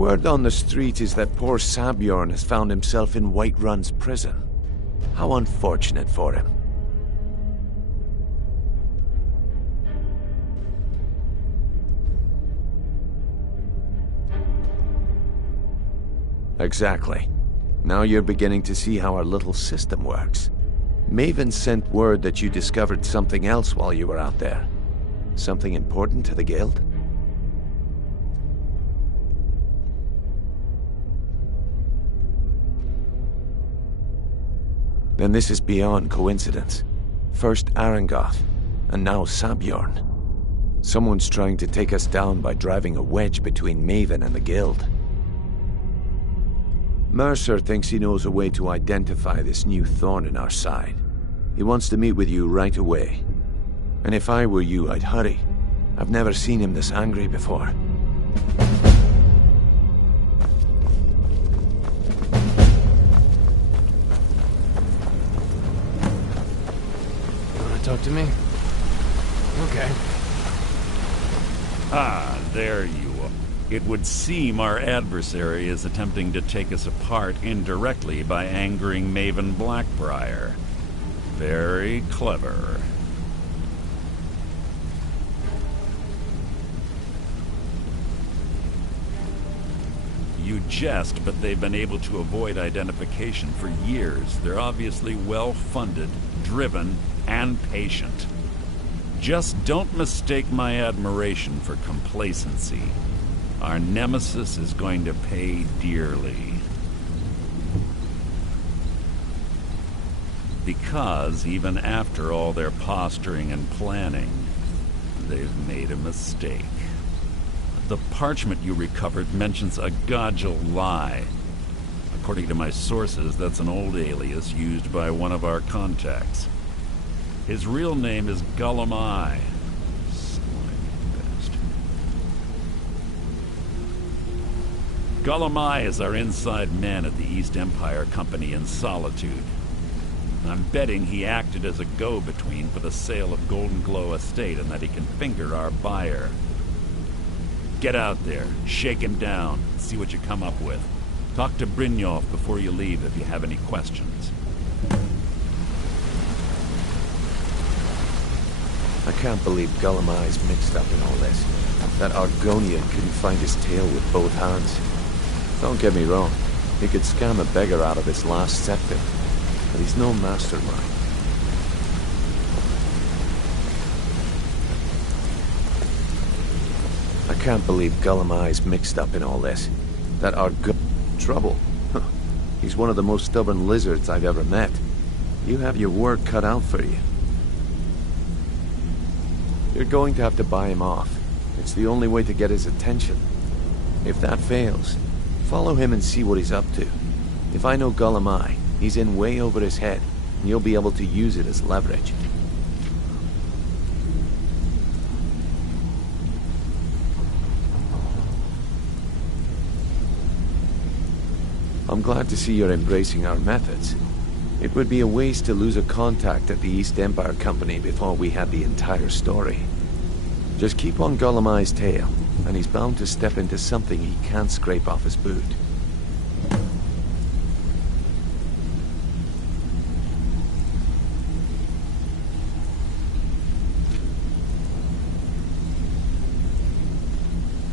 Word on the street is that poor Sabjorn has found himself in Whiterun's prison. How unfortunate for him. Exactly. Now you're beginning to see how our little system works. Maven sent word that you discovered something else while you were out there. Something important to the guild? Then this is beyond coincidence. First Arangoth, and now Sabjorn. Someone's trying to take us down by driving a wedge between Maven and the guild. Mercer thinks he knows a way to identify this new thorn in our side. He wants to meet with you right away. And if I were you, I'd hurry. I've never seen him this angry before. Wanna talk to me? Okay. Ah, there you are. It would seem our adversary is attempting to take us apart indirectly by angering Maven Blackbriar. Very clever. You jest, but they've been able to avoid identification for years. They're obviously well-funded, driven, and patient. Just don't mistake my admiration for complacency. Our nemesis is going to pay dearly. Because even after all their posturing and planning, they've made a mistake. The parchment you recovered mentions a Godgel lie. According to my sources, that's an old alias used by one of our contacts. His real name is Gullum. Gullum is our inside man at the East Empire Company in Solitude. I'm betting he acted as a go-between for the sale of Golden Glow Estate and that he can finger our buyer. Get out there, shake him down, see what you come up with. Talk to Brynjolf before you leave if you have any questions. I can't believe Gullum is mixed up in all this. That Argonian couldn't find his tail with both hands. Don't get me wrong, he could scam a beggar out of his last septim, but he's no mastermind. I can't believe Gullum is mixed up in all this. That trouble. Huh. He's one of the most stubborn lizards I've ever met. You have your work cut out for you. You're going to have to buy him off. It's the only way to get his attention. If that fails, follow him and see what he's up to. If I know Gullum, he's in way over his head, and you'll be able to use it as leverage. I'm glad to see you're embracing our methods. It would be a waste to lose a contact at the East Empire Company before we had the entire story. Just keep on Gullum's tail, and he's bound to step into something he can't scrape off his boot.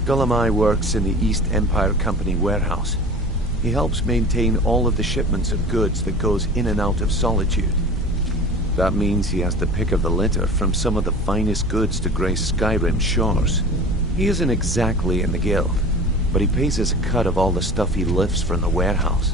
Gullum works in the East Empire Company warehouse. He helps maintain all of the shipments of goods that goes in and out of Solitude. That means he has the pick of the litter from some of the finest goods to grace Skyrim shores. He isn't exactly in the guild, but he pays us a cut of all the stuff he lifts from the warehouse.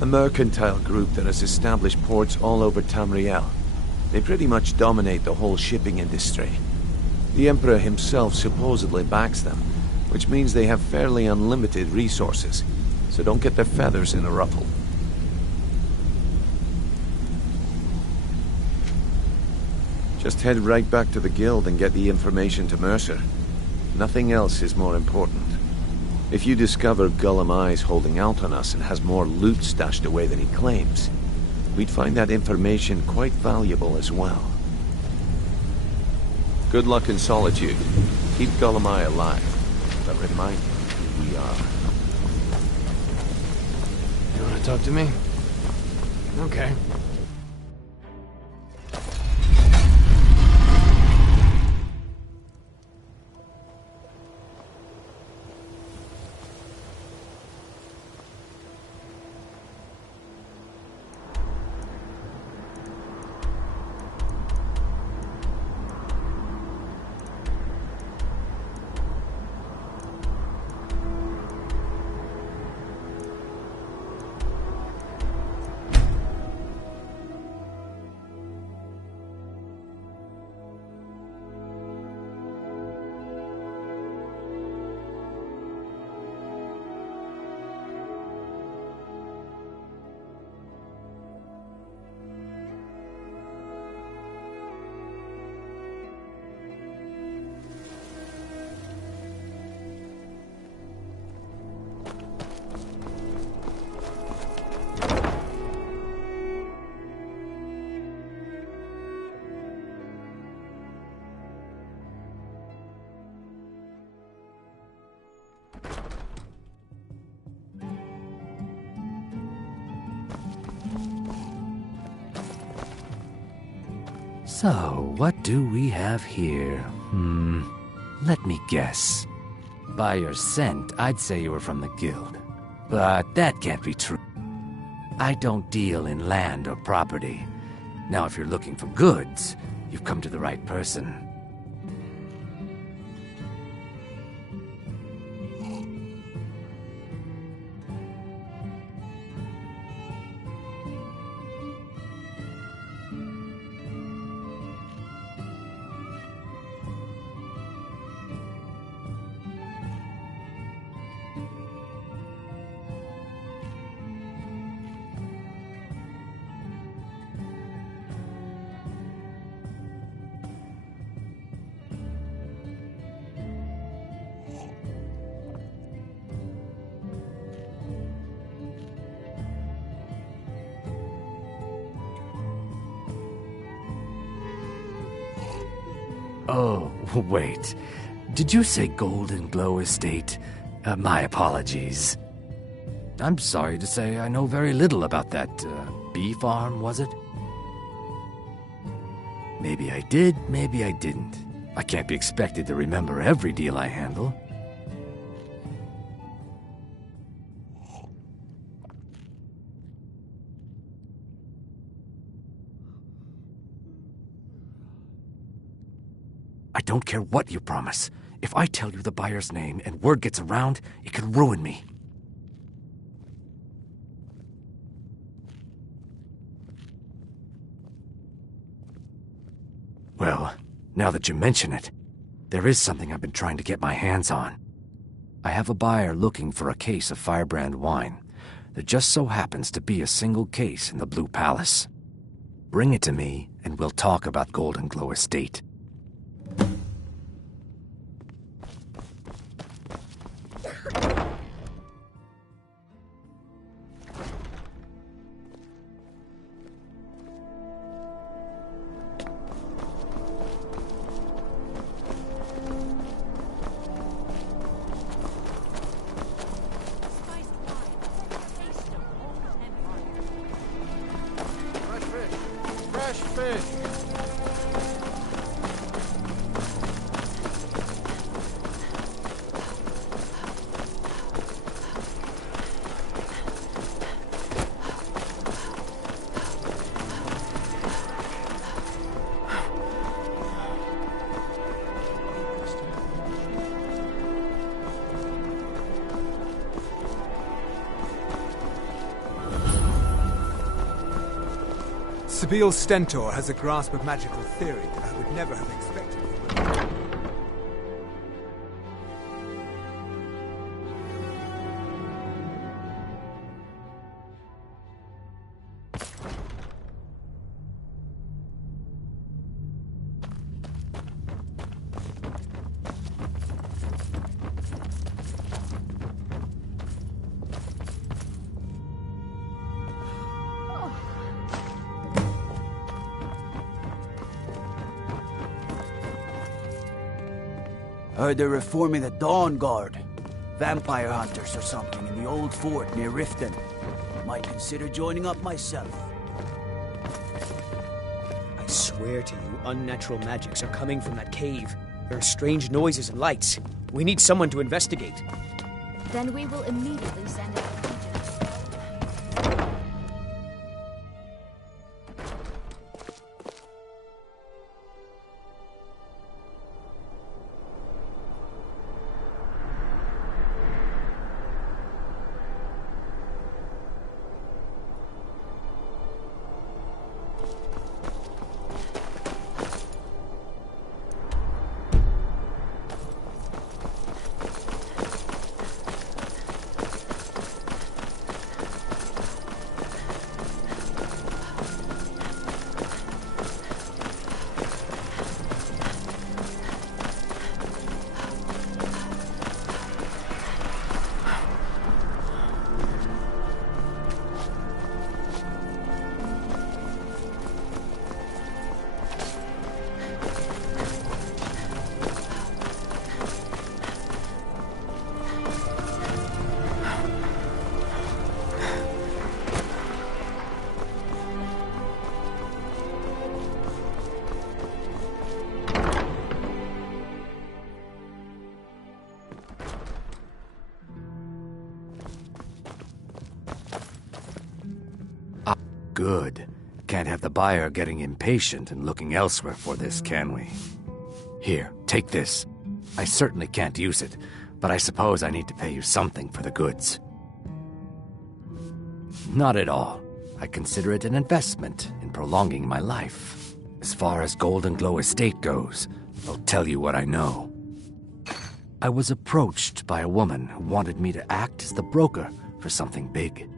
A mercantile group that has established ports all over Tamriel. They pretty much dominate the whole shipping industry. The Emperor himself supposedly backs them, which means they have fairly unlimited resources, so don't get their feathers in a ruffle. Just head right back to the guild and get the information to Mercer. Nothing else is more important. If you discover Gullum Eye's holding out on us and has more loot stashed away than he claims, we'd find that information quite valuable as well. Good luck in Solitude. Keep Gullum Eye alive, but remind him who we are. You want to talk to me? Okay. So, what do we have here? Let me guess. By your scent, I'd say you were from the guild. But that can't be true. I don't deal in land or property. Now, if you're looking for goods, you've come to the right person. Oh, wait. Did you say Golden Glow Estate? My apologies. I'm sorry to say I know very little about that, bee farm, was it? Maybe I did, maybe I didn't. I can't be expected to remember every deal I handle. I don't care what you promise. If I tell you the buyer's name and word gets around, it could ruin me. Well, now that you mention it, there is something I've been trying to get my hands on. I have a buyer looking for a case of Firebrand wine. There just so happens to be a single case in the Blue Palace. Bring it to me, and we'll talk about Golden Glow Estate. Sabeel Stentor has a grasp of magical theory I would never have expected from him. Heard they're reforming the Dawn Guard. Vampire hunters or something in the old fort near Riften. Might consider joining up myself. I swear to you, unnatural magics are coming from that cave. There are strange noises and lights. We need someone to investigate. Then we will immediately send out agents. Good. Can't have the buyer getting impatient and looking elsewhere for this, can we? Here, take this. I certainly can't use it, but I suppose I need to pay you something for the goods. Not at all. I consider it an investment in prolonging my life. As far as Golden Glow Estate goes, I'll tell you what I know. I was approached by a woman who wanted me to act as the broker for something big.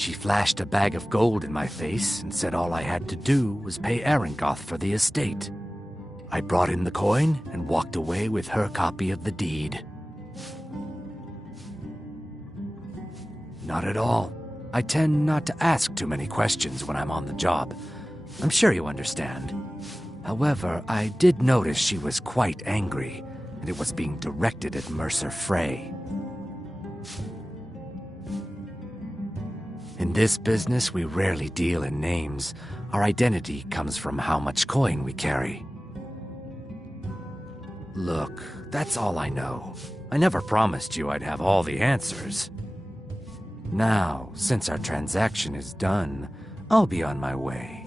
She flashed a bag of gold in my face and said all I had to do was pay Arangoth for the estate. I brought in the coin and walked away with her copy of the deed. Not at all. I tend not to ask too many questions when I'm on the job. I'm sure you understand. However, I did notice she was quite angry, and it was being directed at Mercer Frey. In this business, we rarely deal in names. Our identity comes from how much coin we carry. Look, that's all I know. I never promised you I'd have all the answers. Now, since our transaction is done, I'll be on my way.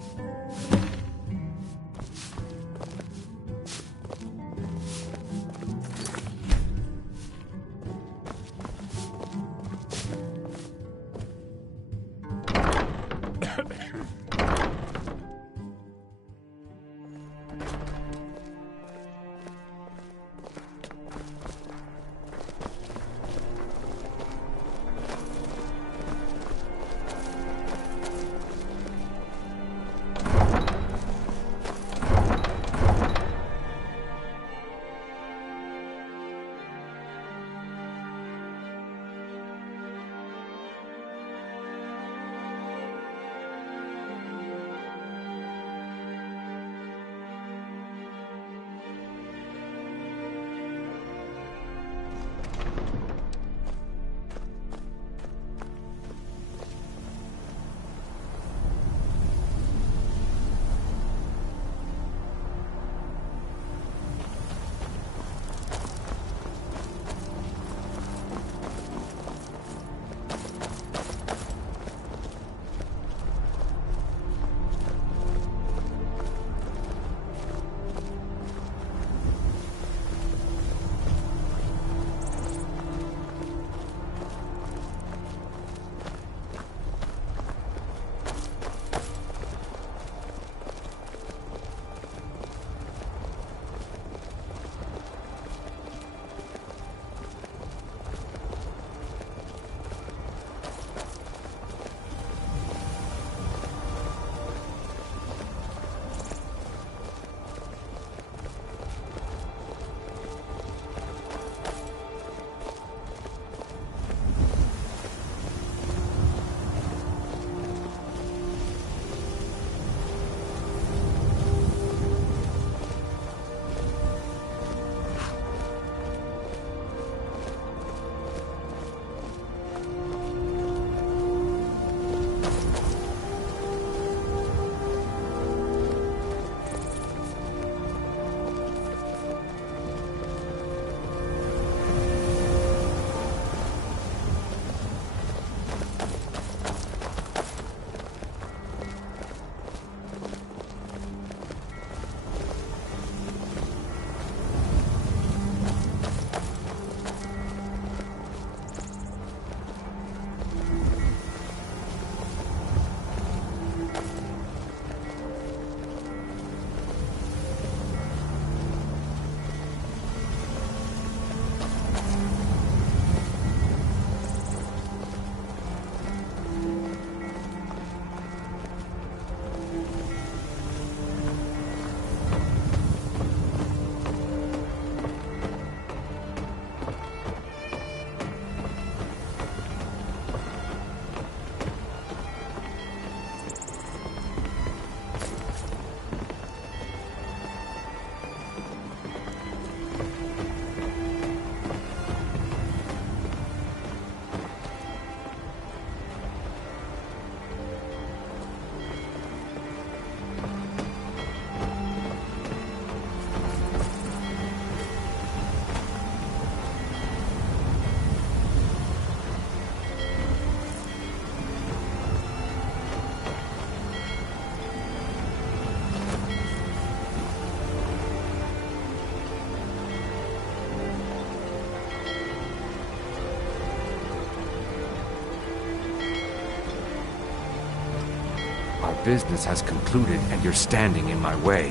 Our business has concluded and you're standing in my way.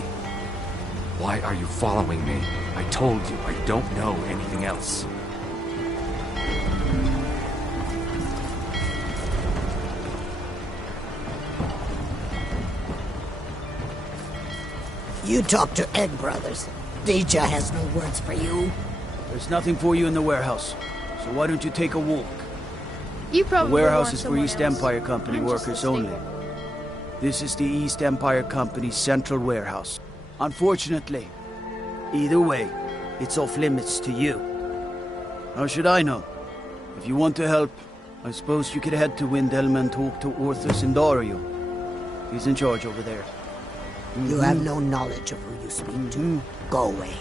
Why are you following me? I told you I don't know anything else. You talk to Egg Brothers. Deja has no words for you. There's nothing for you in the warehouse, so why don't you take a walk? You The probably warehouse want is for someone East else. Empire Company I'm just workers a only. staple. This is the East Empire Company's central warehouse. Unfortunately, either way, it's off limits to you. How should I know? If you want to help, I suppose you could head to Windelma and talk to Orthus and Dario. He's in charge over there. You have no knowledge of who you speak to. Go away.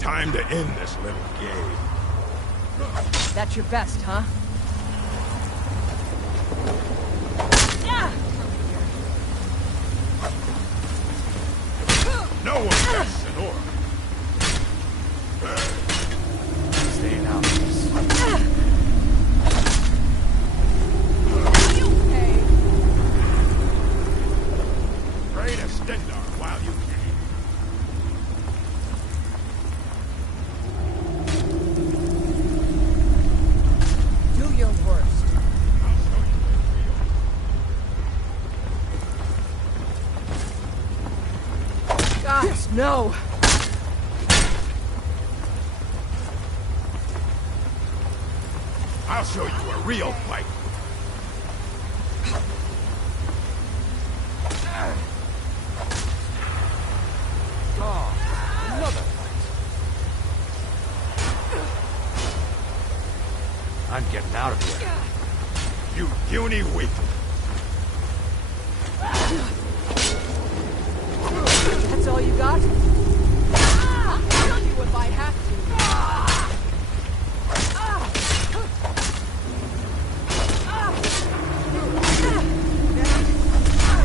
Time to end this little game. That's your best, huh? No one gets Sonora. Staying out. Pray to Stendar while you can. Do your worst. Guys, no! I'll show you a real fight. Oh, another fight. I'm getting out of here. You puny weakling. That's all you got? I'll kill you if I have to.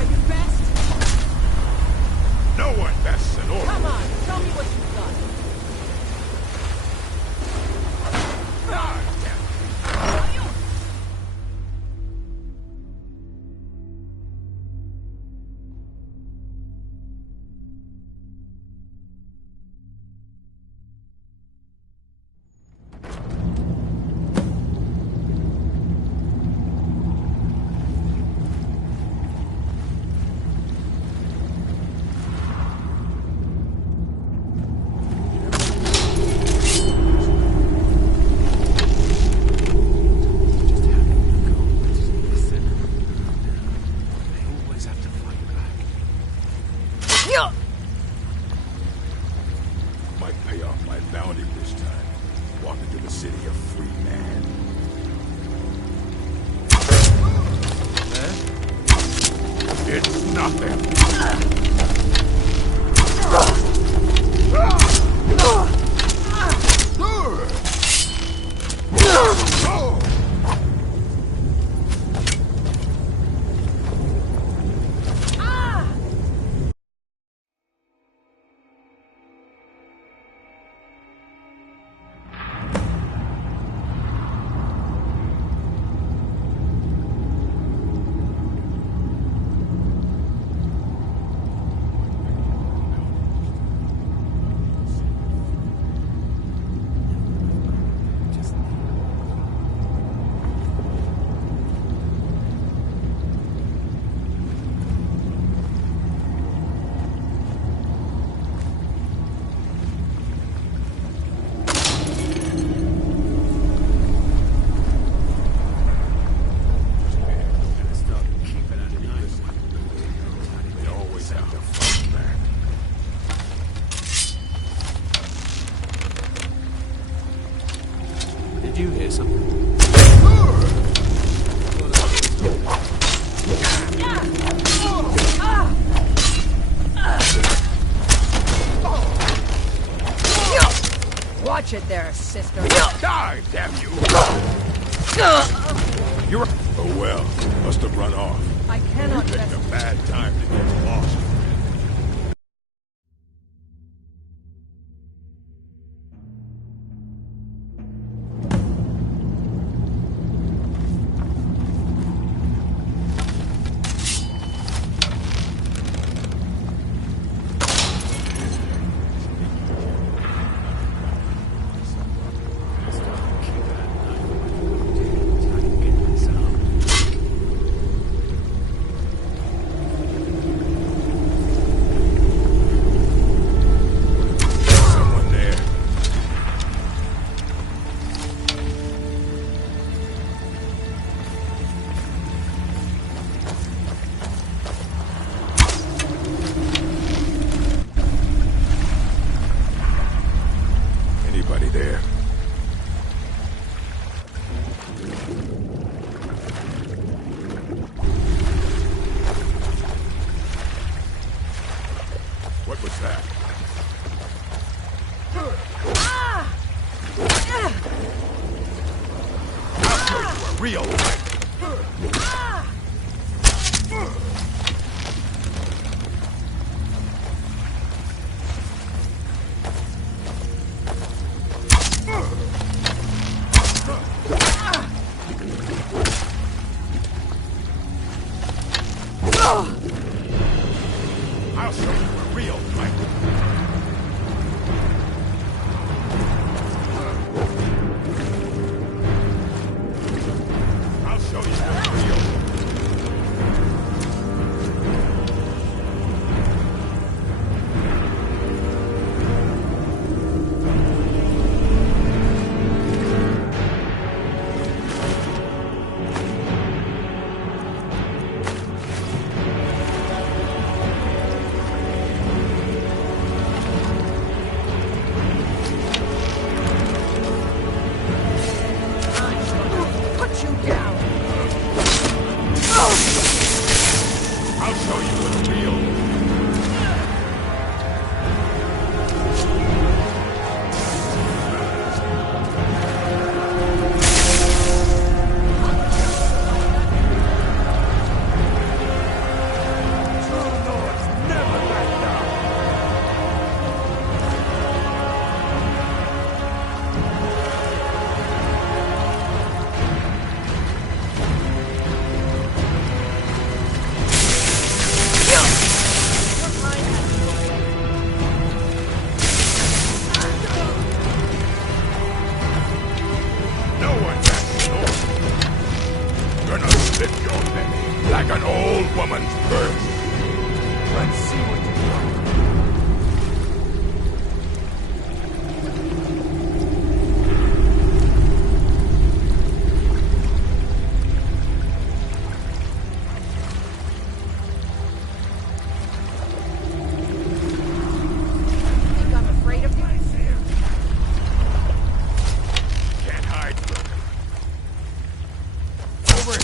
You best? No one bests an orc. Come on, tell me what you've got. Might pay off my bounty this time. Walk into the city a free man. It's nothing. Did you hear something? Watch it there, sister. Die, damn you! You're... Oh well, must have run off. I cannot Picked rest. a bad time to get lost. real life. I'll show you a real fight. I'll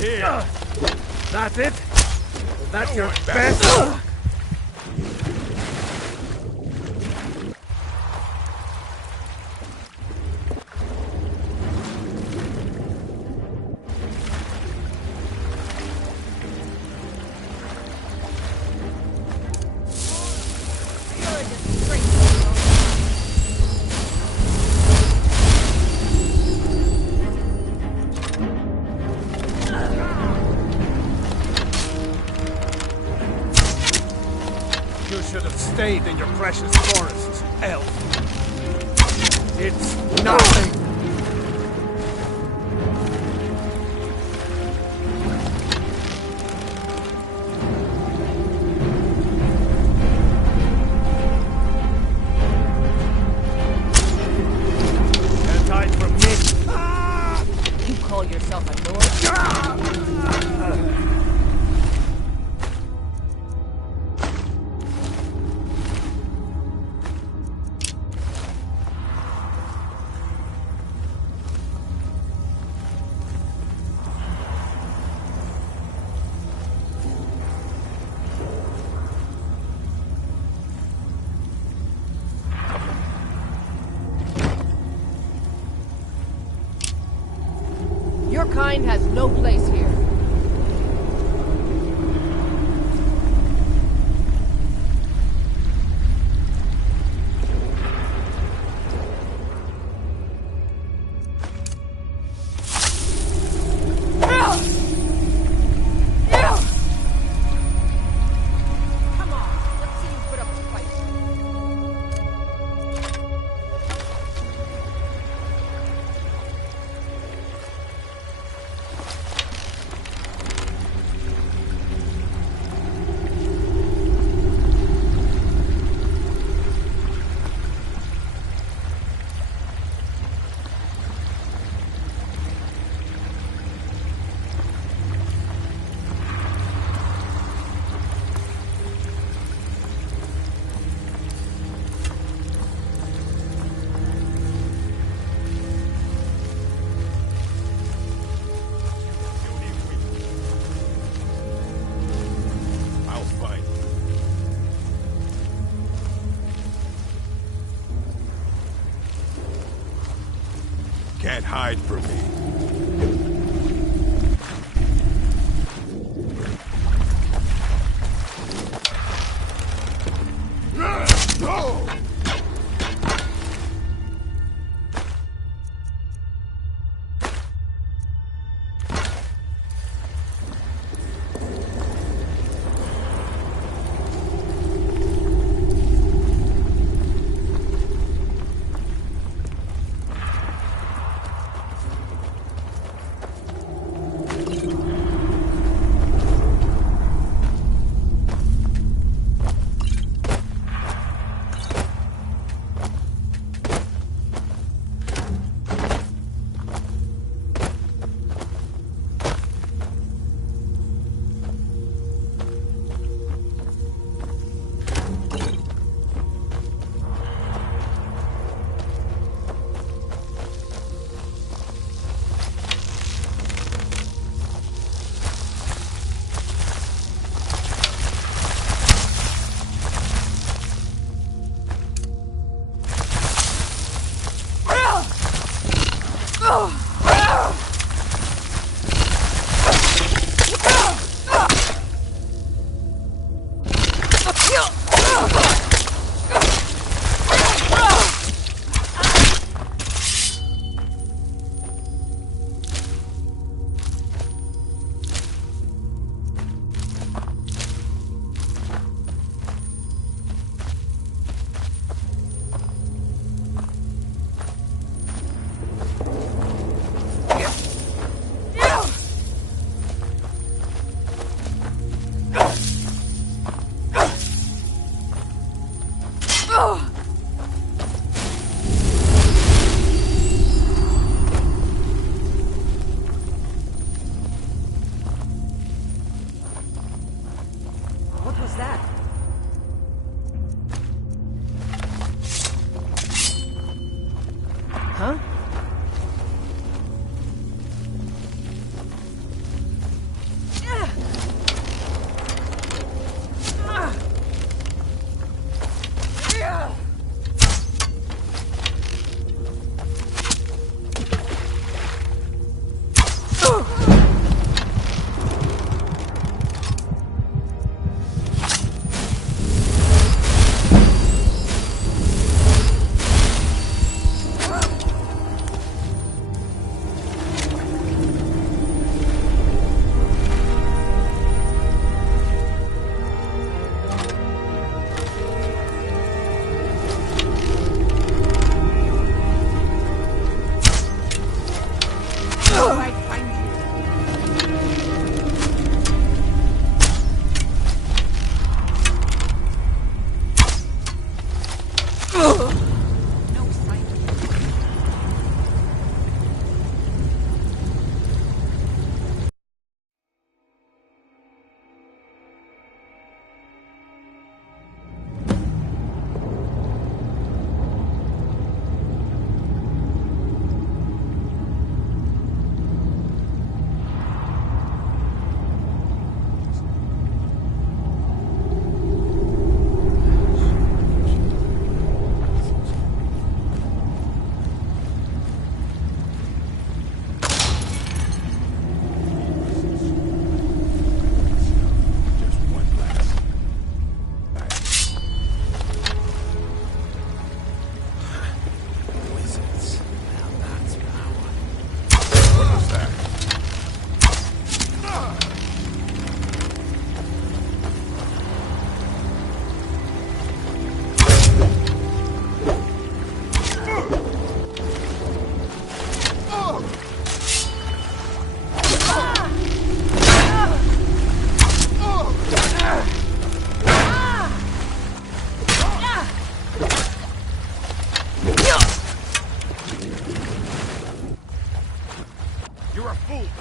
here. That's it? That's your Going back. best? You should have stayed in your precious forests, elf. It's nothing. Can't hide from me. You call yourself a Nord? Your kind has no place here. Come on, let's see you put up a fight. I'll find you. Can't hide from me. No! What was that? Huh?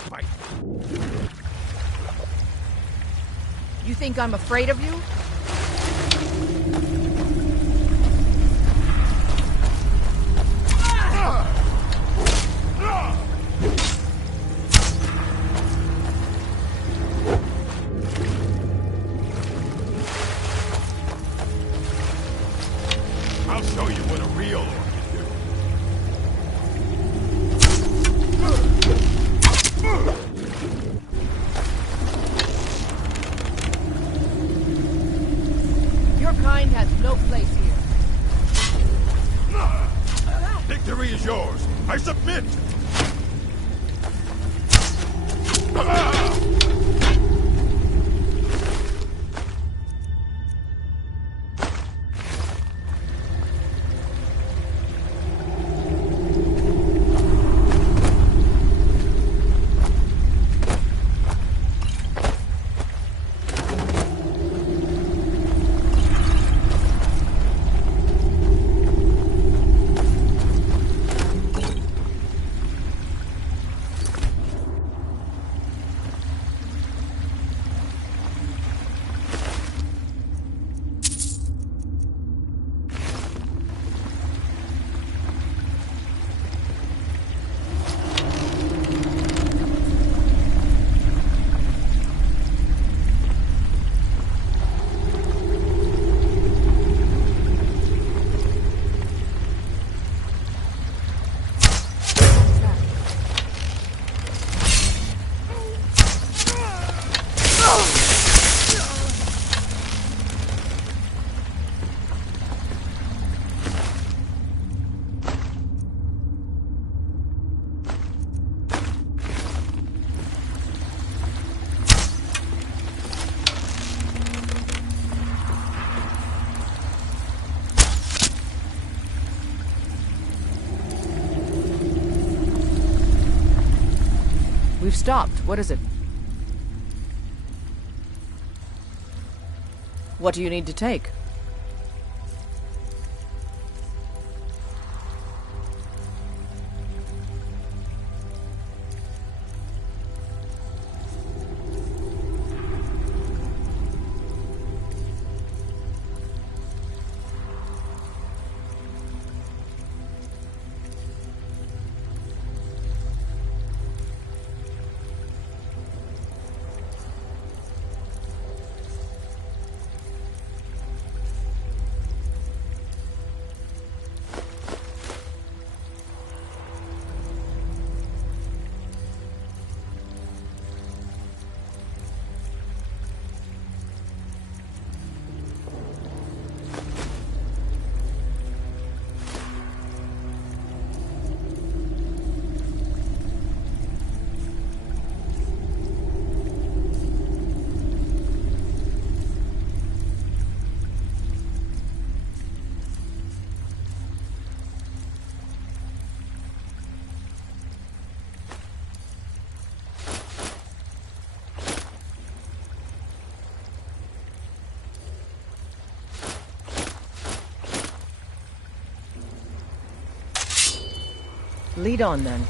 fight. You think I'm afraid of you? I'll show you what a real orc Your kind has no place here. Victory is yours. I submit. We've stopped. What is it? What do you need to take? Lead on, then.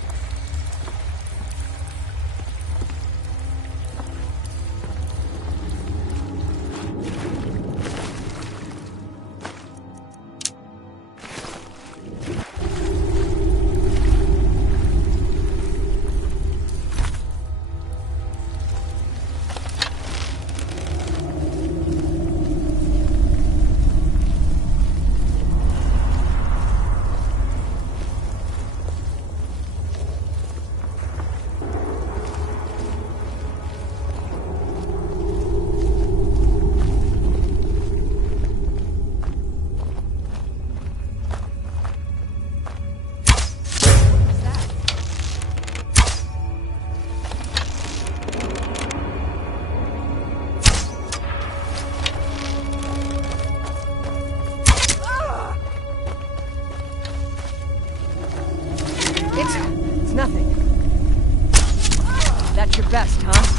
It's nothing. That's your best, huh?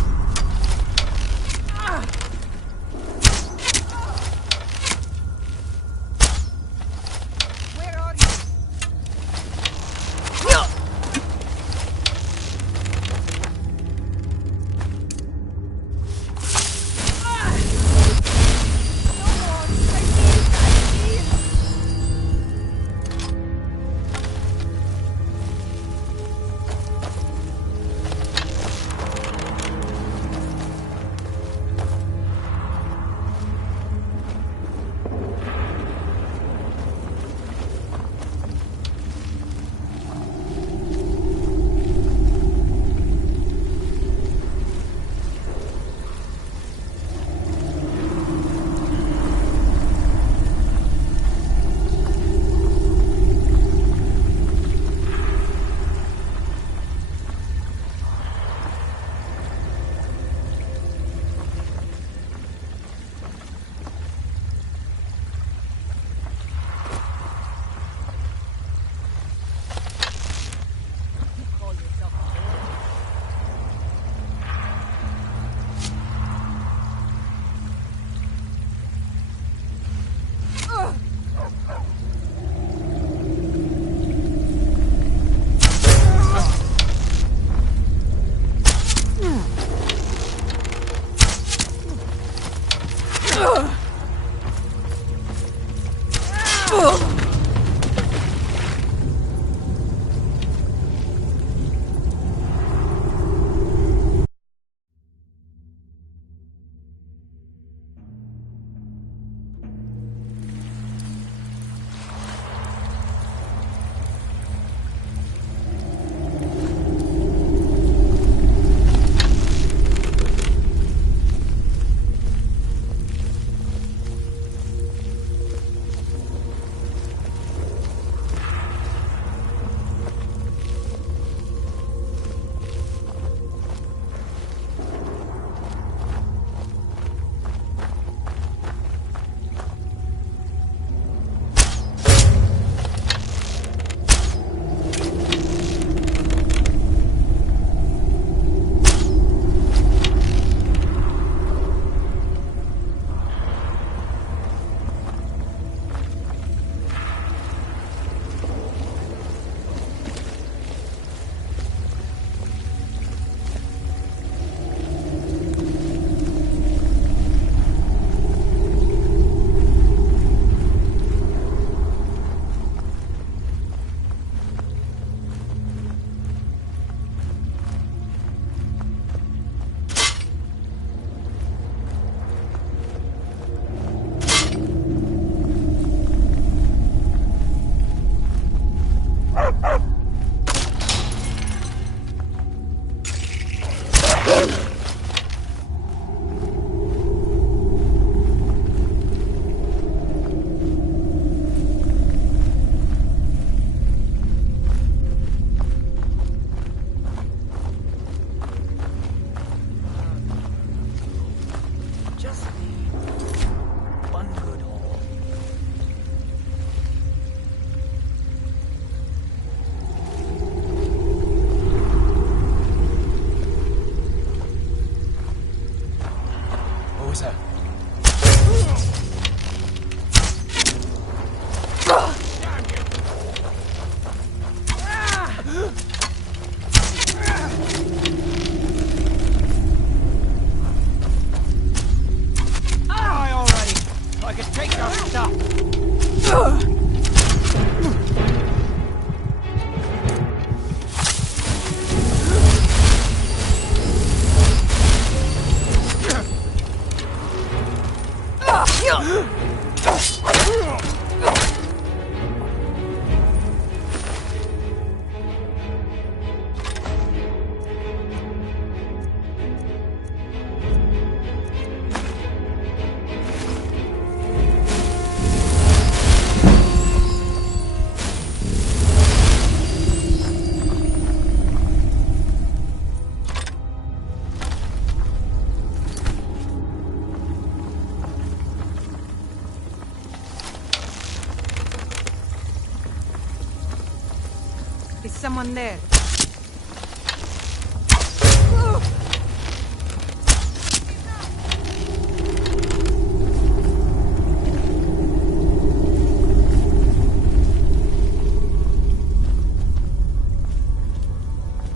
Is someone there?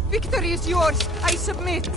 Victory is yours. I submit.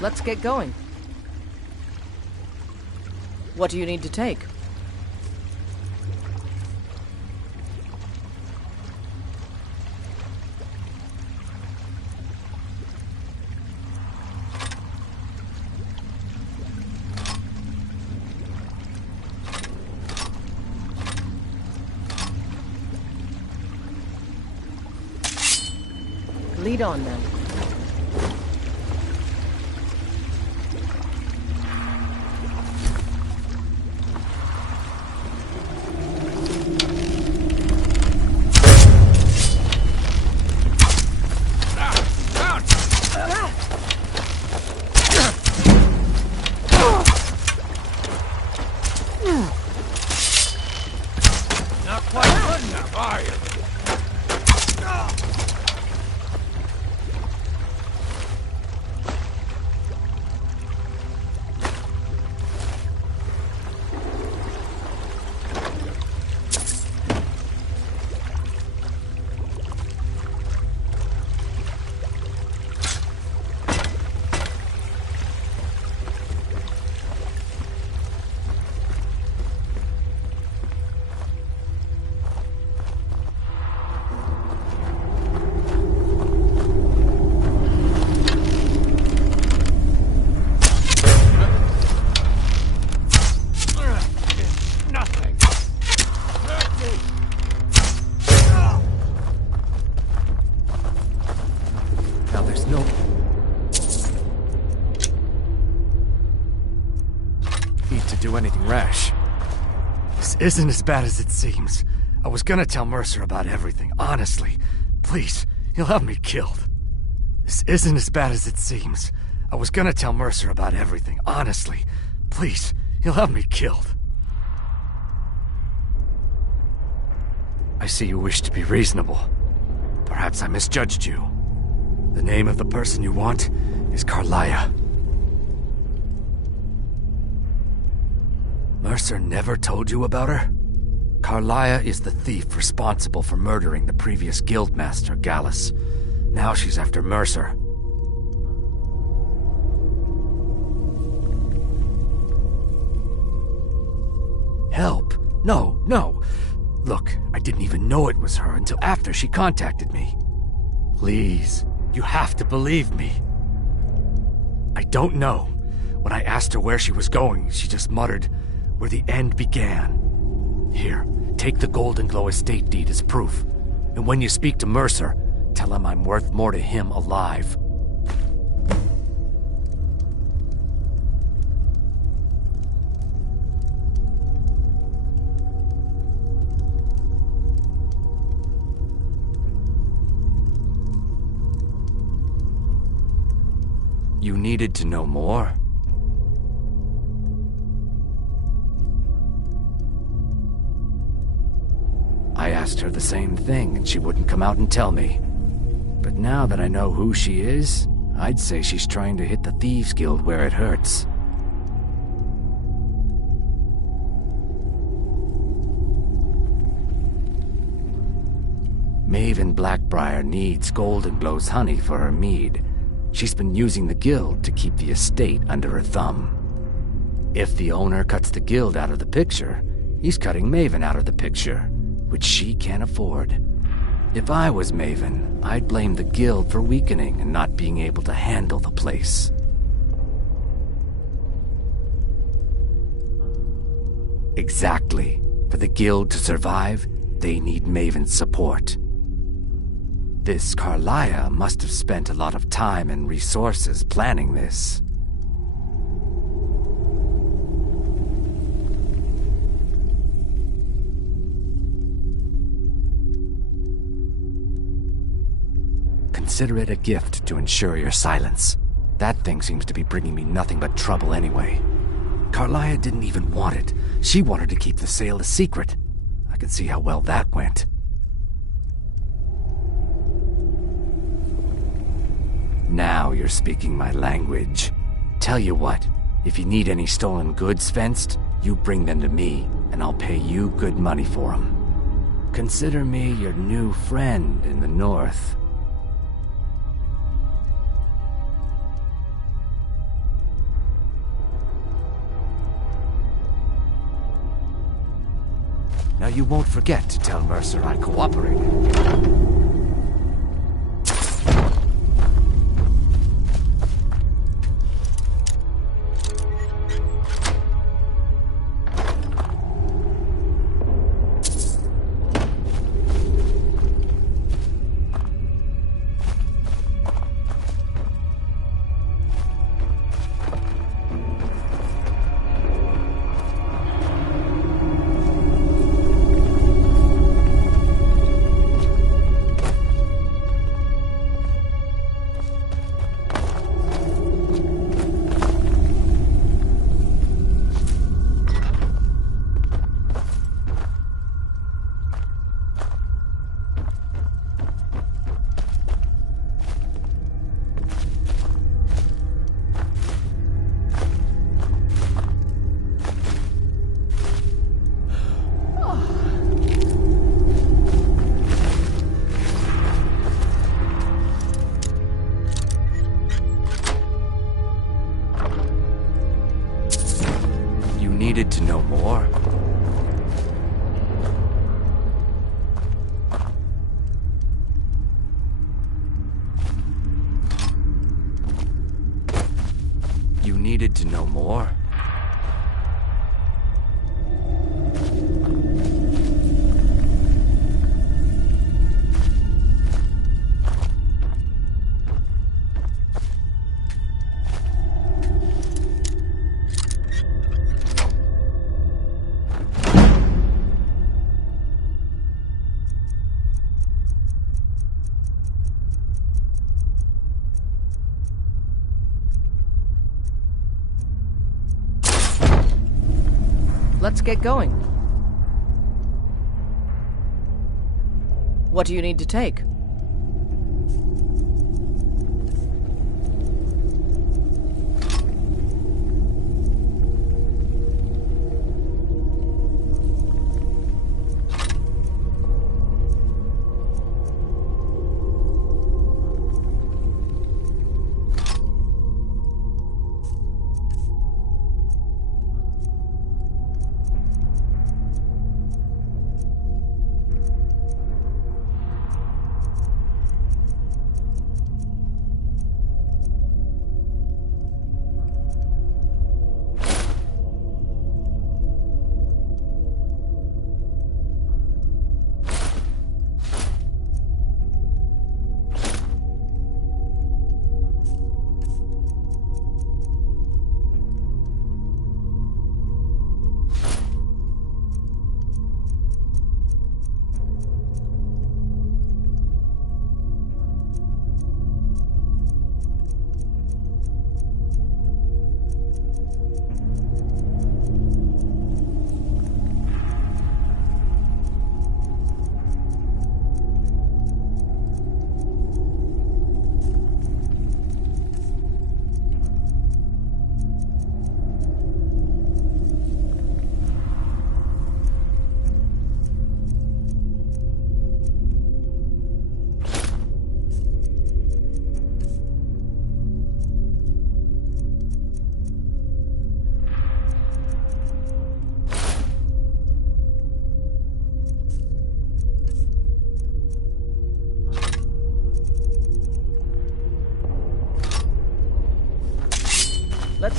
Let's get going. What do you need to take? Lead on then. Not quite good enough, are you? Do anything rash. This isn't as bad as it seems. I was gonna tell Mercer about everything, honestly. Please, he'll have me killed. This isn't as bad as it seems. I was gonna tell Mercer about everything, honestly. Please, he'll have me killed. I see you wish to be reasonable. Perhaps I misjudged you. The name of the person you want is Carlia. Mercer never told you about her? Carlia is the thief responsible for murdering the previous guildmaster, Gallus. Now she's after Mercer. No, no. Look, I didn't even know it was her until after she contacted me. Please, you have to believe me. I don't know. When I asked her where she was going, she just muttered, "Where the end began." Here, take the Golden Glow estate deed as proof. And when you speak to Mercer, tell him I'm worth more to him alive. You needed to know more? I asked her the same thing, and she wouldn't come out and tell me. But now that I know who she is, I'd say she's trying to hit the Thieves Guild where it hurts. Maven Blackbriar needs Golden Glow's honey for her mead. She's been using the guild to keep the estate under her thumb. If the owner cuts the guild out of the picture, he's cutting Maven out of the picture, which she can't afford. If I was Maven, I'd blame the guild for weakening and not being able to handle the place. Exactly. For the guild to survive, they need Maven's support. This Carlia must have spent a lot of time and resources planning this. Consider it a gift to ensure your silence. That thing seems to be bringing me nothing but trouble anyway. Carlia didn't even want it. She wanted to keep the sale a secret. I can see how well that went. Now you're speaking my language. Tell you what, if you need any stolen goods fenced, you bring them to me, and I'll pay you good money for them. Consider me your new friend in the north. Now you won't forget to tell Mercer I cooperated. Needed to know more? You needed to know more? Let's get going. What do you need to take?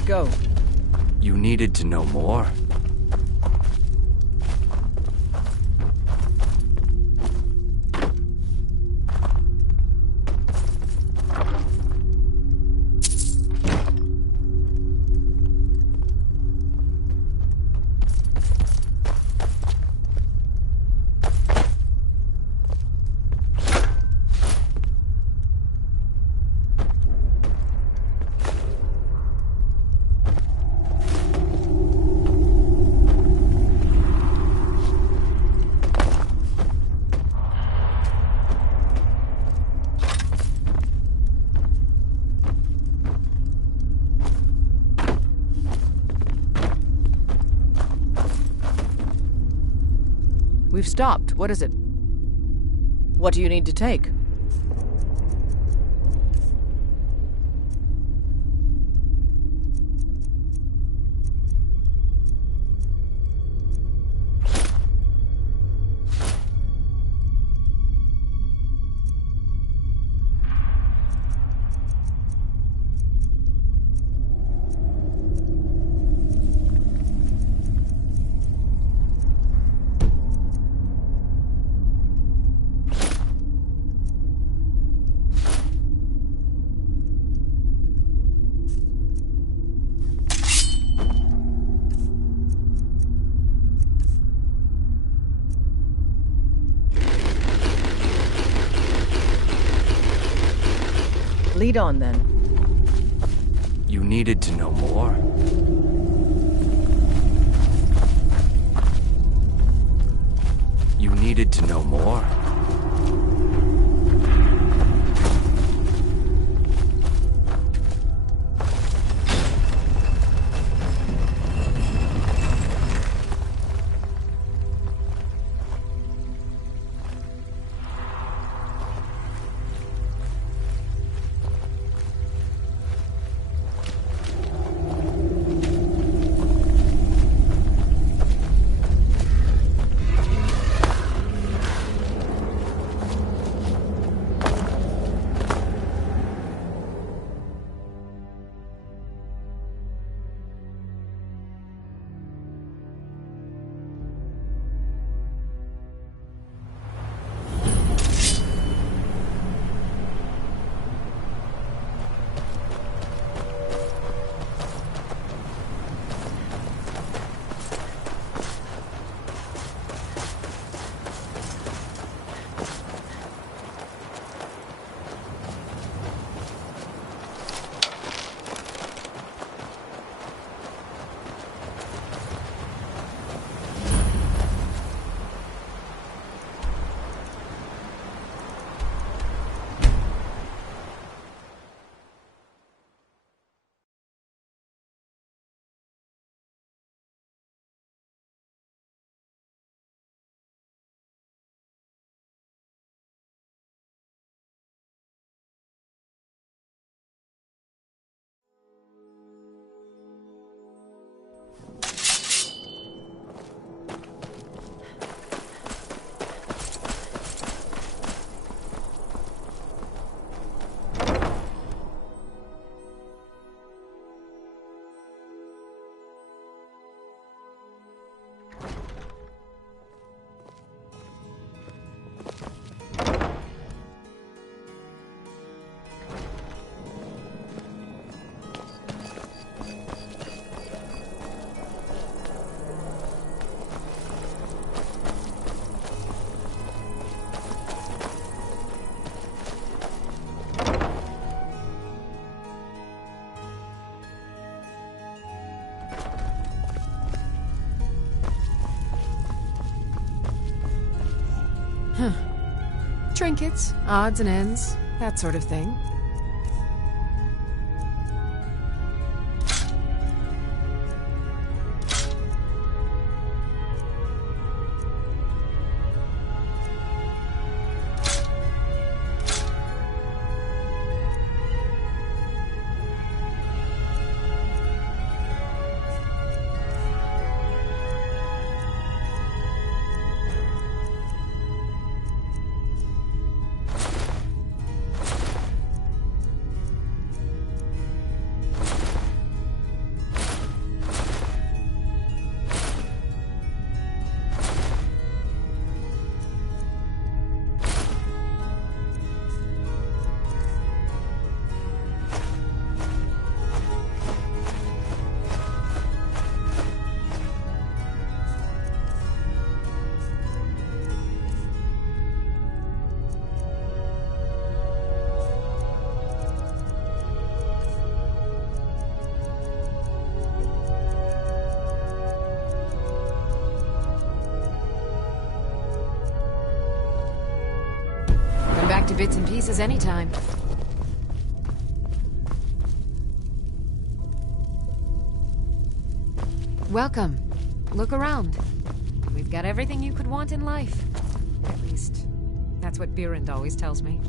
go. You needed to know more? We've stopped. What is it? What do you need to take? Lead on, then. You needed to know more? You needed to know more? Trinkets, odds and ends, that sort of thing. bits and pieces anytime. Welcome. Look around. We've got everything you could want in life. At least, that's what Birand always tells me.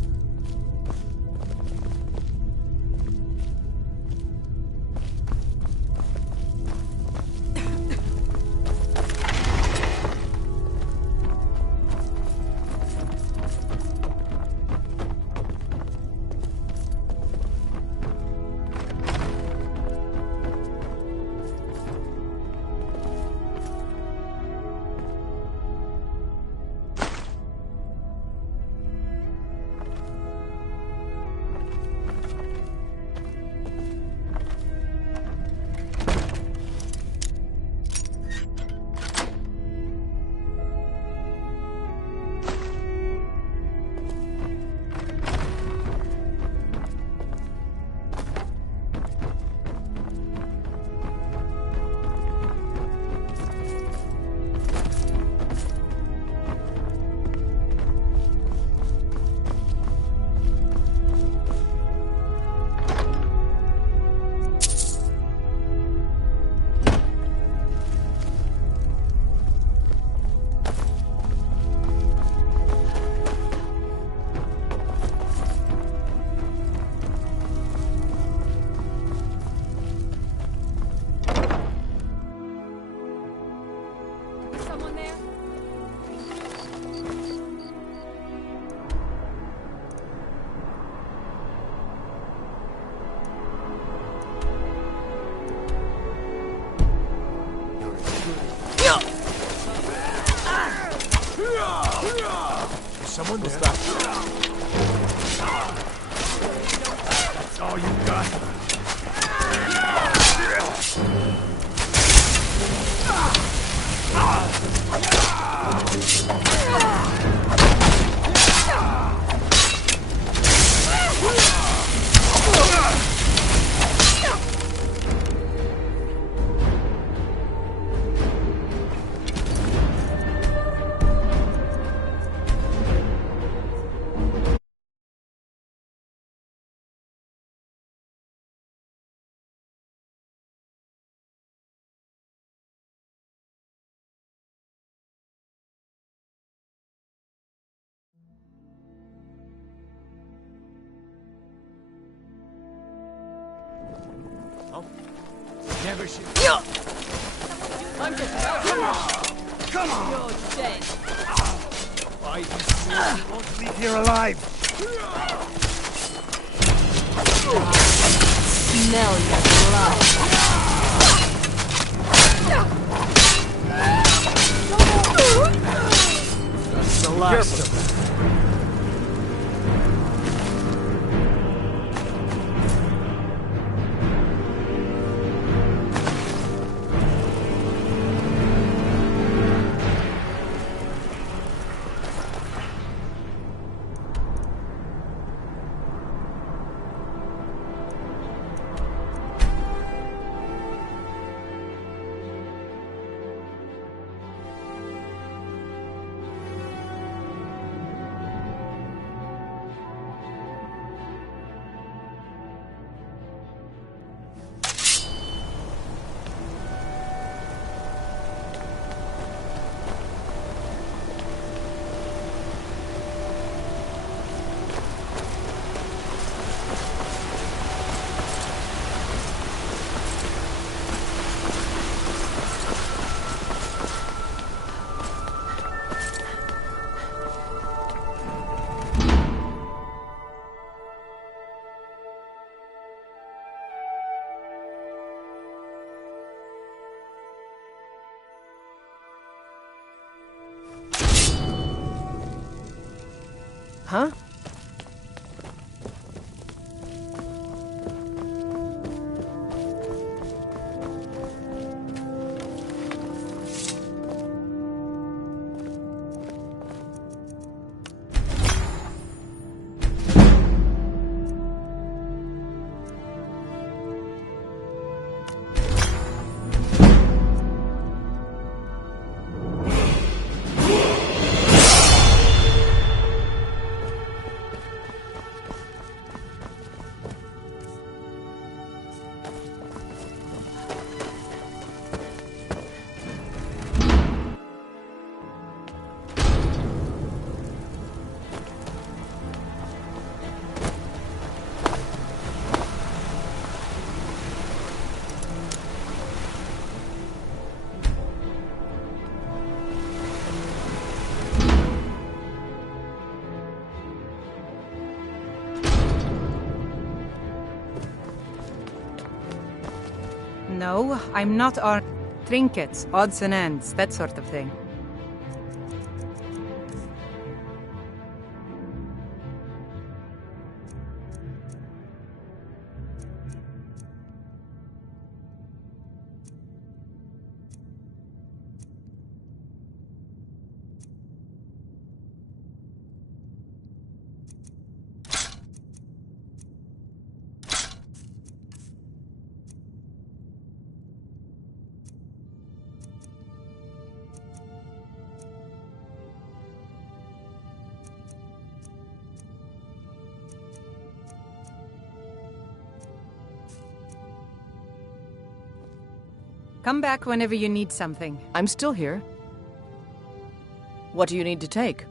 Someone there. That's all you got. Never shoot. I'm just about finished. Come on! You're dead. Why you won't leave here alive? Smell your blood. That's the last of them. Huh? No, I'm not armed. Trinkets, odds and ends, that sort of thing. Come back whenever you need something. I'm still here. What do you need to take?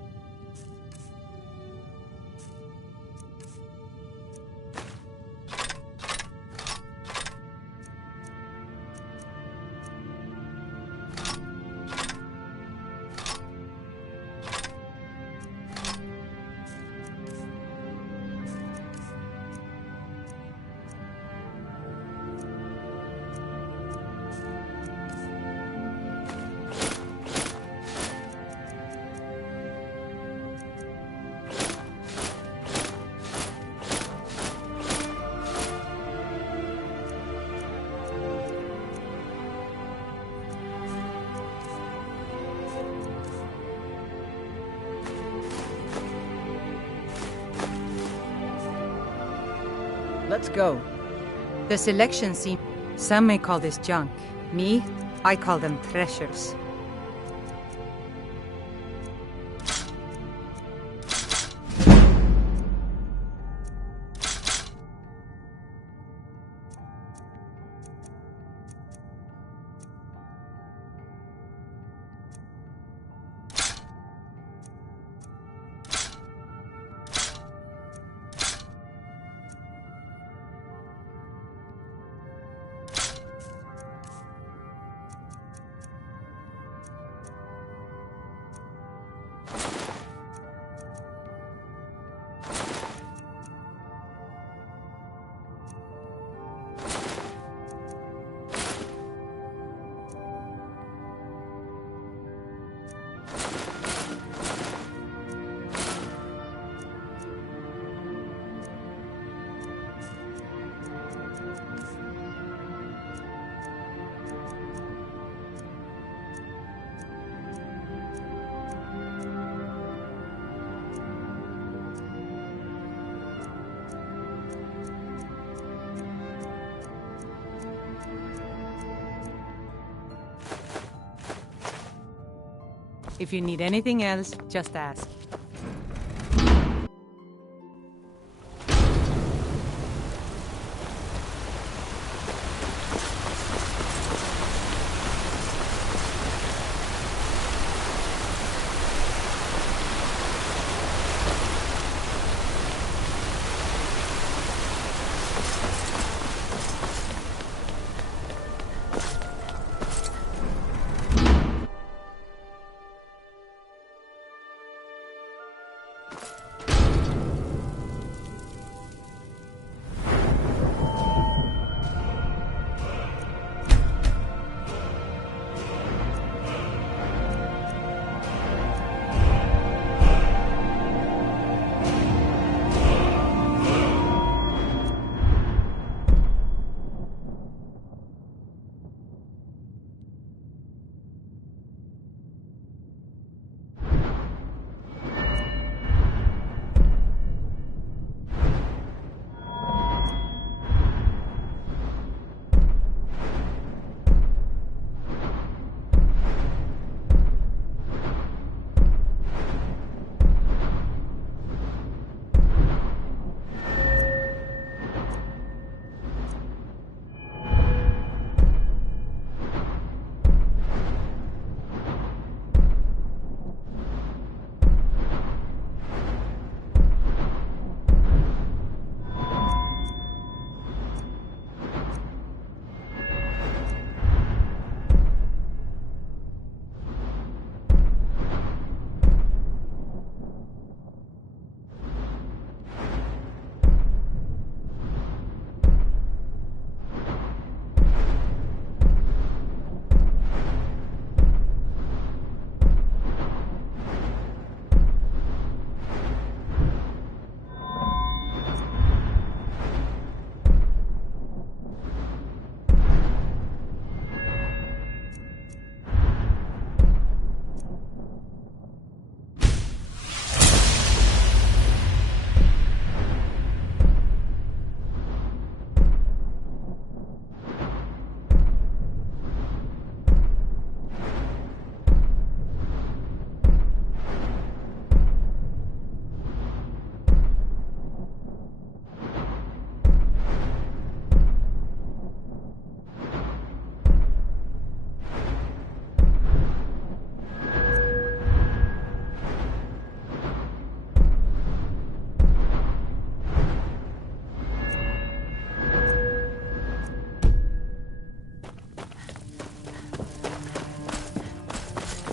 Let's go. The selection scene. Some may call this junk. Me, I call them treasures. If you need anything else, just ask.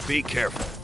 Be careful.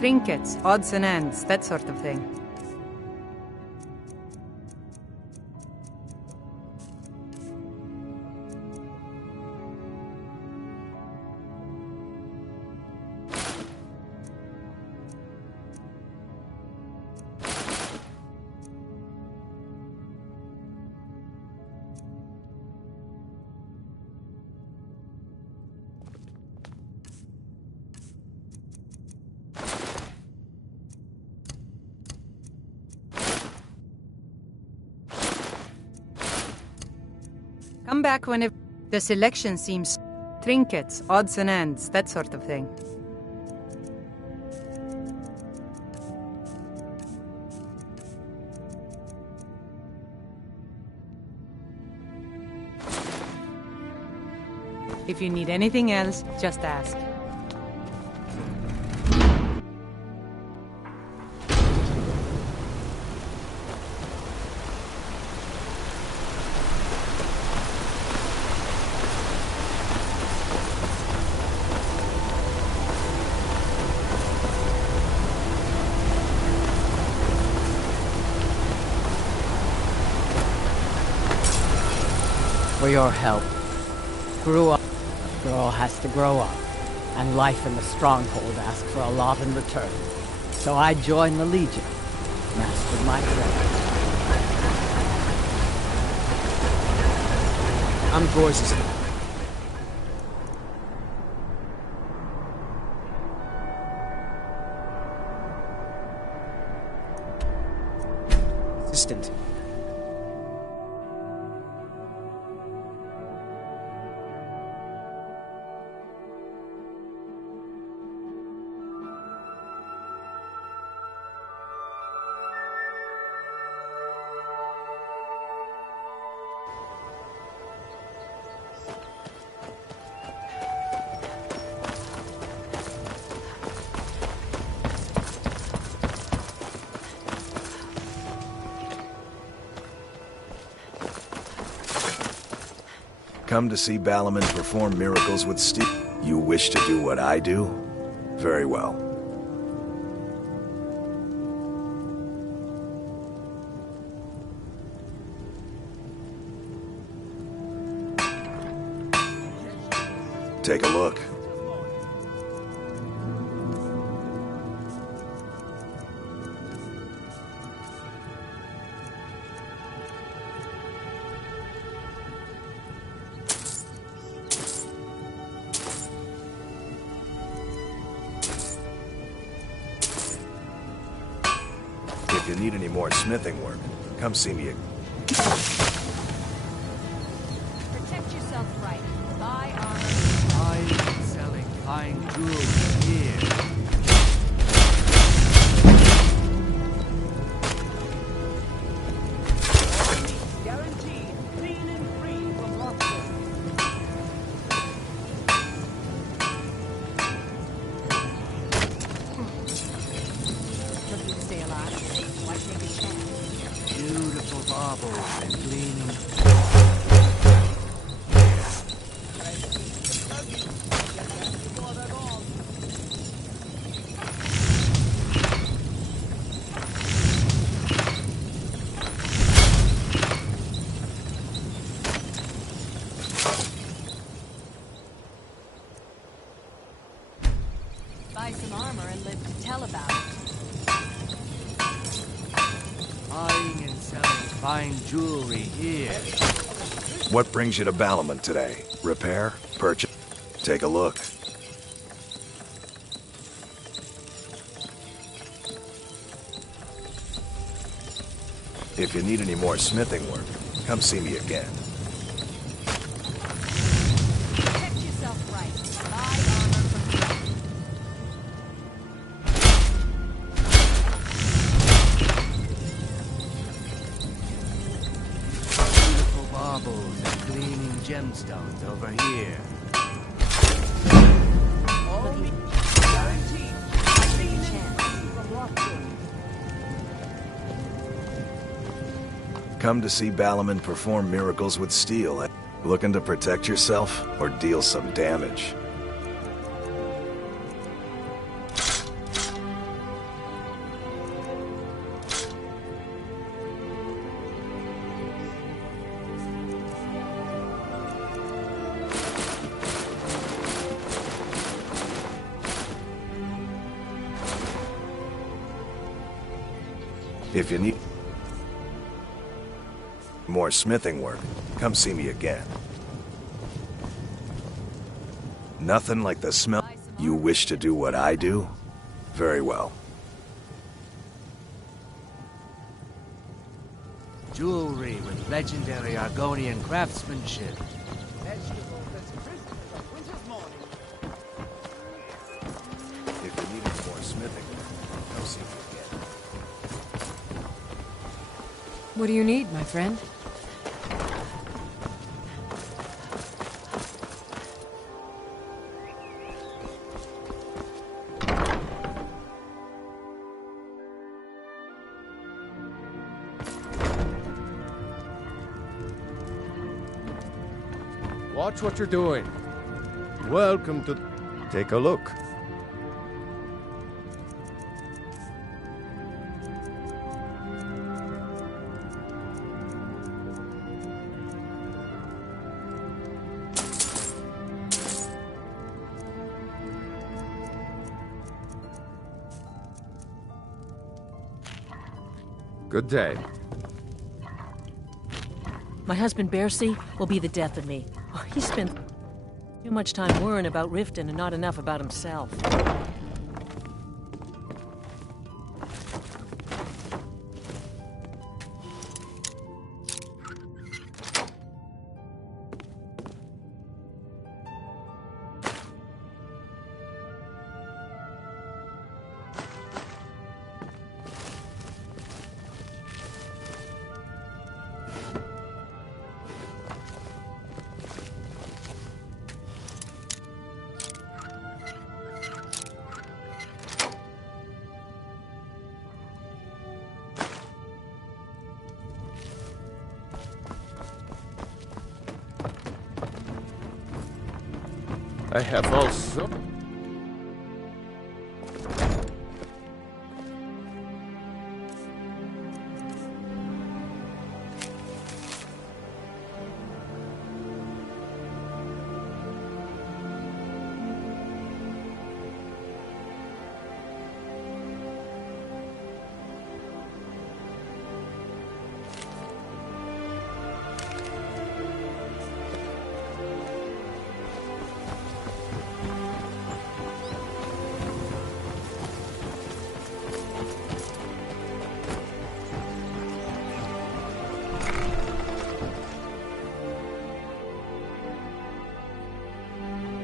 Trinkets, odds and ends, that sort of thing. Come back whenever the selection seems... Trinkets, odds and ends, that sort of thing. If you need anything else, just ask. For your help. Grew up. A girl has to grow up. And life in the stronghold asks for a lot in return. So I joined the Legion. Mastered my craft. I'm Gorgeous. Assistant. Come to see Balaman perform miracles with steel. You wish to do what I do? Very well. Take a look. If you need any more smithing work, come see me. Protect yourself right. Buy armor. Buying and selling fine jewelry here. Guaranteed clean and free from lobster. Looking to stay alive. Why take a chance? Beautiful baubles and gleaming... Buy some armor and live to tell about it. Buying and selling fine jewelry here. What brings you to Balaman today? Repair? Purchase? Take a look. If you need any more smithing work, come see me again. Protect yourself right. Buy armor from Beautiful baubles and gleaming gemstones over here. Guaranteed clean and free from lobster. Come to see Balaman perform miracles with steel. Looking to protect yourself or deal some damage? If you need more smithing work, come see me again. Nothing like the smell. You wish to do what I do? Very well. Jewelry with legendary Argonian craftsmanship. If you need any more smithing work, come see me again. What do you need, my friend? Watch what you're doing. Welcome to... Take a look. Good day. My husband Bercy will be the death of me. He spent too much time worrying about Riften and not enough about himself. I have also...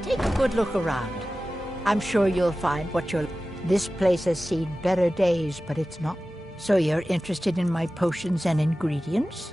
Take a good look around. I'm sure you'll find what you're... This place has seen better days, but it's not. So you're interested in my potions and ingredients?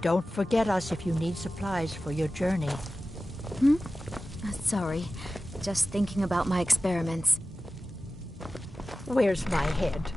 Don't forget us if you need supplies for your journey. Sorry. Just thinking about my experiments. Where's my head?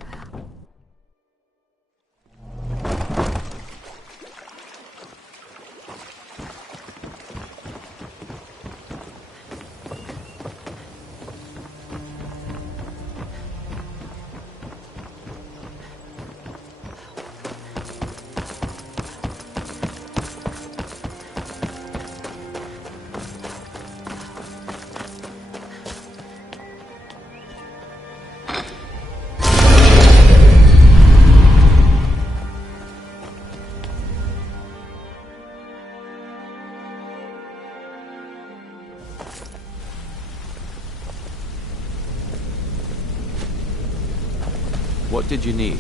What did you need?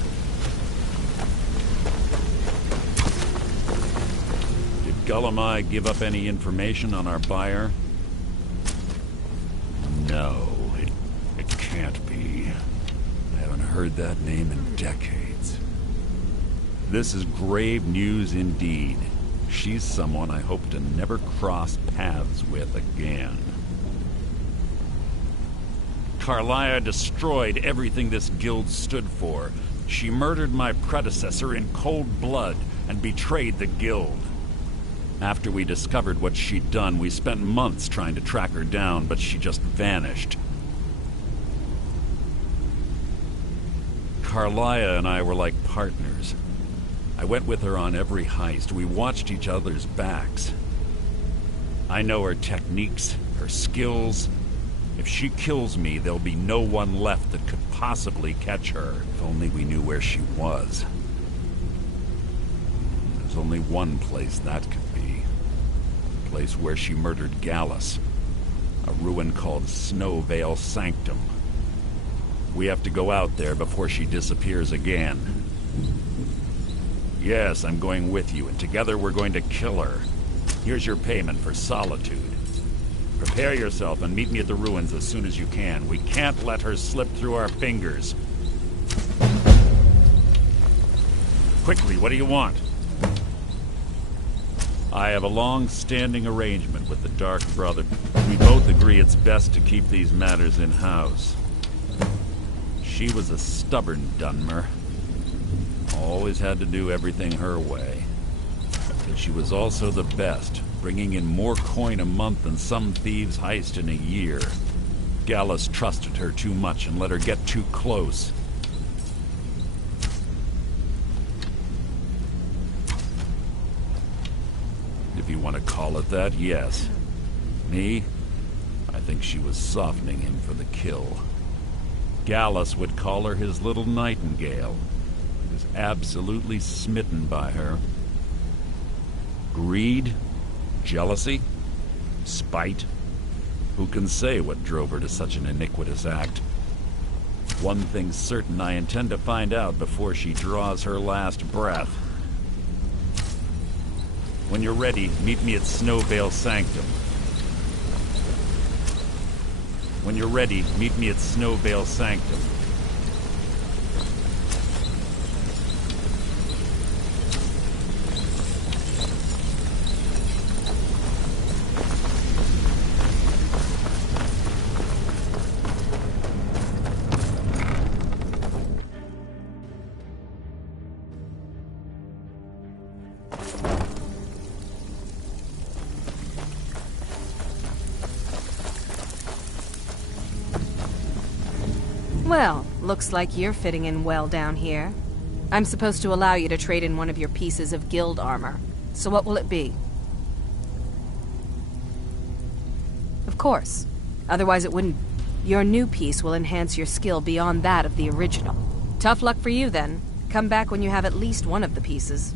Did Gullamai give up any information on our buyer? No, it can't be. I haven't heard that name in decades. This is grave news indeed. She's someone I hope to never cross paths with again. Karliah destroyed everything this guild stood for. She murdered my predecessor in cold blood and betrayed the guild. After we discovered what she'd done, we spent months trying to track her down, but she just vanished. Carlia and I were like partners. I went with her on every heist. We watched each other's backs. I know her techniques, her skills. If she kills me, there'll be no one left that could possibly catch her. If only we knew where she was. There's only one place that could be. A place where she murdered Gallus. A ruin called Snowvale Sanctum. We have to go out there before she disappears again. Yes, I'm going with you, and together we're going to kill her. Here's your payment for solitude. Prepare yourself and meet me at the ruins as soon as you can. We can't let her slip through our fingers. Quickly, what do you want? I have a long-standing arrangement with the Dark Brother. We both agree it's best to keep these matters in-house. She was a stubborn Dunmer. Always had to do everything her way. But she was also the best, bringing in more coin a month than some thieves heist in a year. Gallus trusted her too much and let her get too close. If you want to call it that, yes. Me? I think she was softening him for the kill. Gallus would call her his little nightingale. He was absolutely smitten by her. Greed? Jealousy? Spite? Who can say what drove her to such an iniquitous act? One thing's certain, I intend to find out before she draws her last breath. When you're ready, meet me at Snowvale Sanctum. When you're ready, meet me at Snowvale Sanctum. Well, looks like you're fitting in well down here. I'm supposed to allow you to trade in one of your pieces of guild armor. So what will it be? Of course. Otherwise it wouldn't. Your new piece will enhance your skill beyond that of the original. Tough luck for you then. Come back when you have at least one of the pieces.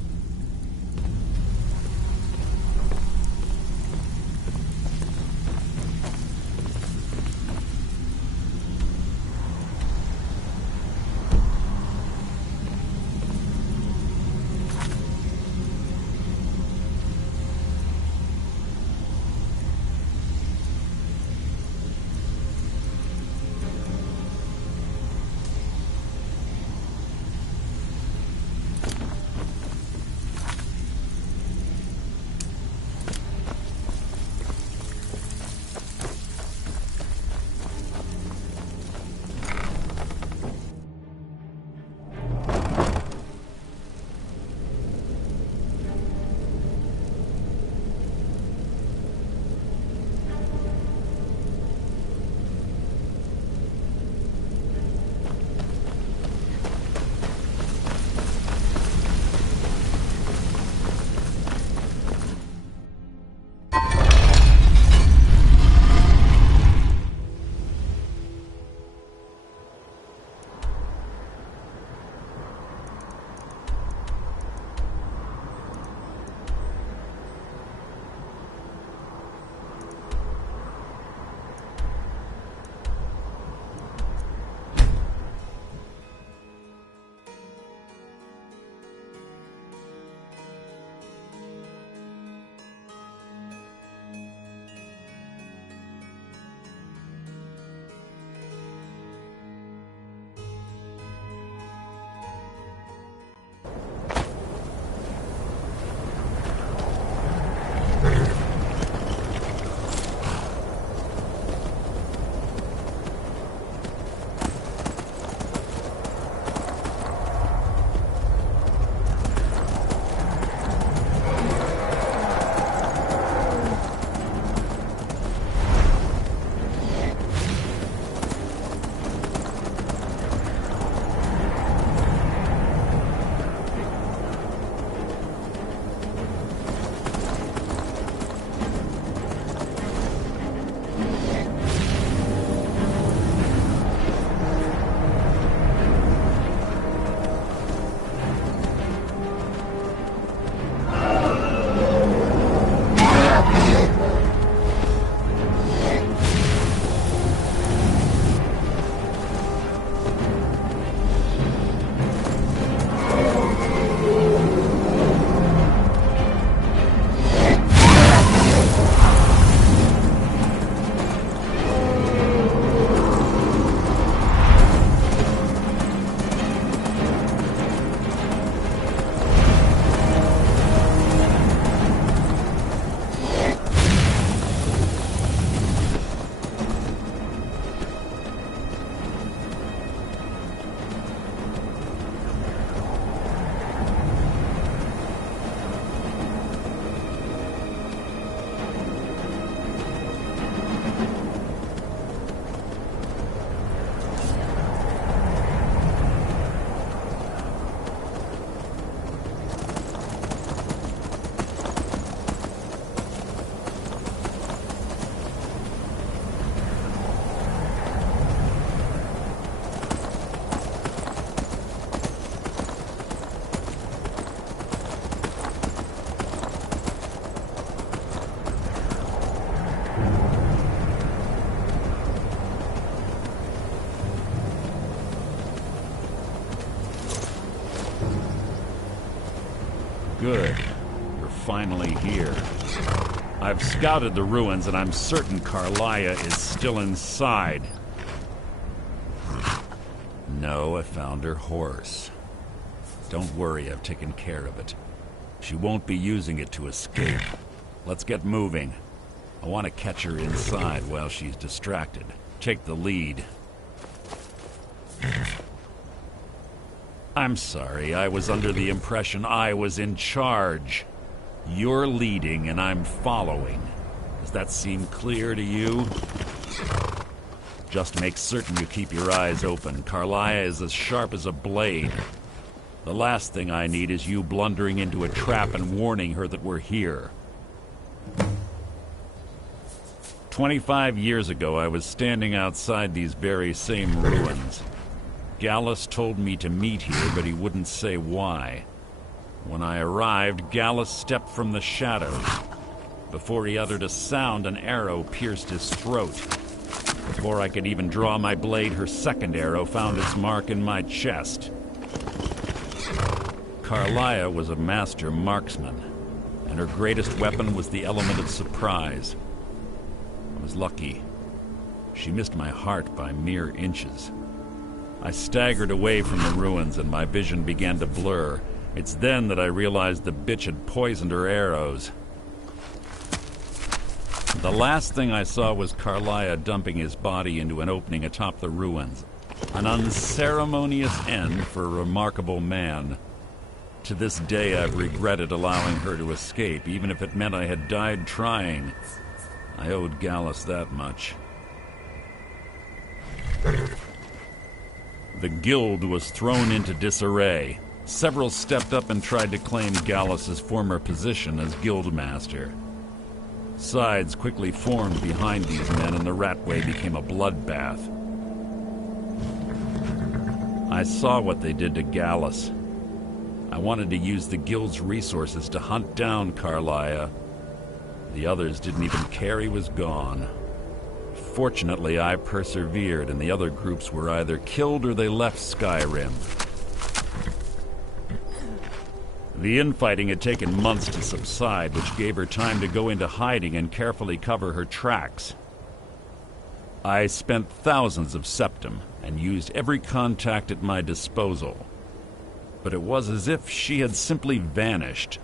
Good. You're finally here. I've scouted the ruins, and I'm certain Carlia is still inside. No, I found her horse. Don't worry, I've taken care of it. She won't be using it to escape. Let's get moving. I want to catch her inside while she's distracted. Take the lead. I'm sorry, I was under the impression I was in charge. You're leading and I'm following. Does that seem clear to you? Just make certain you keep your eyes open. Carlia is as sharp as a blade. The last thing I need is you blundering into a trap and warning her that we're here. 25 years ago, I was standing outside these very same ruins. Gallus told me to meet here, but he wouldn't say why. When I arrived, Gallus stepped from the shadows. Before he uttered a sound, an arrow pierced his throat. Before I could even draw my blade, her second arrow found its mark in my chest. Carlia was a master marksman, and her greatest weapon was the element of surprise. I was lucky. She missed my heart by mere inches. I staggered away from the ruins, and my vision began to blur. It's then that I realized the bitch had poisoned her arrows. The last thing I saw was Carlia dumping his body into an opening atop the ruins. An unceremonious end for a remarkable man. To this day, I've regretted allowing her to escape, even if it meant I had died trying. I owed Gallus that much. The guild was thrown into disarray. Several stepped up and tried to claim Gallus's former position as guildmaster. Sides quickly formed behind these men, and the Ratway became a bloodbath. I saw what they did to Gallus. I wanted to use the guild's resources to hunt down Carlia. The others didn't even care he was gone. Fortunately, I persevered, and the other groups were either killed or they left Skyrim. The infighting had taken months to subside, which gave her time to go into hiding and carefully cover her tracks. I spent thousands of septum and used every contact at my disposal. But it was as if she had simply vanished.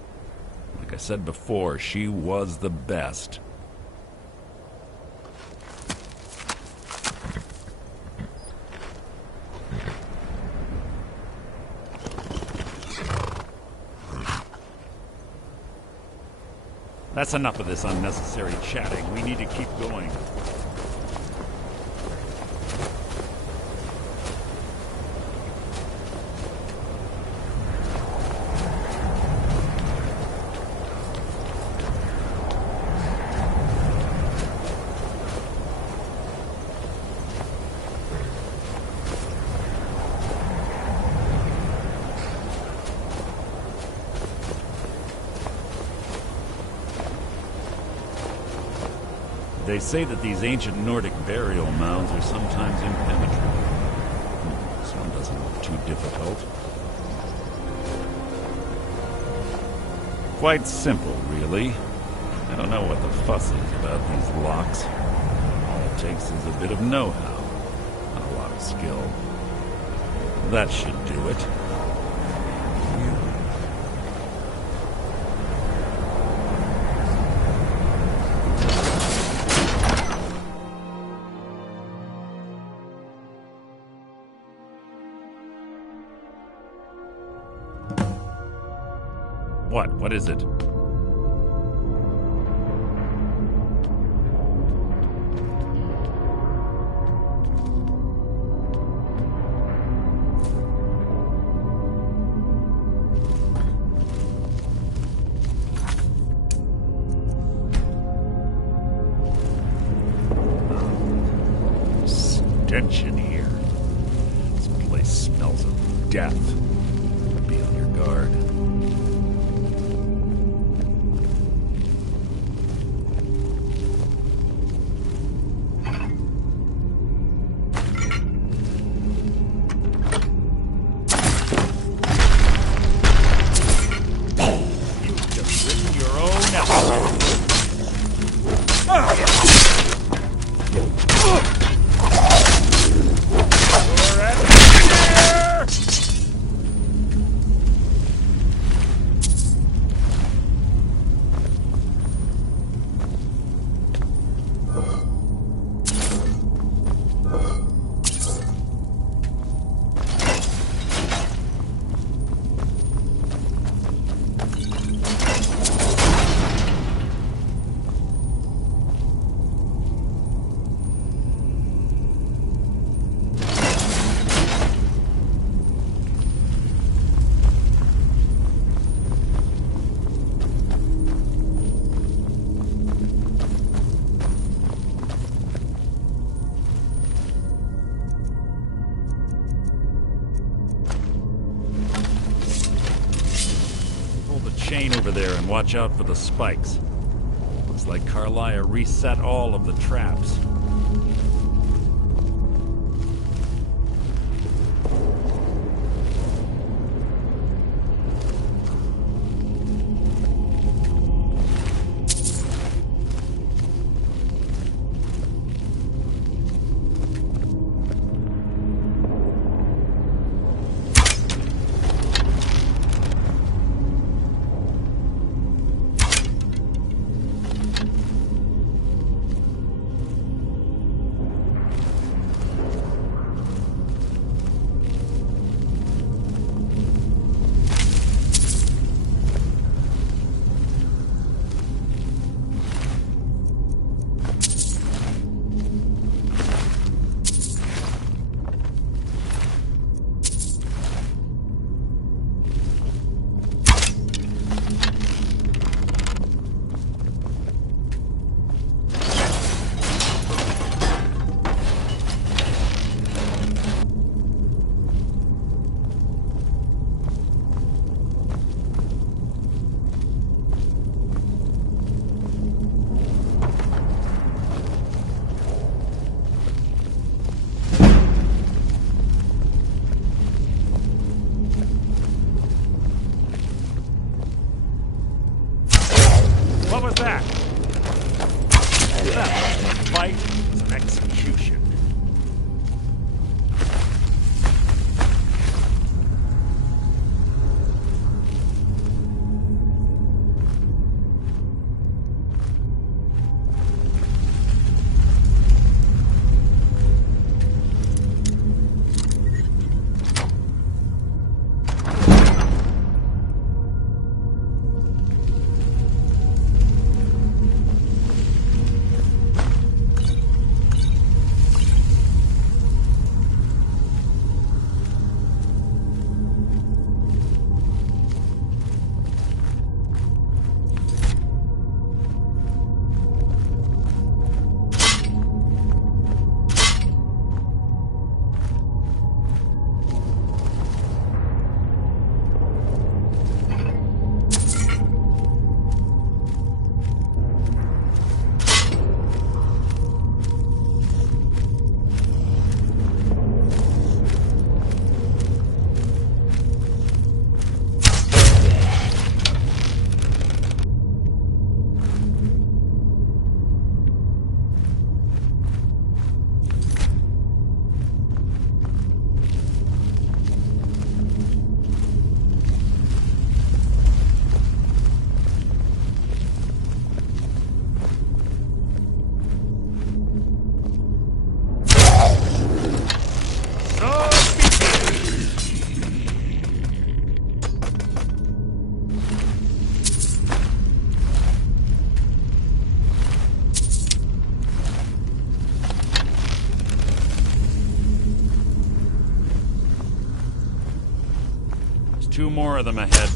Like I said before, she was the best. That's enough of this unnecessary chatting. We need to keep going. They say that these ancient Nordic burial mounds are sometimes impenetrable. This one doesn't look too difficult. Quite simple, really. I don't know what the fuss is about these locks. All it takes is a bit of know-how, not a lot of skill. That should do it. What is it? Stench in here. This place smells of death. Be on your guard. chain over there and watch out for the spikes. Looks like Carlia reset all of the traps. What was that? That wasn't a fight, it was an execution. Two more of them ahead.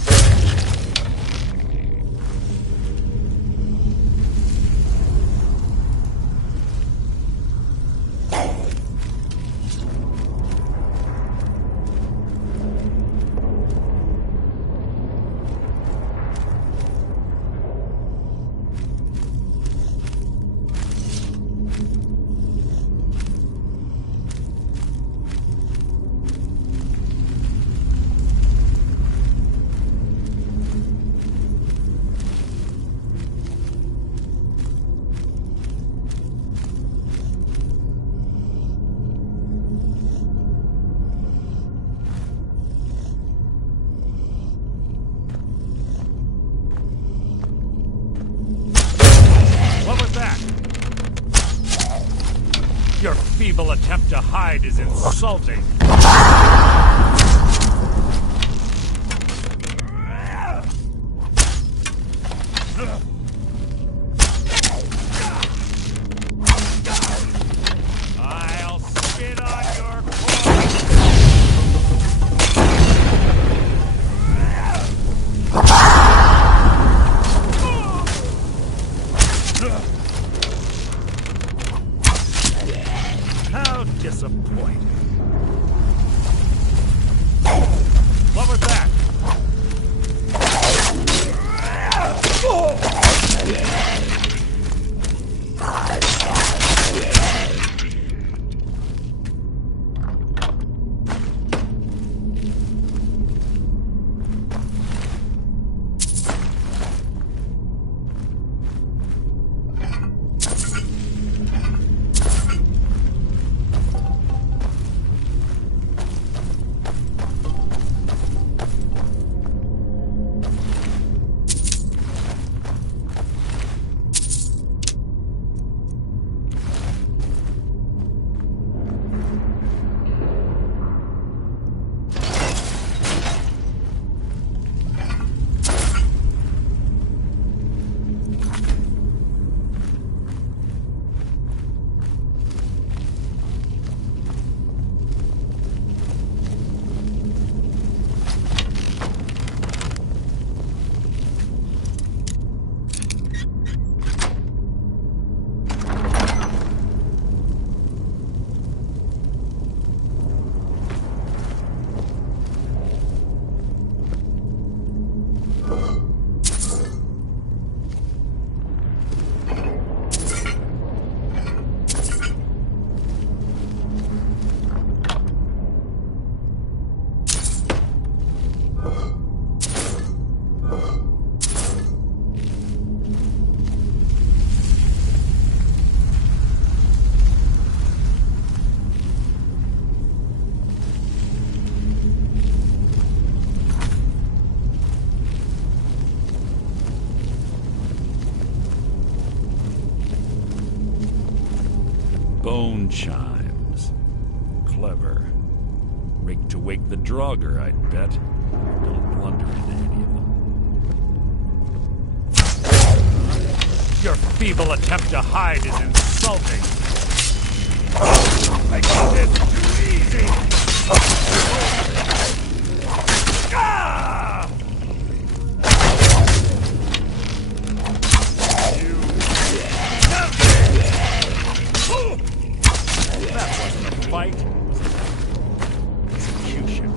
Your feeble attempt to hide is insulting. I'll spit on your How disappointing. What was that? phone chimes. Clever. Rigged to wake the Draugr, I'd bet. Don't blunder into any of them. Your feeble attempt to hide is insulting. Making this too easy. Ah! You nothing. That wasn't a fight. It was execution.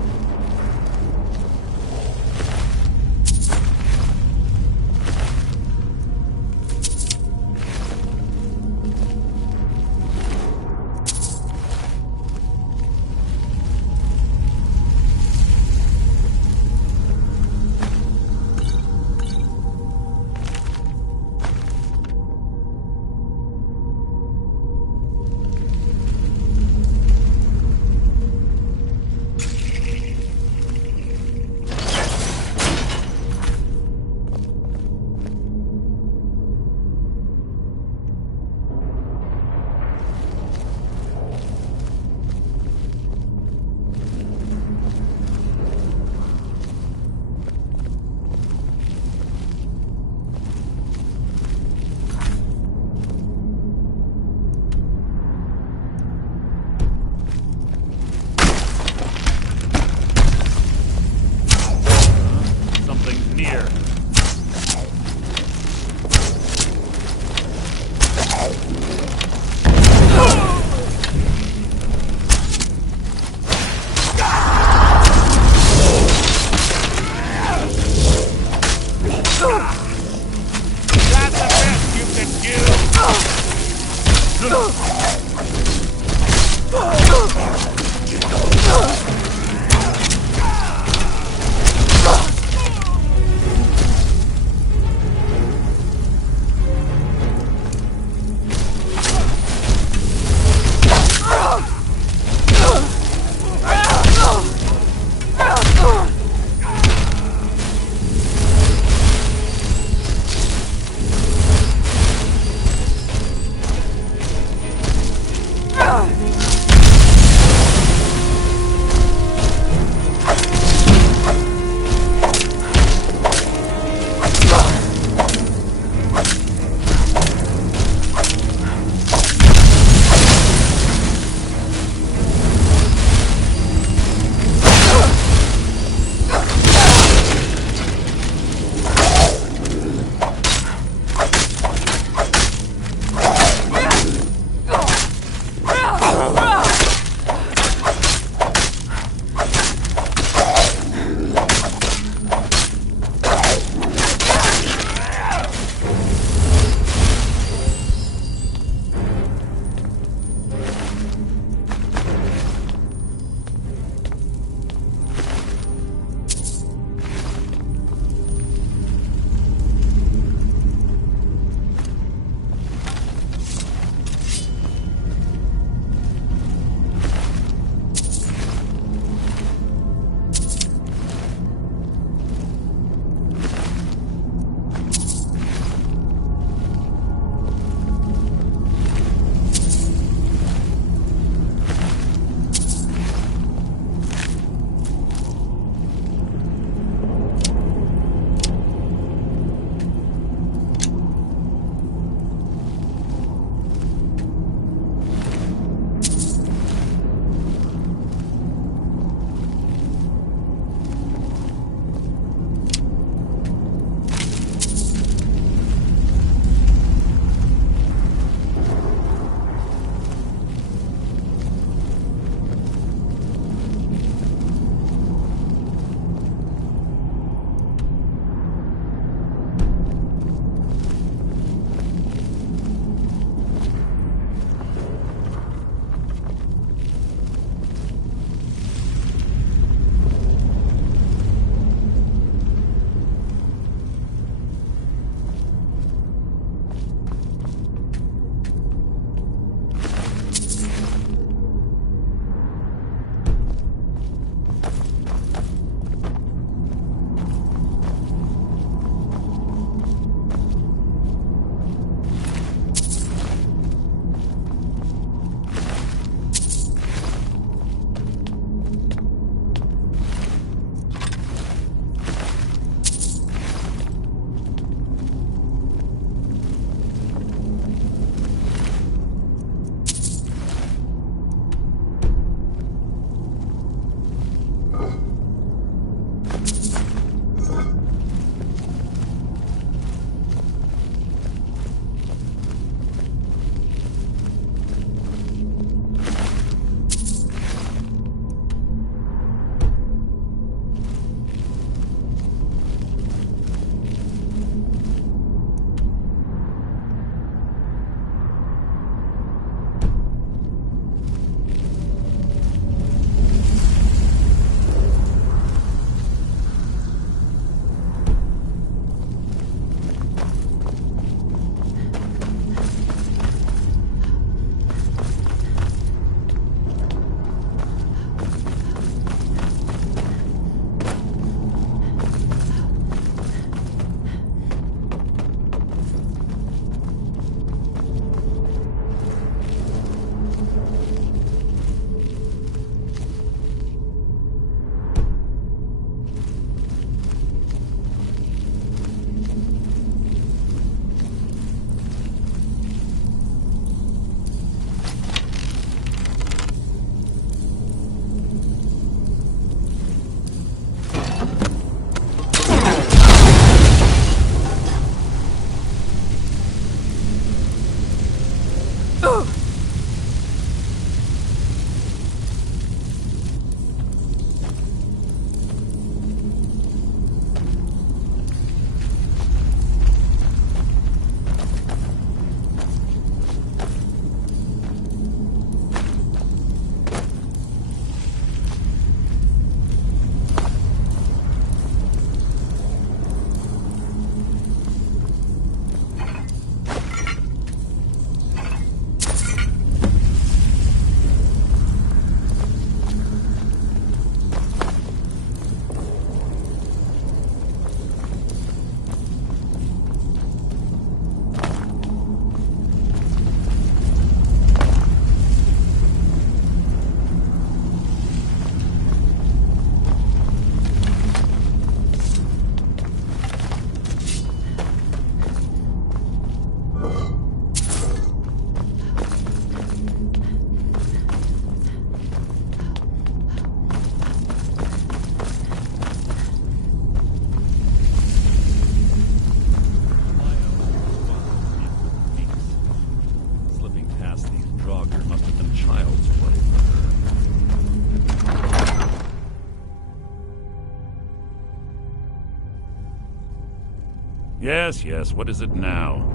Yes, yes, what is it now?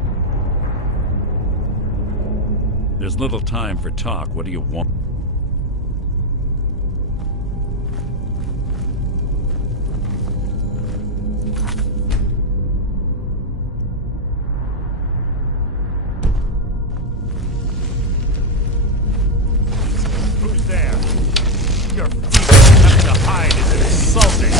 There's little time for talk. What do you want? Who's there? Your feet having to hide is insulting.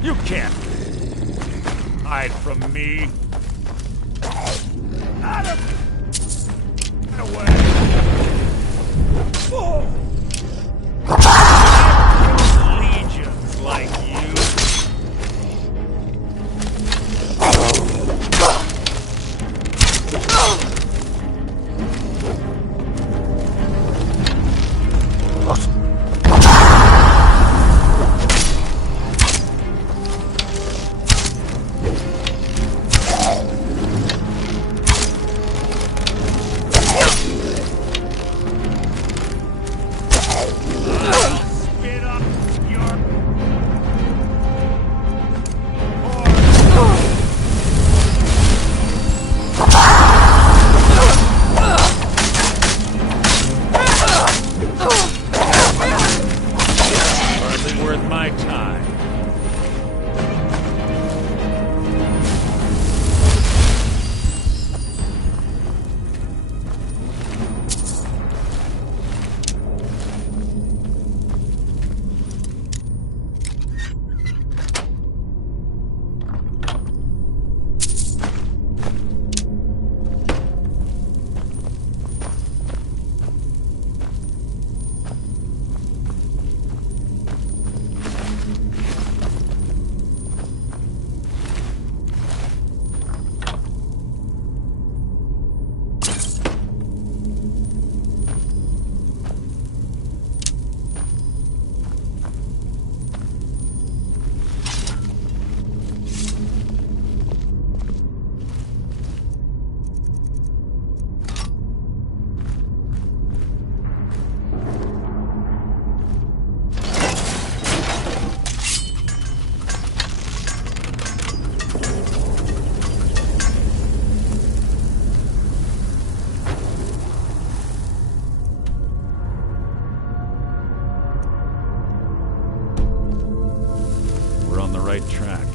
You can't hide from me. Get away. Legions like you. Right track.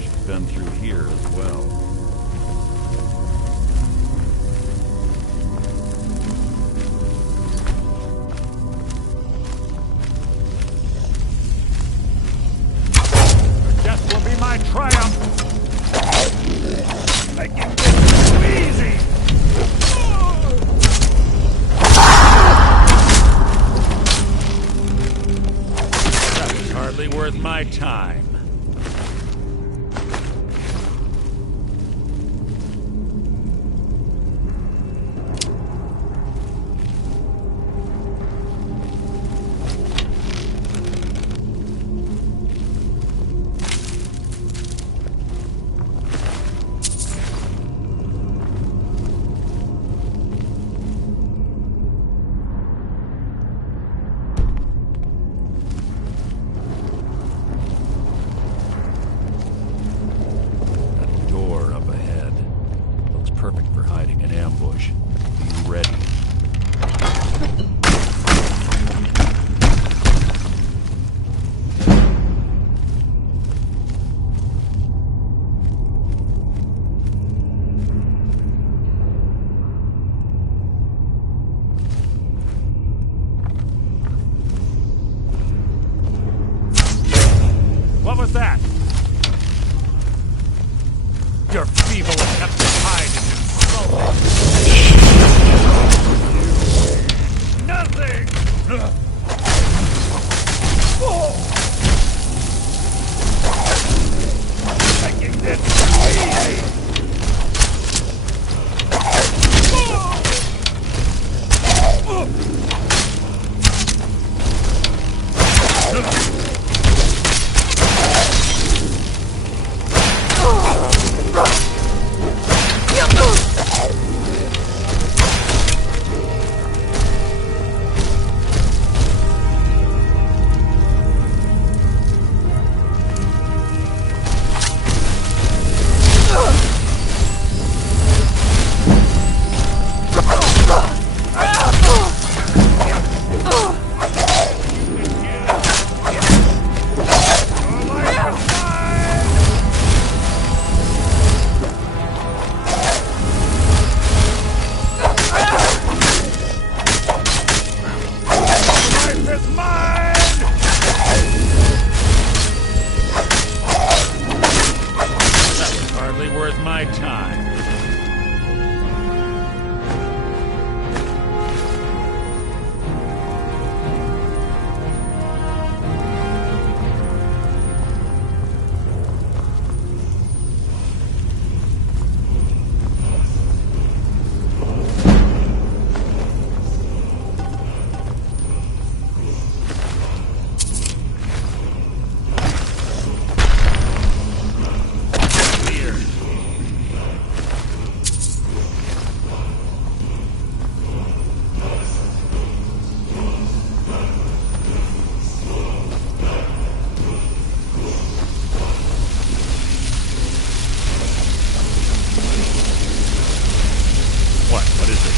She's been through here as well. Her death will be my triumph! worth my time. Perfect for hiding an ambush. Be ready. What was that? Your feeble attempt to hide is insulting. Nothing! Taking this easy! My time. What is it?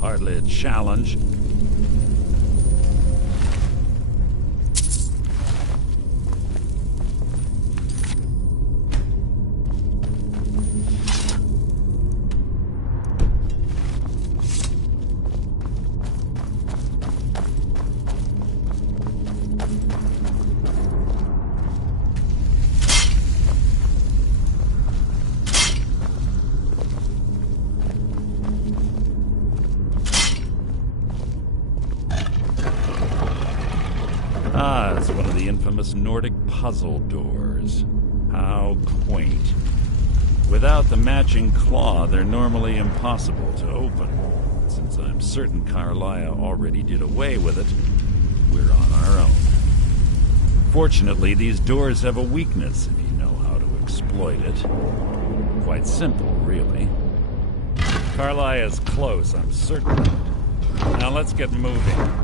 Hardly a challenge. famous Nordic puzzle doors. How quaint. Without the matching claw, they're normally impossible to open. Since I'm certain Carlia already did away with it, we're on our own. Fortunately, these doors have a weakness if you know how to exploit it. Quite simple, really. Carlia's close, I'm certain of it. Now let's get moving.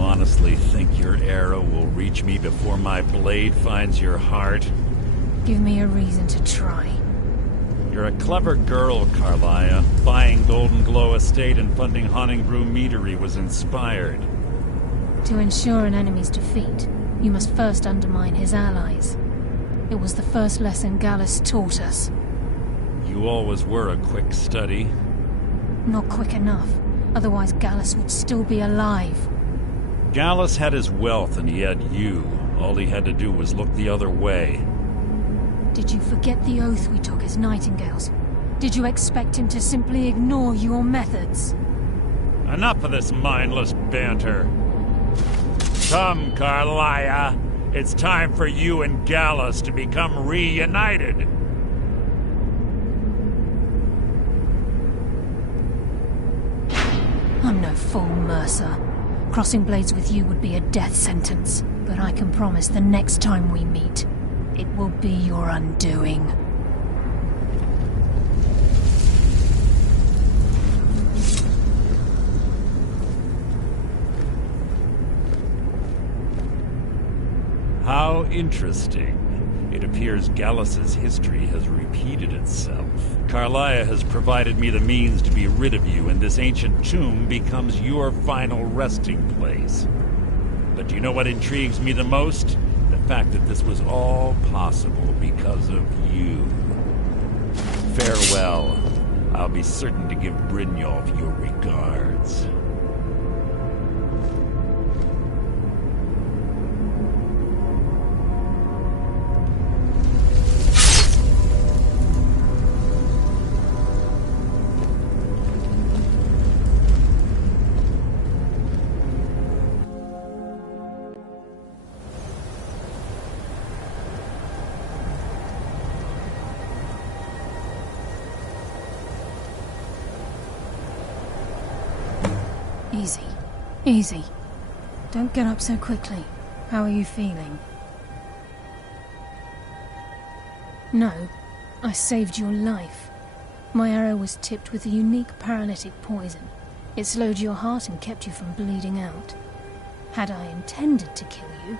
Honestly think your arrow will reach me before my blade finds your heart? Give me a reason to try. You're a clever girl, Carlia. Buying Golden Glow Estate and funding Honningbrew Meadery was inspired. To ensure an enemy's defeat, you must first undermine his allies. It was the first lesson Gallus taught us. You always were a quick study. Not quick enough. Otherwise Gallus would still be alive. Gallus had his wealth and he had you. All he had to do was look the other way. Did you forget the oath we took as Nightingales? Did you expect him to simply ignore your methods? Enough of this mindless banter. Come, Carlia. It's time for you and Gallus to become reunited. I'm no fool, Mercer. Crossing blades with you would be a death sentence, but I can promise the next time we meet, it will be your undoing. How interesting. It appears Gallus's history has repeated itself. Carlia has provided me the means to be rid of you, and this ancient tomb becomes your final resting place. But do you know what intrigues me the most? The fact that this was all possible because of you. Farewell. I'll be certain to give Brynjolf your regards. Easy. Easy. Don't get up so quickly. How are you feeling? No. I saved your life. My arrow was tipped with a unique paralytic poison. It slowed your heart and kept you from bleeding out. Had I intended to kill you,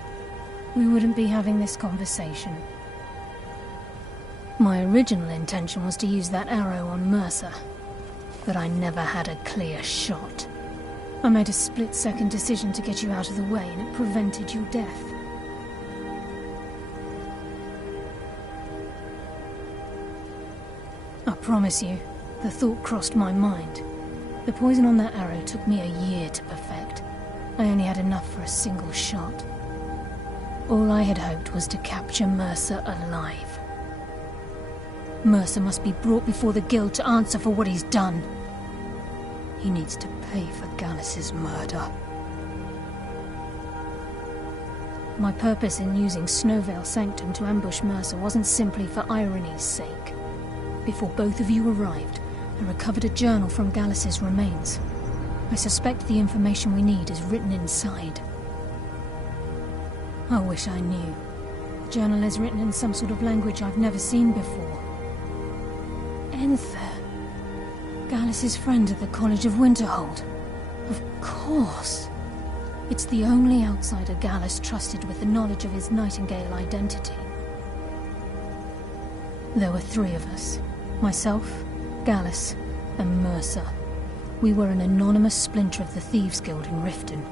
we wouldn't be having this conversation. My original intention was to use that arrow on Mercer, but I never had a clear shot. I made a split-second decision to get you out of the way, and it prevented your death. I promise you, the thought crossed my mind. The poison on that arrow took me a year to perfect. I only had enough for a single shot. All I had hoped was to capture Mercer alive. Mercer must be brought before the Guild to answer for what he's done. He needs to pay for Gallus's murder. My purpose in using Snowvale Sanctum to ambush Mercer wasn't simply for irony's sake. Before both of you arrived, I recovered a journal from Gallus's remains. I suspect the information we need is written inside. I wish I knew. The journal is written in some sort of language I've never seen before. Enther. Gallus's friend at the College of Winterhold. Of course. It's the only outsider Gallus trusted with the knowledge of his Nightingale identity. There were three of us. Myself, Gallus, and Mercer. We were an anonymous splinter of the Thieves' Guild in Riften.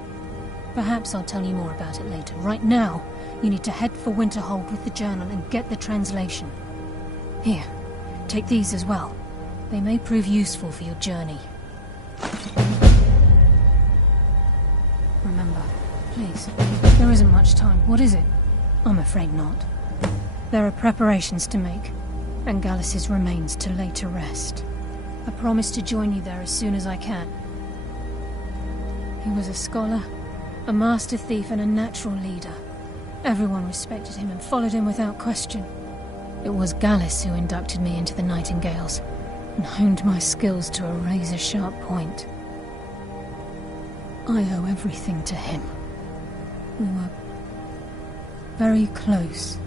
Perhaps I'll tell you more about it later. Right now, you need to head for Winterhold with the journal and get the translation. Here, take these as well. They may prove useful for your journey. Remember, please, there isn't much time. What is it? I'm afraid not. There are preparations to make, and Gallus's remains to lay to rest. I promise to join you there as soon as I can. He was a scholar, a master thief, and a natural leader. Everyone respected him and followed him without question. It was Gallus who inducted me into the Nightingales, and honed my skills to a razor-sharp point. I owe everything to him. We were very close.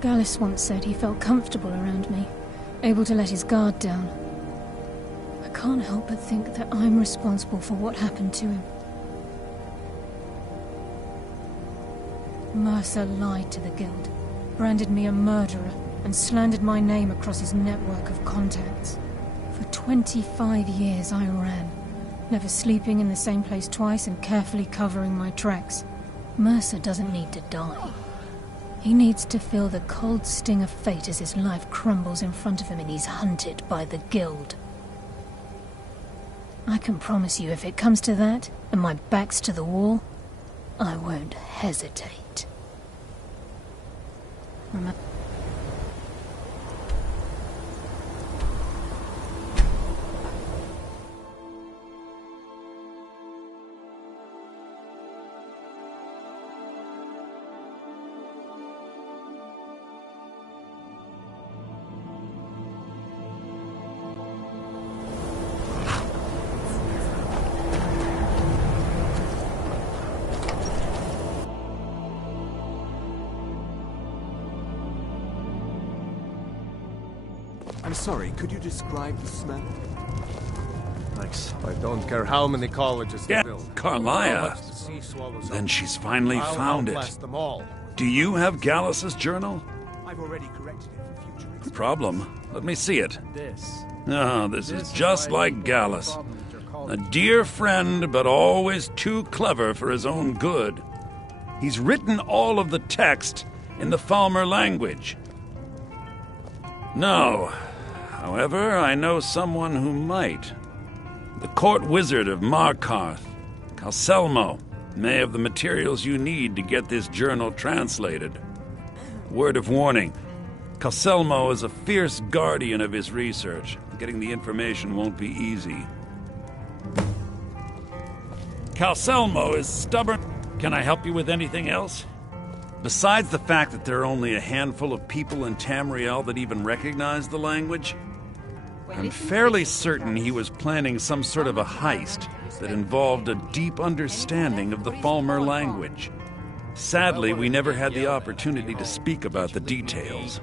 Gallus once said he felt comfortable around me, able to let his guard down. I can't help but think that I'm responsible for what happened to him. Mercer lied to the Guild, branded me a murderer, and slandered my name across his network of contacts. For 25 years I ran, never sleeping in the same place twice and carefully covering my tracks. Mercer doesn't need to die. He needs to feel the cold sting of fate as his life crumbles in front of him and he's hunted by the Guild. I can promise you, if it comes to that, and my back's to the wall, I won't hesitate. Remember. I'm sorry, could you describe the smell? Thanks. I don't care how many colleges they build. Carlia. Then she's finally found it. Do you have Gallus's journal? I've already corrected it for future. Problem? Let me see it. This is just like Gallus. A dear friend, but always too clever for his own good. He's written all of the text in the Falmer language. No. However, I know someone who might. The court wizard of Markarth, Calselmo, may have the materials you need to get this journal translated. Word of warning, Calselmo is a fierce guardian of his research. Getting the information won't be easy. Calselmo is stubborn. Can I help you with anything else? Besides the fact that there are only a handful of people in Tamriel that even recognize the language, I'm fairly certain he was planning some sort of a heist that involved a deep understanding of the Falmer language. Sadly, we never had the opportunity to speak about the details.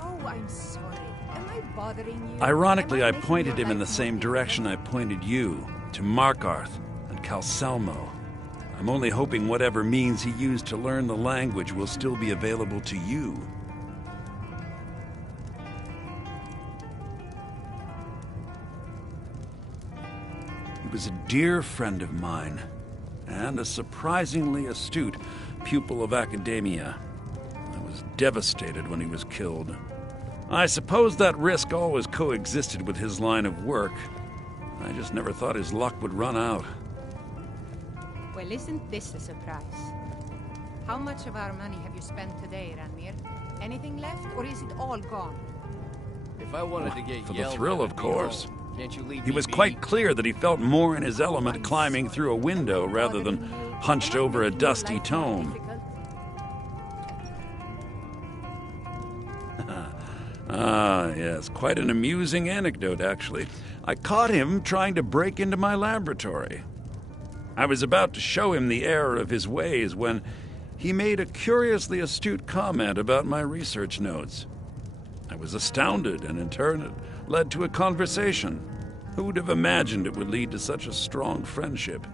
Oh, I'm sorry. Am I bothering you? Ironically, I pointed him in the same direction I pointed you, to Markarth and Calselmo. I'm only hoping whatever means he used to learn the language will still be available to you. He was a dear friend of mine, and a surprisingly astute pupil of academia. I was devastated when he was killed. I suppose that risk always coexisted with his line of work. I just never thought his luck would run out. Well, isn't this a surprise? How much of our money have you spent today, Ranmir? Anything left, or is it all gone? If I wanted to get For the yelled thrill, at, of course. Can't you leave He me was be? quite clear that he felt more in his element climbing through a window rather than hunched over a dusty tome. Yes, quite an amusing anecdote, actually. I caught him trying to break into my laboratory. I was about to show him the error of his ways when he made a curiously astute comment about my research notes. I was astounded, and in turn it led to a conversation. Who would have imagined it would lead to such a strong friendship?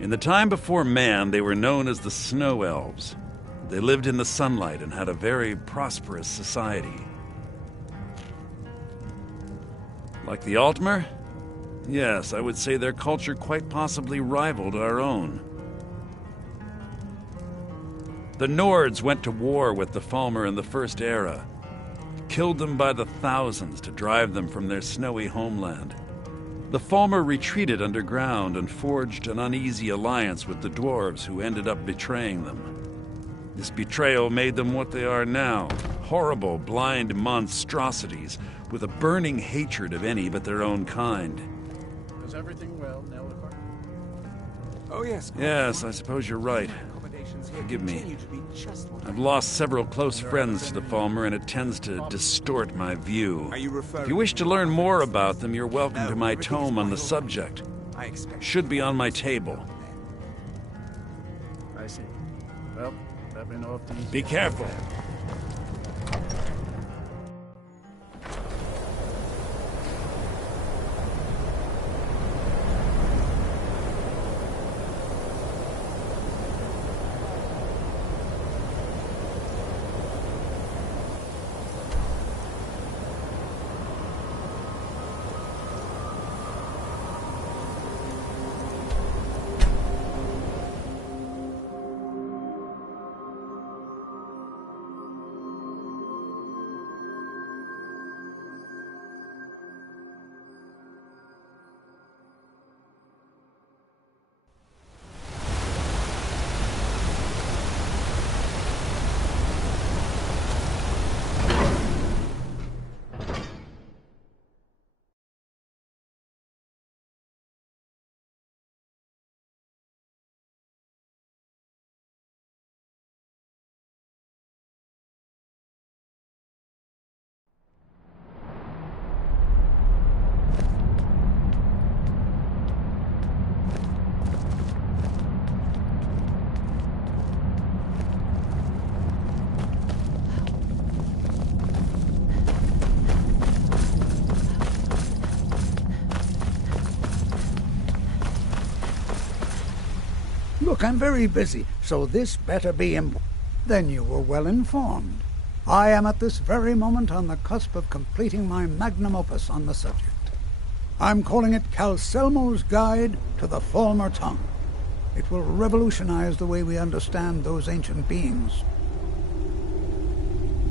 In the time before man, they were known as the Snow Elves. They lived in the sunlight and had a very prosperous society. Like the Altmer, Yes, I would say their culture quite possibly rivaled our own. The Nords went to war with the Falmer in the First Era, killed them by the thousands to drive them from their snowy homeland. The Falmer retreated underground and forged an uneasy alliance with the dwarves who ended up betraying them. This betrayal made them what they are now, horrible, blind monstrosities with a burning hatred of any but their own kind. Is everything well, Nellifer? Oh, yes. Yes, I suppose you're right. Forgive me. I've lost several close friends to the Falmer, and it tends to distort my view. If you wish to learn more about them, you're welcome to my tome on the subject. Should be on my table. I see. Well, let me know if these... Be careful. Look, I'm very busy, so this better be Then you were well informed. I am at this very moment on the cusp of completing my magnum opus on the subject. I'm calling it Calselmo's Guide to the Falmer Tongue. It will revolutionize the way we understand those ancient beings.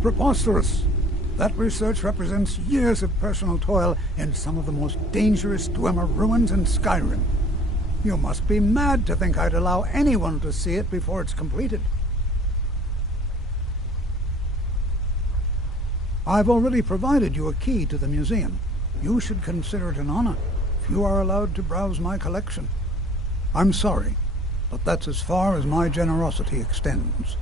Preposterous! That research represents years of personal toil in some of the most dangerous Dwemer ruins in Skyrim. You must be mad to think I'd allow anyone to see it before it's completed. I've already provided you a key to the museum. You should consider it an honor if you are allowed to browse my collection. I'm sorry, but that's as far as my generosity extends.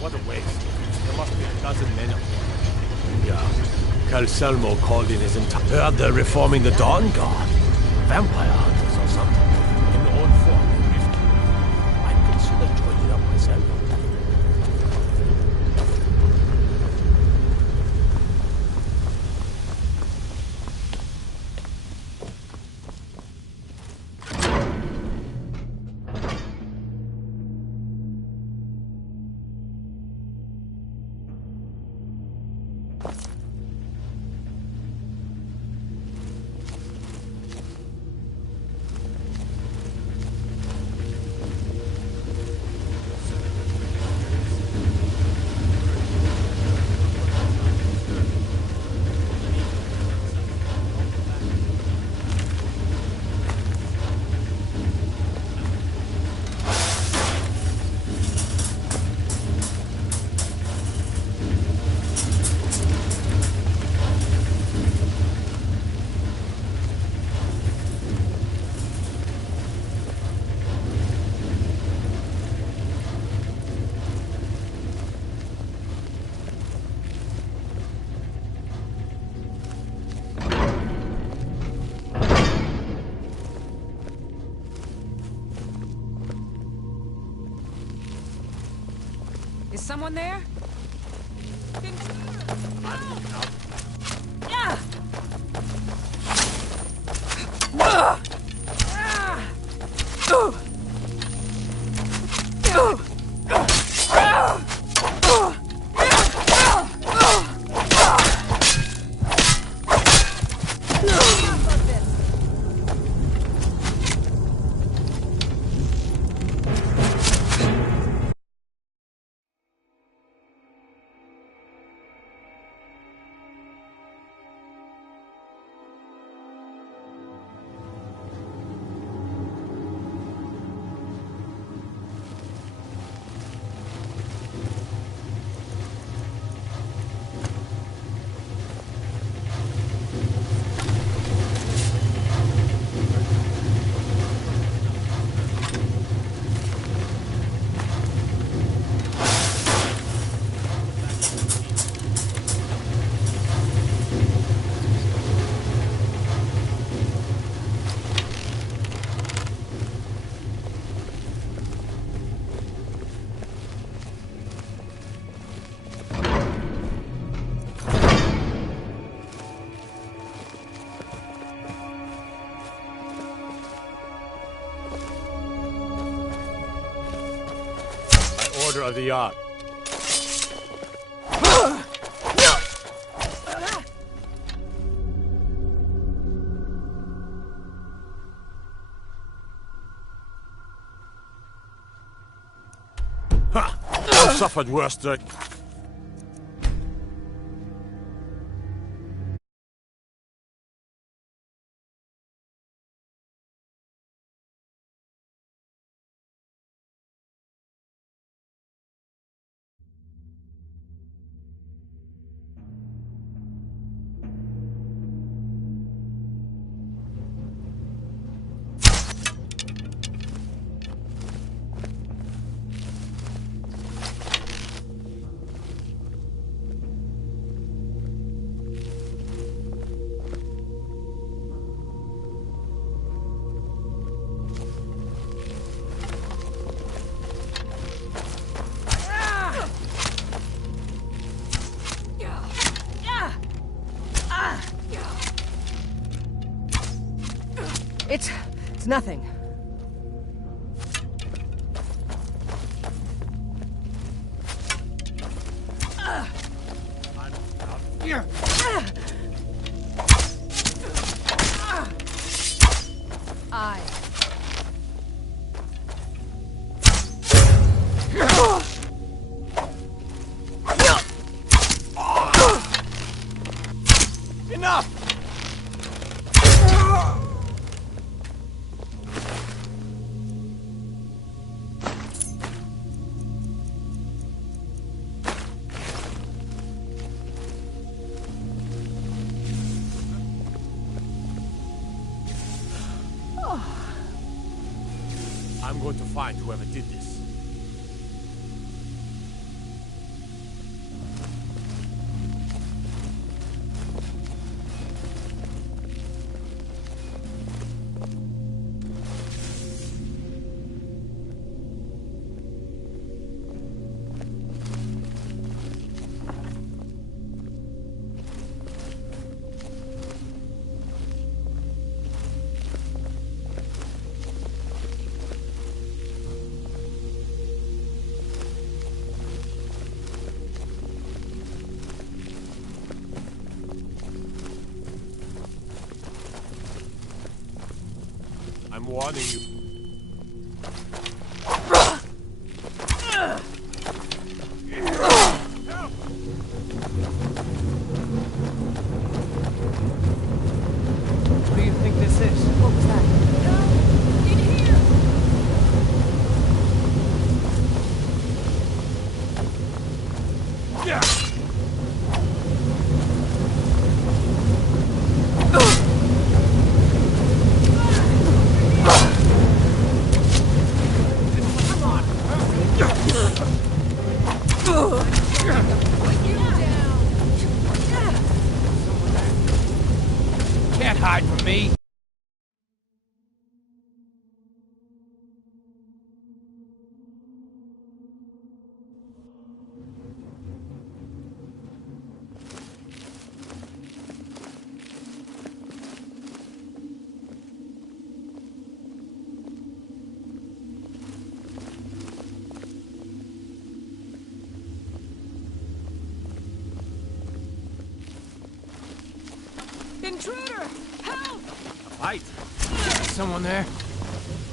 What a waste. There must be a dozen men up there. Yeah. Calselmo called in his entire... Heard they're reforming the Dawn Guard. Vampire hunters or something. In old form. I'd consider joining up myself. someone there? Order of the Yard. Ha! I've suffered worse than... It's nothing. Enough! I'm going to find whoever did this. I'm warning you. What do you think this is? What was that? intruder! Help! Fight! Someone there?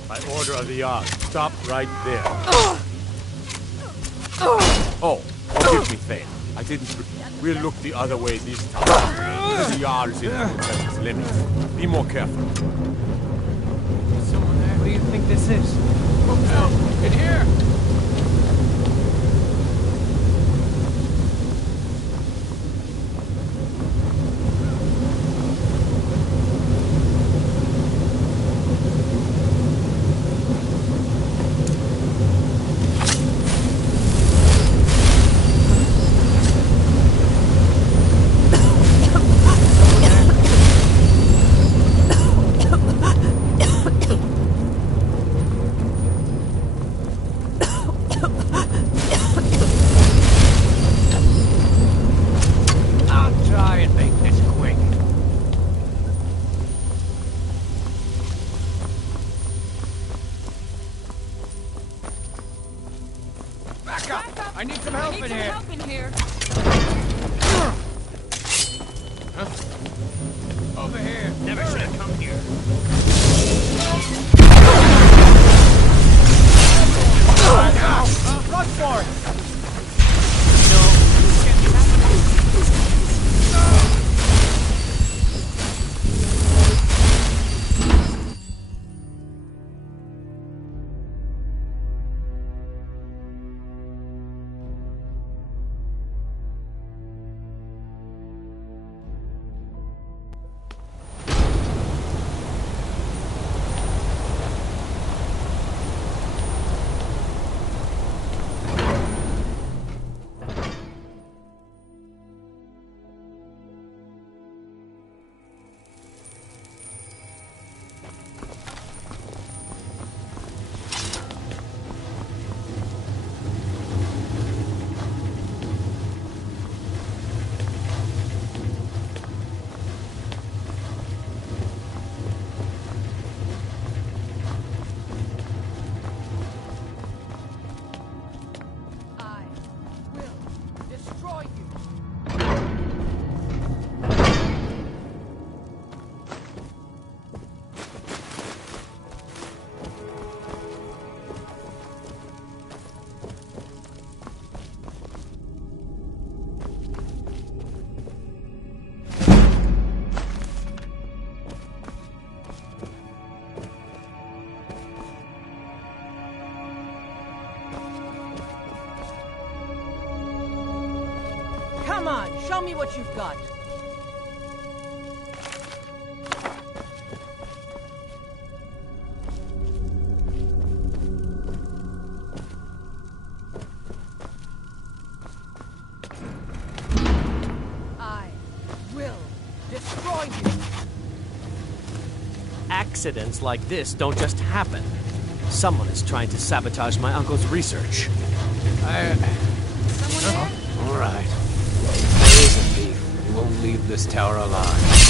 By order of the Yard, stop right there. Oh, forgive me, Thane. I didn't... We'll look the other way this time. The Jarl's influence has its limits. Be more careful. Someone there? What do you think this is? Help! In here! I need some help in here. Huh? Over here. Never should have come here. Now, run for it. Come on, show me what you've got. I will destroy you. Accidents like this don't just happen. Someone is trying to sabotage my uncle's research. Someone there? All right. There is a thief who won't leave this tower alive.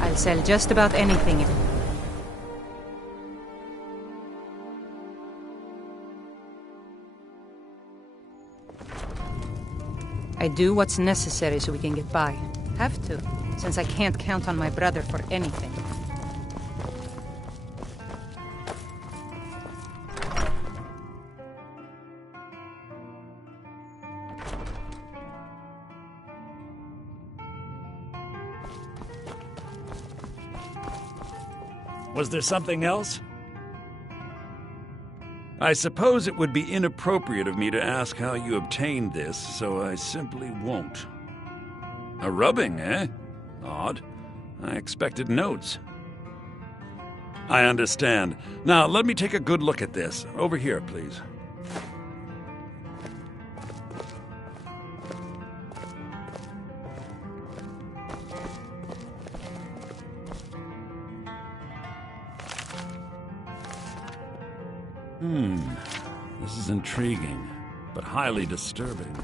I'll sell just about anything. I do what's necessary so we can get by. Have to, since I can't count on my brother for anything. Was there something else? I suppose it would be inappropriate of me to ask how you obtained this, so I simply won't. A rubbing, eh? Odd. I expected notes. I understand. Now, let me take a good look at this. Over here, please. This is intriguing, but highly disturbing.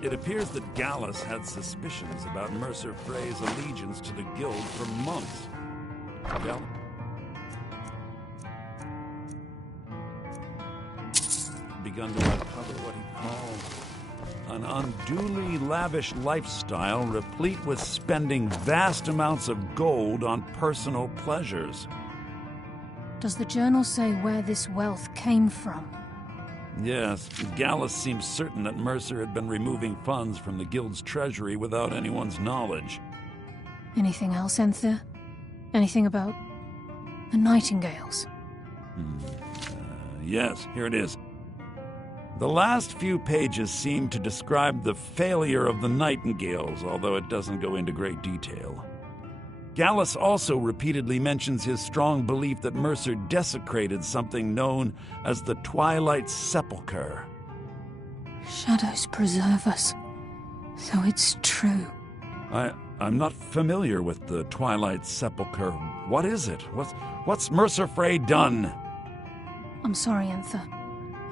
It appears that Gallus had suspicions about Mercer Frey's allegiance to the Guild for months. Begun to uncover what he called an unduly lavish lifestyle replete with spending vast amounts of gold on personal pleasures. Does the journal say where this wealth came from? Yes, Gallus seems certain that Mercer had been removing funds from the Guild's treasury without anyone's knowledge. Anything else, Enthir? Anything about the Nightingales? Yes, here it is. The last few pages seem to describe the failure of the Nightingales, although it doesn't go into great detail. Gallus also repeatedly mentions his strong belief that Mercer desecrated something known as the Twilight Sepulchre. Shadows preserve us. So it's true. I'm not familiar with the Twilight Sepulchre. What is it? What's Mercer Frey done? I'm sorry, Enthir.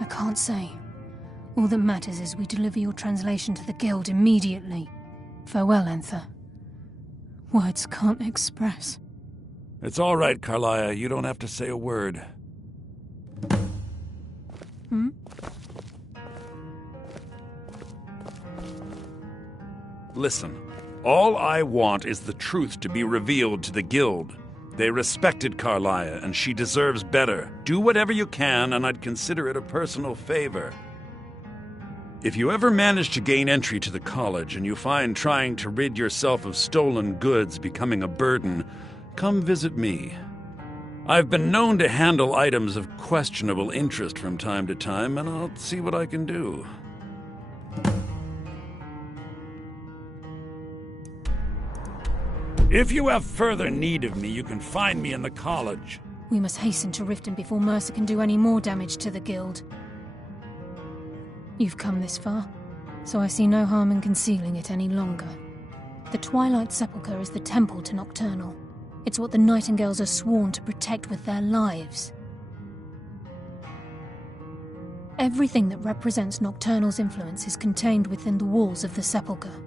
I can't say. All that matters is we deliver your translation to the Guild immediately. Farewell, Enthir. Words can't express. It's all right, Carlia. You don't have to say a word. Listen, all I want is the truth to be revealed to the Guild. They respected Carlia, and she deserves better. Do whatever you can, and I'd consider it a personal favor. If you ever manage to gain entry to the college and you find trying to rid yourself of stolen goods becoming a burden, come visit me. I've been known to handle items of questionable interest from time to time, and I'll see what I can do. If you have further need of me, you can find me in the college. We must hasten to Riften before Mercer can do any more damage to the Guild. You've come this far, so I see no harm in concealing it any longer. The Twilight Sepulchre is the temple to Nocturnal. It's what the Nightingales are sworn to protect with their lives. Everything that represents Nocturnal's influence is contained within the walls of the Sepulchre.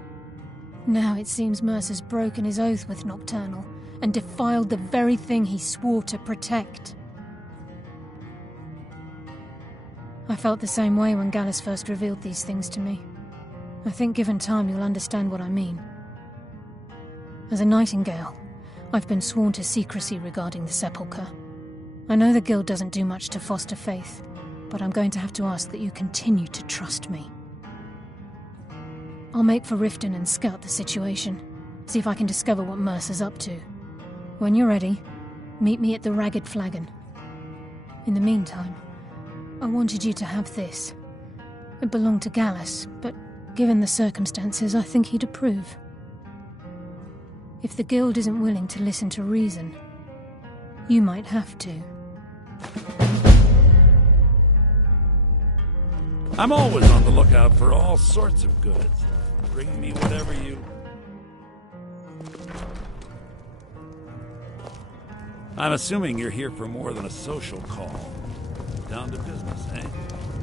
Now it seems Mercer's broken his oath with Nocturnal and defiled the very thing he swore to protect. I felt the same way when Gallus first revealed these things to me. I think given time you'll understand what I mean. As a Nightingale, I've been sworn to secrecy regarding the Sepulchre. I know the Guild doesn't do much to foster faith, but I'm going to have to ask that you continue to trust me. I'll make for Riften and scout the situation, see if I can discover what Mercer's up to. When you're ready, meet me at the Ragged Flagon. In the meantime, I wanted you to have this. It belonged to Gallus, but given the circumstances, I think he'd approve. If the Guild isn't willing to listen to reason, you might have to. I'm always on the lookout for all sorts of goods. Bring me whatever you... I'm assuming you're here for more than a social call. Down to business, eh?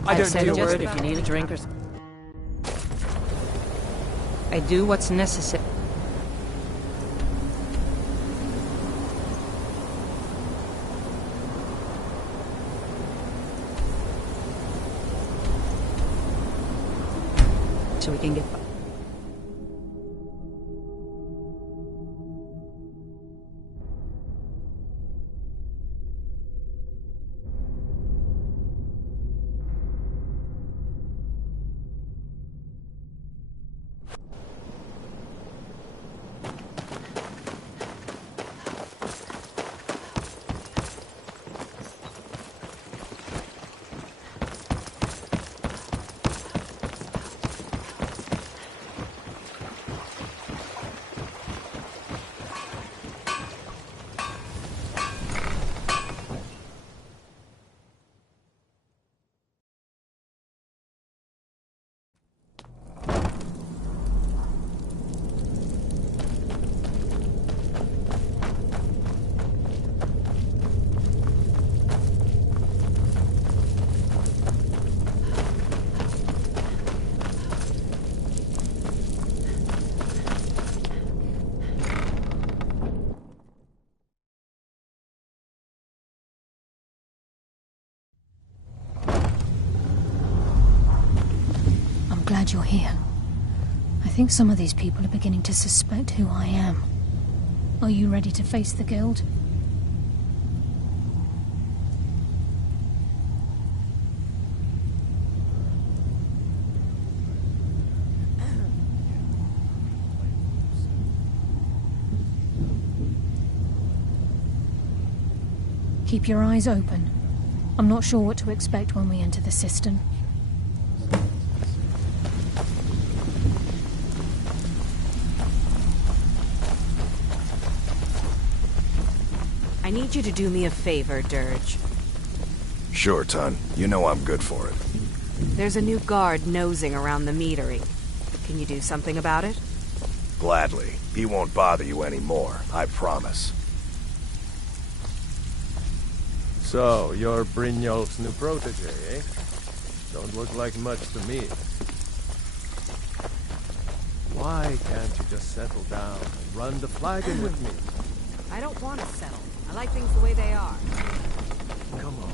I don't said do a word just if you need a drink or something. I do what's necessary. so we can get... Glad you're here. I think some of these people are beginning to suspect who I am. Are you ready to face the Guild? Keep your eyes open. I'm not sure what to expect when we enter the cistern. I need you to do me a favor, Dirge. Sure, Ton. You know I'm good for it. There's a new guard nosing around the meadery. Can you do something about it? Gladly. He won't bother you anymore, I promise. So, you're Brynjolf's new protege, eh? Don't look like much to me. Why can't you just settle down and run the flagon with me? I don't want to settle. I like things the way they are. Come on.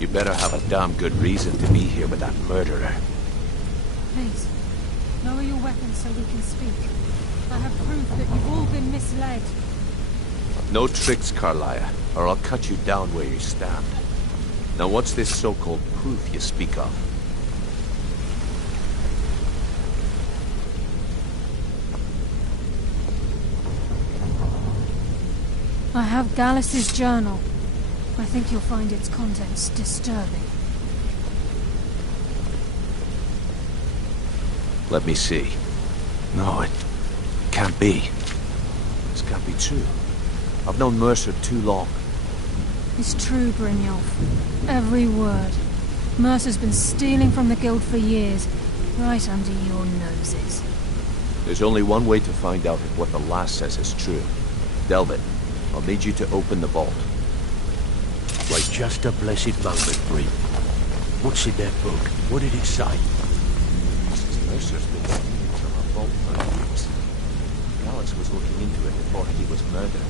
You better have a damn good reason to be here with that murderer. Please, lower your weapons so we can speak. I have proof that you've all been misled. No tricks, Carlia, or I'll cut you down where you stand. Now what's this so-called proof you speak of? I have Gallus's journal. I think you'll find its contents disturbing. Let me see. No, it can't be. This can't be true. I've known Mercer too long. It's true, Brynjolf. Every word. Mercer's been stealing from the Guild for years, right under your noses. There's only one way to find out if what the lass says is true. Delve it. I'll need you to open the vault. Wait just a blessed moment, Bryn. What's in that book? What did it say? Mrs. Mercer's been stealing from our vault for years. Gallus was looking into it before he was murdered.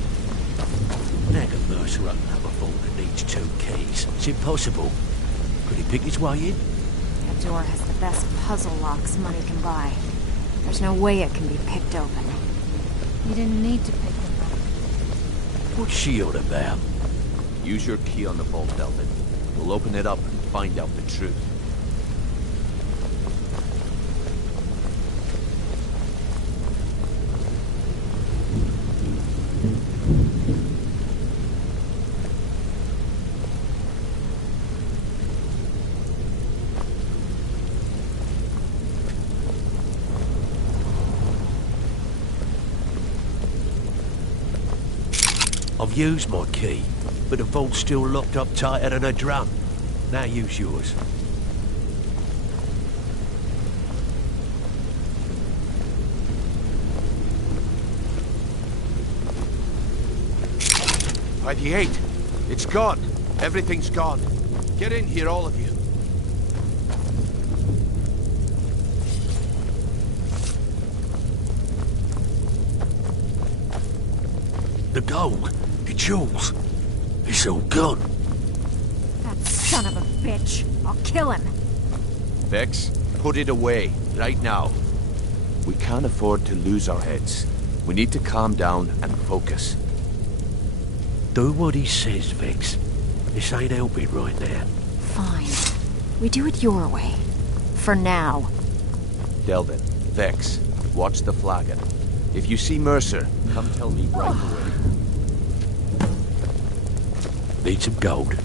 How can Mercer open up a vault that needs 2 keys? It's impossible. Could he pick his way in? That door has the best puzzle locks money can buy. There's no way it can be picked open. You didn't need to pick them up. What's she on about? Use your key on the vault, Delvin. We'll open it up and find out the truth. I've used my key, but the vault's still locked up tighter than a drum. Now use yours. By the 8. It's gone. Everything's gone. Get in here, all of you. gold, the jewels. It's all gone. That son of a bitch. I'll kill him. Vex, put it away, right now. We can't afford to lose our heads. We need to calm down and focus. Do what he says, Vex. This ain't helping right now. Fine. We do it your way. For now. Delvin, Vex, watch the flagon. If you see Mercer, come tell me right away. Need some gold.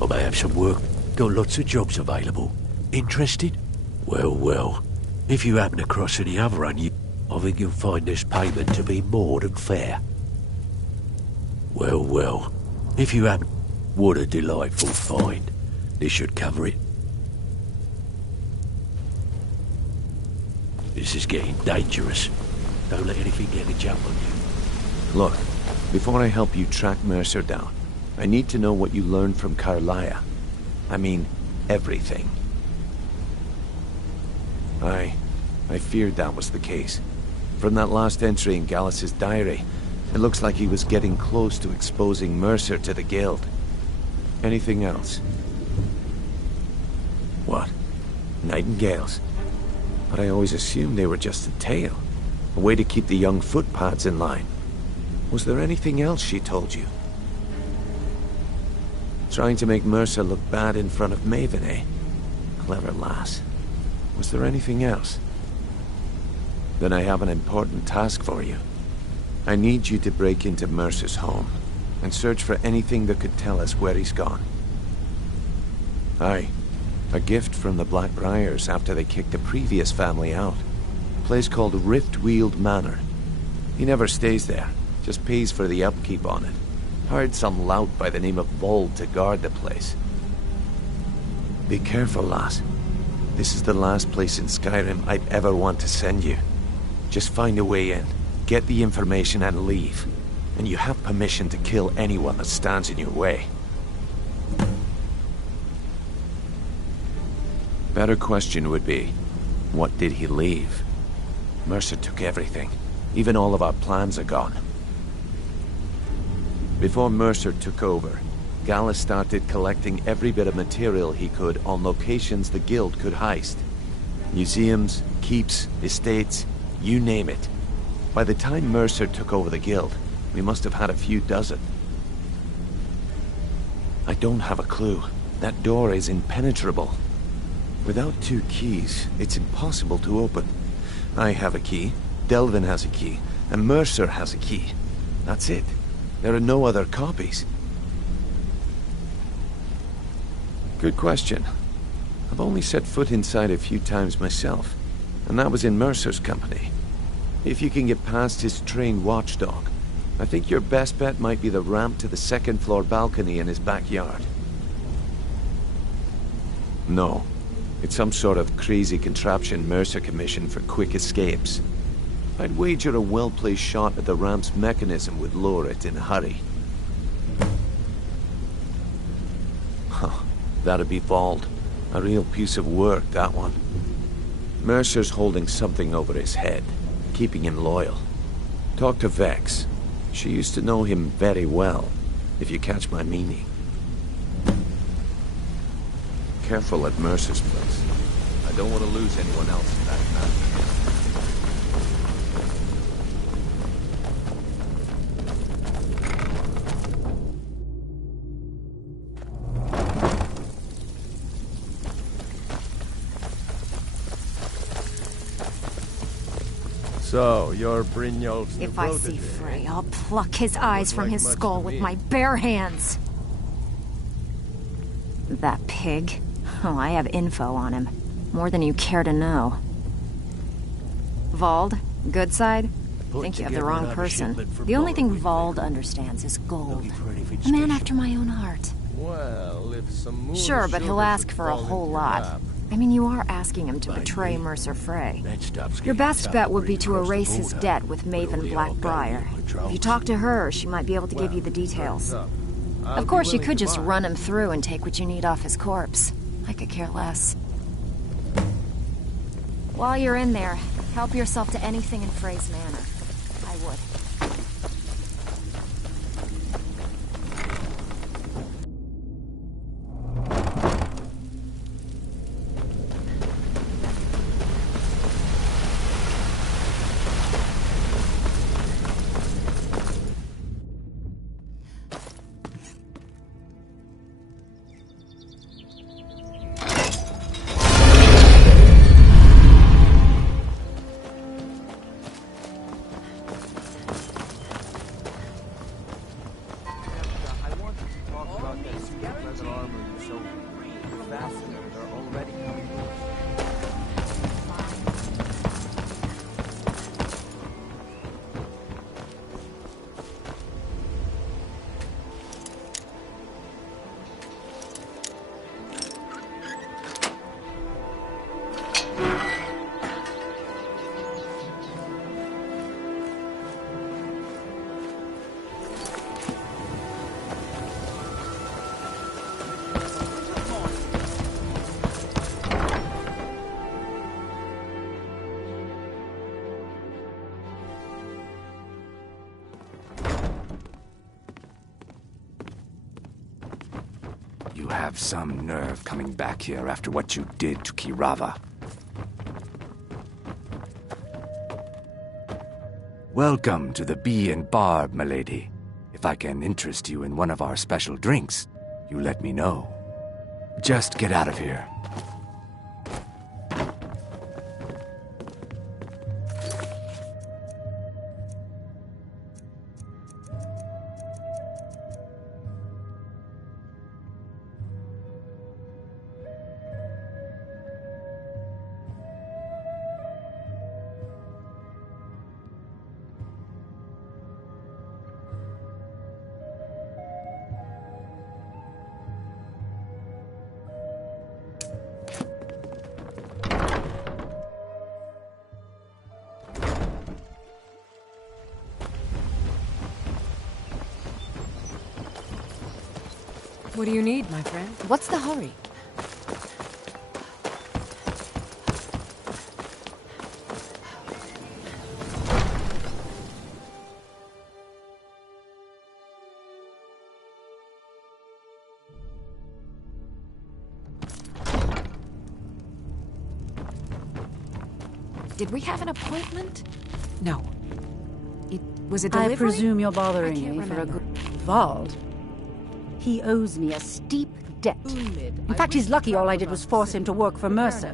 I may have some work. Got lots of jobs available. Interested? Well, well. If you happen across any other I think you'll find this payment to be more than fair. Well, well. If you happen... What a delightful find. This should cover it. This is getting dangerous. Don't let anything get a jump on you. Look, before I help you track Mercer down, I need to know what you learned from Carlia. I mean, everything. I feared that was the case. From that last entry in Gallus's diary, it looks like he was getting close to exposing Mercer to the Guild. Anything else? What? Nightingales? But I always assumed they were just a tale. A way to keep the young footpads in line. Was there anything else she told you? Trying to make Mercer look bad in front of Maven, eh? Clever lass. Was there anything else? Then I have an important task for you. I need you to break into Mercer's home and search for anything that could tell us where he's gone. Aye, a gift from the Blackbriars after they kicked the previous family out. A place called Riftweald Manor. He never stays there, just pays for the upkeep on it. Hired some lout by the name of Vold to guard the place. Be careful, lass. This is the last place in Skyrim I'd ever want to send you. Just find a way in, get the information and leave. And you have permission to kill anyone that stands in your way. Better question would be, what did he leave? Mercer took everything. Even all of our plans are gone. Before Mercer took over, Gallus started collecting every bit of material he could on locations the Guild could heist. Museums, keeps, estates, you name it. By the time Mercer took over the Guild, we must have had a few dozen. I don't have a clue. That door is impenetrable. Without 2 keys, it's impossible to open. I have a key, Delvin has a key, and Mercer has a key. That's it. There are no other copies. Good question. I've only set foot inside a few times myself, and that was in Mercer's company. If you can get past his trained watchdog, I think your best bet might be the ramp to the 2nd floor balcony in his backyard. No. It's some sort of crazy contraption Mercer commissioned for quick escapes. I'd wager a well-placed shot at the ramp's mechanism would lower it in a hurry. Huh. That'd be Vold. A real piece of work, that one. Mercer's holding something over his head, keeping him loyal. Talk to Vex. She used to know him very well, if you catch my meaning. Careful at Mercer's place. I don't want to lose anyone else in that matter. So, you're Brynjolf's new If I see Frey, I'll pluck his eyes from his skull with my bare hands. That pig? Oh, I have info on him. More than you care to know. Vold? Good side? I think you have the wrong person. The only thing Vold understands is gold. A man after my own heart. Well, if some Sure, but he'll ask for a whole lot. I mean, you are asking him to betray Mercer Frey. Your best bet would be to erase his debt with Maven Blackbriar. If you talk to her, she might be able to give you the details. Of course, you could just run him through and take what you need off his corpse. I could care less. While you're in there, help yourself to anything in Frey's manor. I would. have some nerve coming back here after what you did to Kirava. Welcome to the Bee and Barb, milady. If I can interest you in one of our special drinks, you let me know. Just get out of here. What do you need, my friend? What's the hurry? Did we have an appointment? No. It was a delivery? I presume you're bothering I can't me for a remember. good... Vald. He owes me a steep debt. In fact, he's lucky all I did was force him to work for Mercer.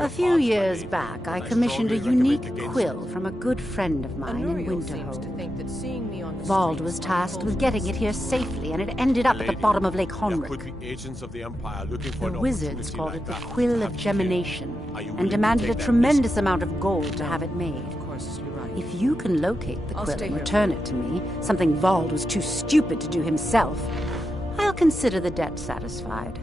A few years back, I commissioned a unique quill from a good friend of mine in Winterhold. Vald was tasked with getting it here safely, and it ended up at the bottom of Lake Honric. Agents of the Empire looking for The wizards called it the Quill of Gemination, and demanded a tremendous amount of gold to have it made. If you can locate the quill and return it to me, something Vald was too stupid to do himself, I'll consider the debt satisfied.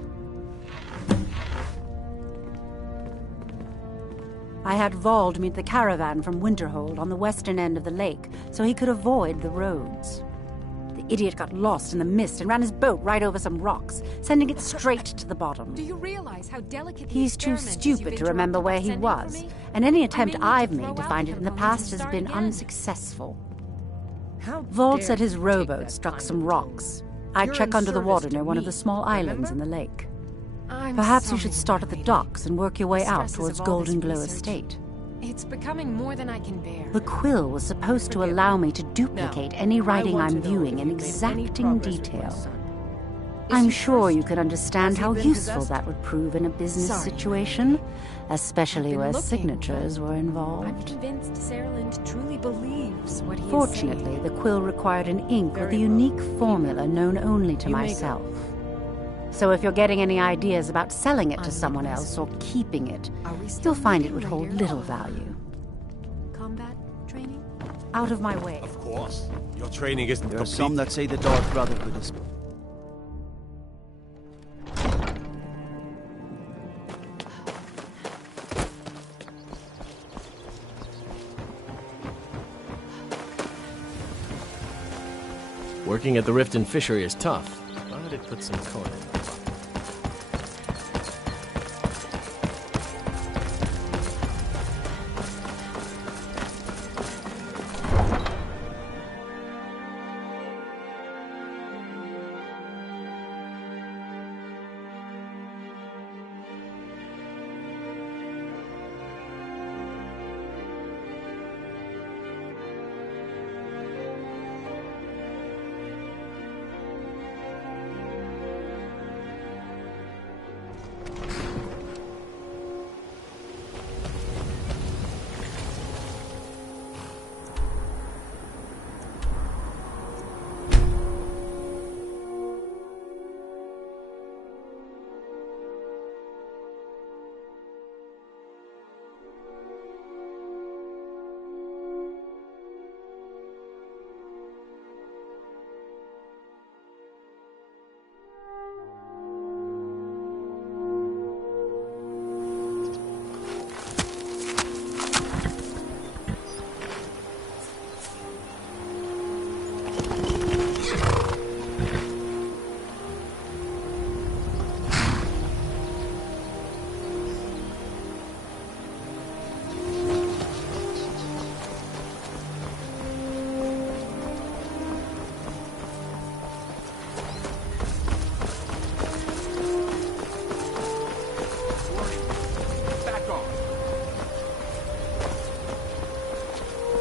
I had Vald meet the caravan from Winterhold on the western end of the lake, so he could avoid the roads. The idiot got lost in the mist and ran his boat right over some rocks, sending it straight to the bottom. Do you realize how delicate the He's too experiment is stupid you've to remember where he interrupted by was, sending for me? and any attempt I may I've need to made to throw find out it the in the components past and has start been again. unsuccessful. How Vald dare said his you rowboat take that struck time some to rocks. I'd You're check in under the service water to near one of me, the small islands in the remember? lake. I'm Perhaps you sorry, should start at the docks and work your way The out stresses towards of all this Golden Glow research. Estate. It's becoming more than I can bear. The quill was supposed to allow me to duplicate any writing I'm viewing in exacting detail. I'm sure you can understand how useful that would prove in a business Sorry. situation, especially I've where been looking, signatures were I'm involved. convinced Saraland truly believes what he is Fortunately, saying. the quill required an ink with a Very unique formula known only to You may go. myself. So if you're getting any ideas about selling it to someone else or keeping it, you'll find it would hold little value. Combat training? Out of my way. Of course. Your training isn't There are complete. some that say the Dark Brotherhood is... Working at the Riften Fishery is tough, but it puts some coin in my pocket.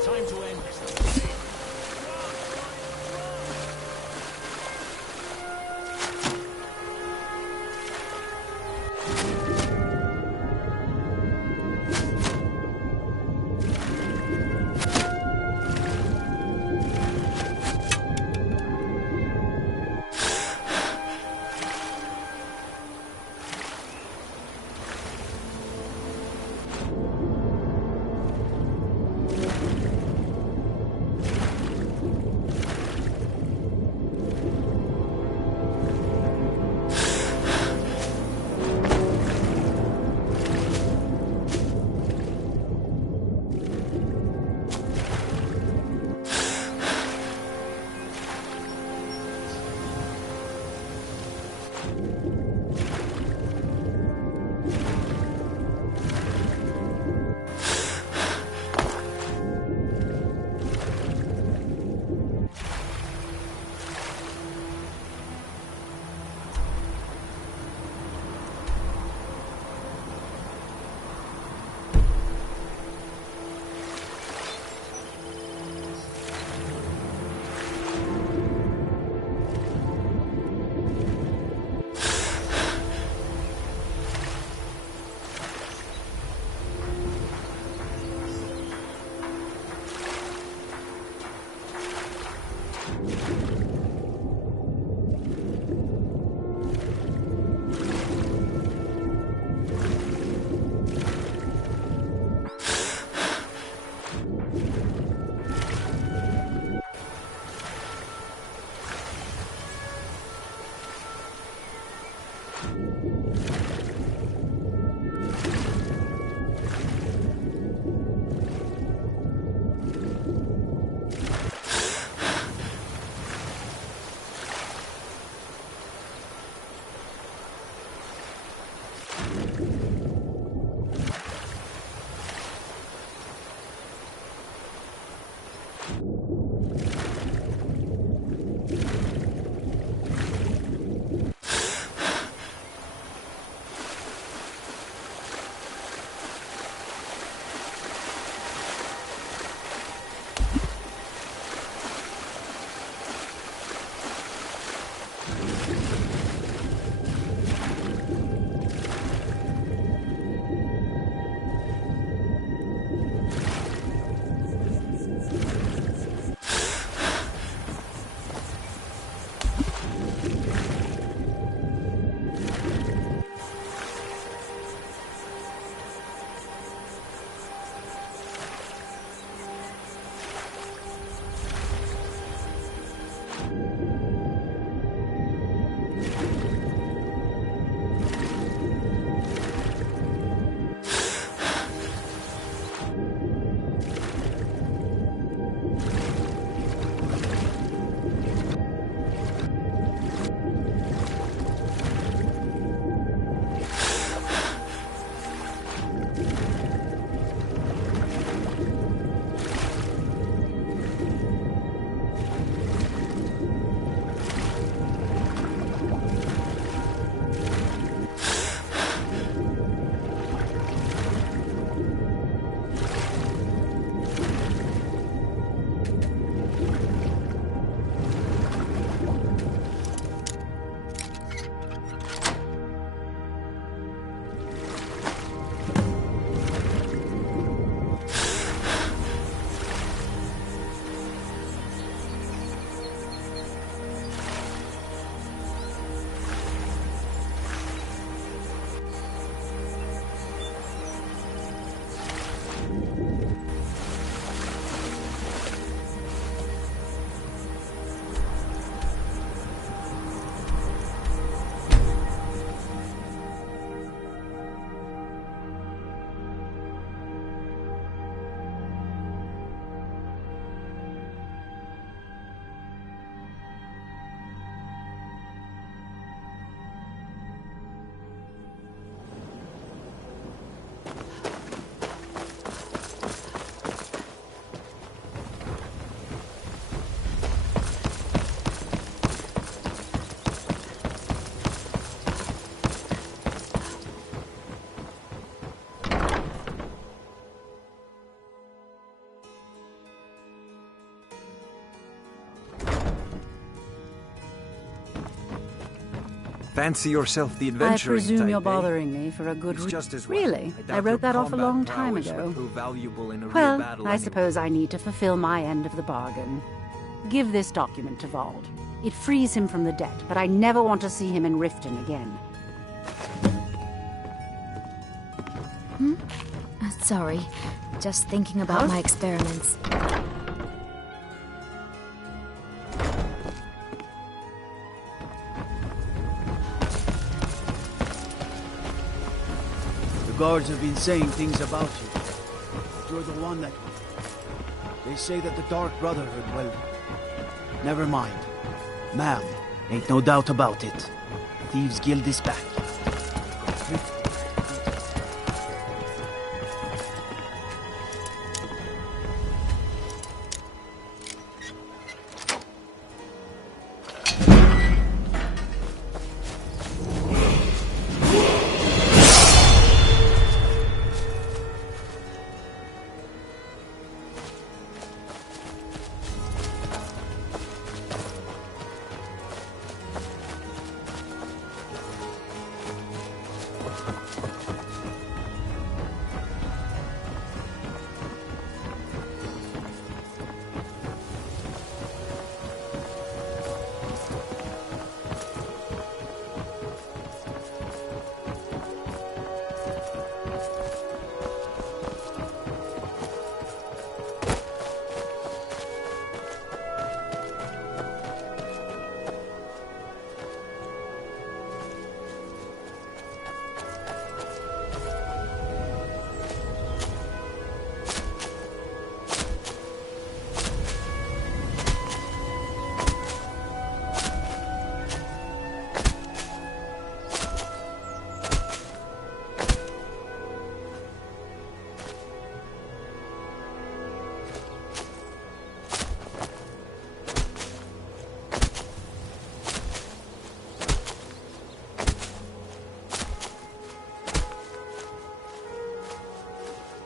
Time to end this. Fancy yourself the I adventuring presume type, you're eh? bothering me for a good It's reason. just as well. Really? doubt I wrote your that off a combat long time prowess ago. would prove valuable in a real Well, battle I anyway. suppose I need to fulfill my end of the bargain. Give this document to Vald. It frees him from the debt, but I never want to see him in Riften again. Sorry. Just thinking about my experiments. The guards have been saying things about you. You're the one that... They say that the Dark Brotherhood, well... Never mind. Ma'am, ain't no doubt about it. Thieves' Guild is back.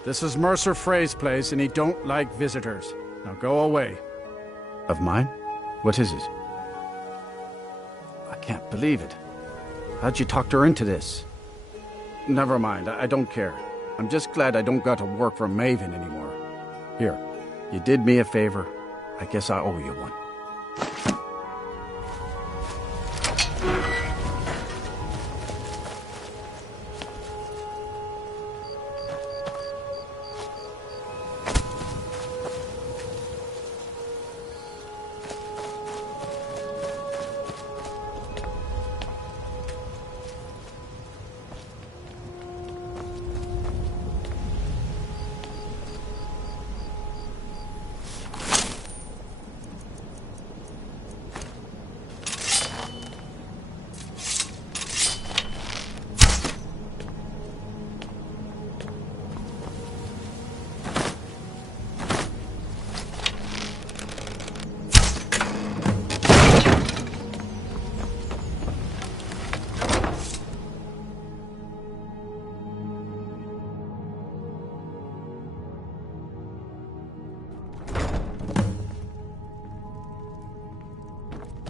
This is Mercer Frey's place, and he don't like visitors. Now go away. Of mine? What is it? I can't believe it. How'd you talk her into this? Never mind, I don't care. I'm just glad I don't got to work for Maven anymore. Here, you did me a favor. I guess I owe you one.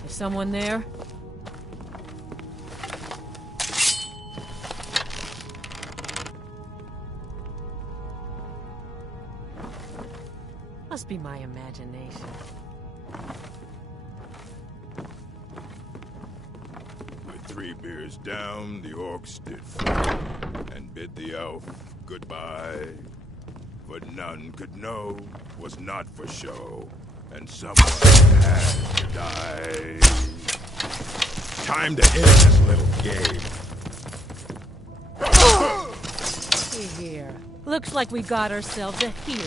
Someone there? Must be my imagination. With 3 beers down, the orc stood firm and bid the elf goodbye. For none could know was not for show, and someone had to die. Time to end this little game. Here. Looks like we got ourselves a hero.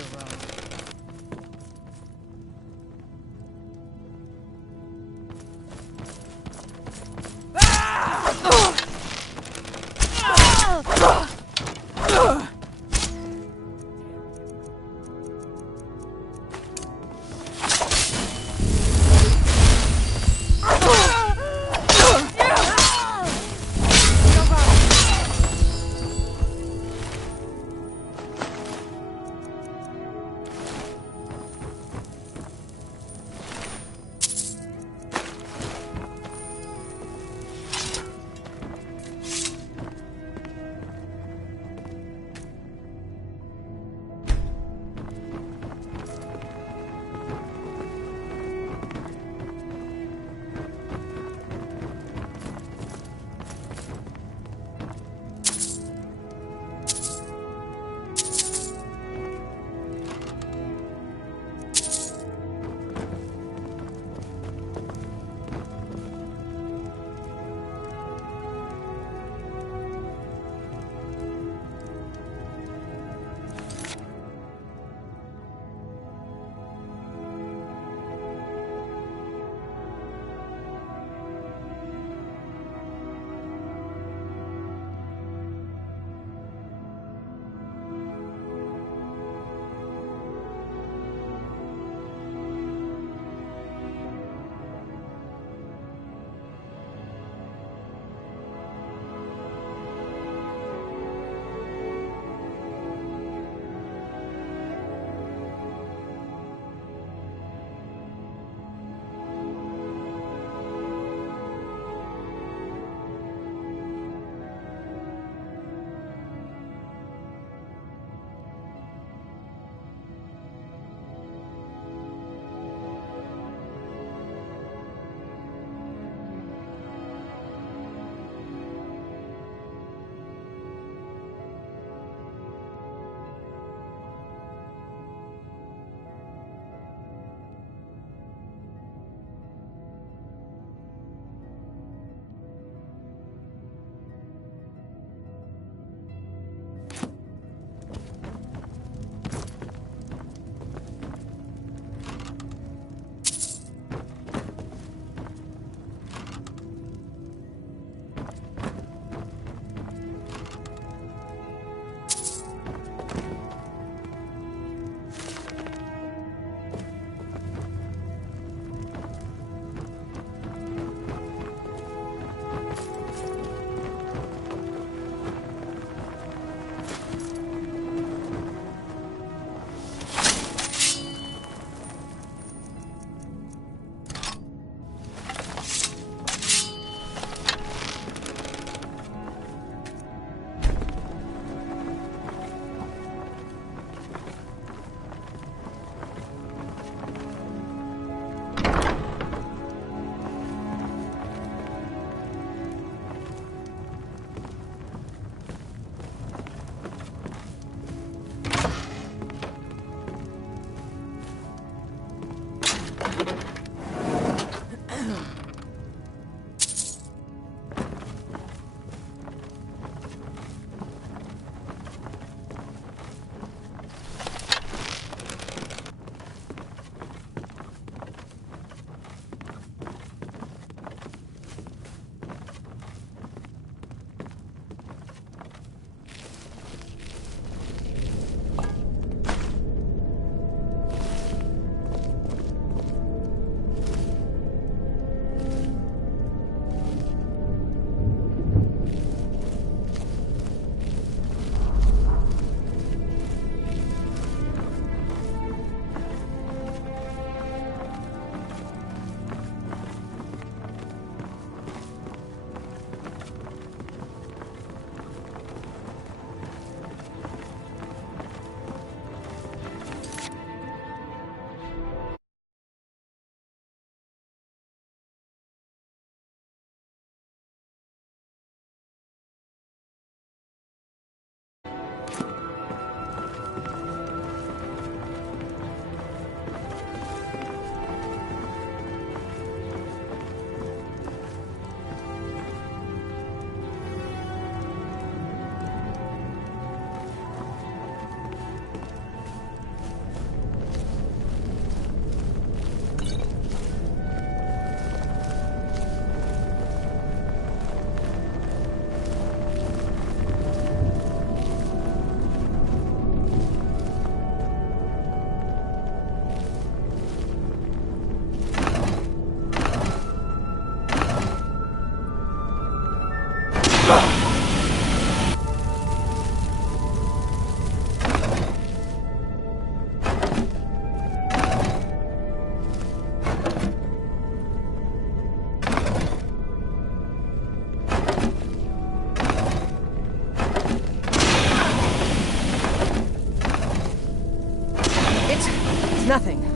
Nothing.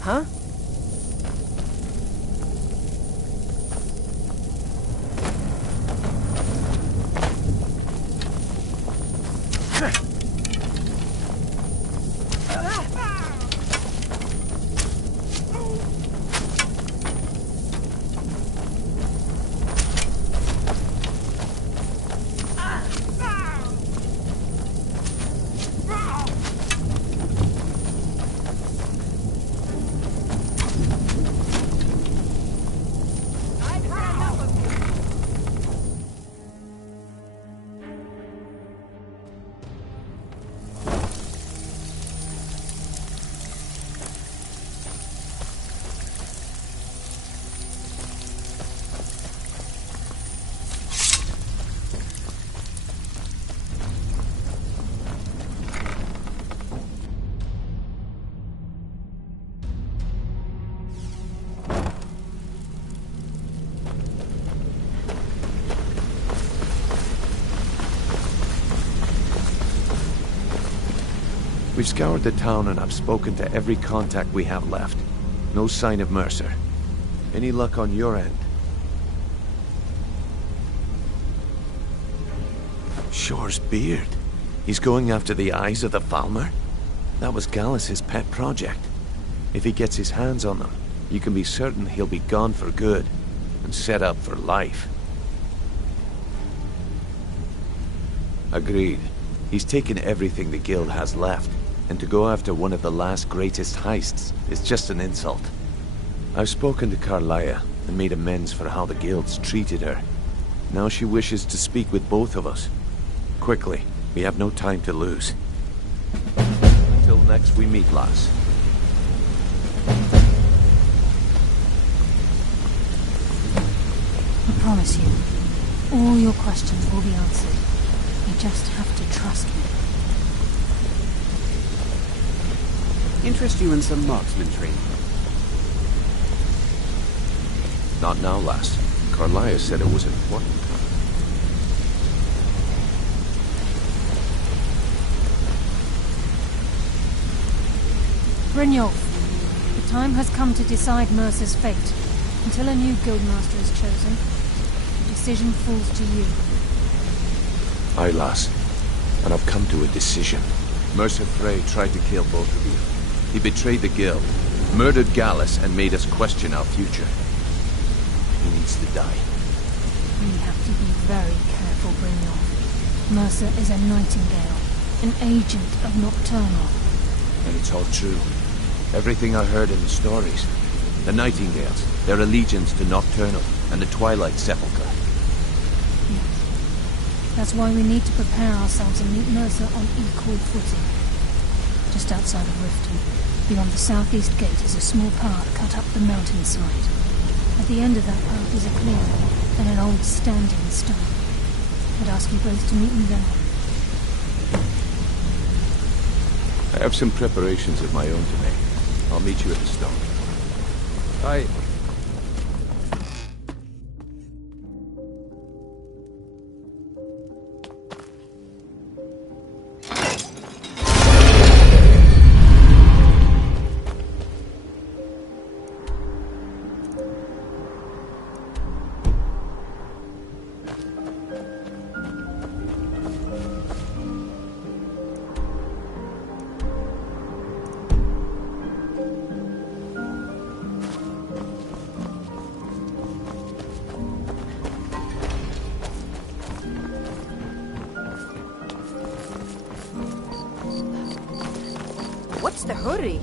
Huh? We've scoured the town and I've spoken to every contact we have left. No sign of Mercer. Any luck on your end? Shore's beard. He's going after the eyes of the Falmer? That was Gallus's pet project. If he gets his hands on them, you can be certain he'll be gone for good, and set up for life. Agreed. He's taken everything the Guild has left, and to go after one of the last greatest heists is just an insult. I've spoken to Carlia and made amends for how the Guild's treated her. Now she wishes to speak with both of us. Quickly, we have no time to lose. Till next we meet, lass. I promise you, all your questions will be answered. You just have to trust me. Interest you in some marksman training? Not now, lass. Carlia said it was important. Brynjolf, the time has come to decide Mercer's fate. Until a new guildmaster is chosen, the decision falls to you. Aye, lass. And I've come to a decision. Mercer Frey tried to kill both of you. He betrayed the Guild, murdered Gallus, and made us question our future. He needs to die. We have to be very careful, Brynjolf. Mercer is a Nightingale, an agent of Nocturnal. And it's all true. Everything I heard in the stories. The Nightingales, their allegiance to Nocturnal, and the Twilight Sepulchre. Yes. That's why we need to prepare ourselves and meet Mercer on equal footing. Just outside of Riften, beyond the southeast gate, is a small path cut up the mountainside. At the end of that path is a clearing and an old standing stone. I'd ask you both to meet me there. I have some preparations of my own to make. I'll meet you at the stone. Aye. What's the hurry?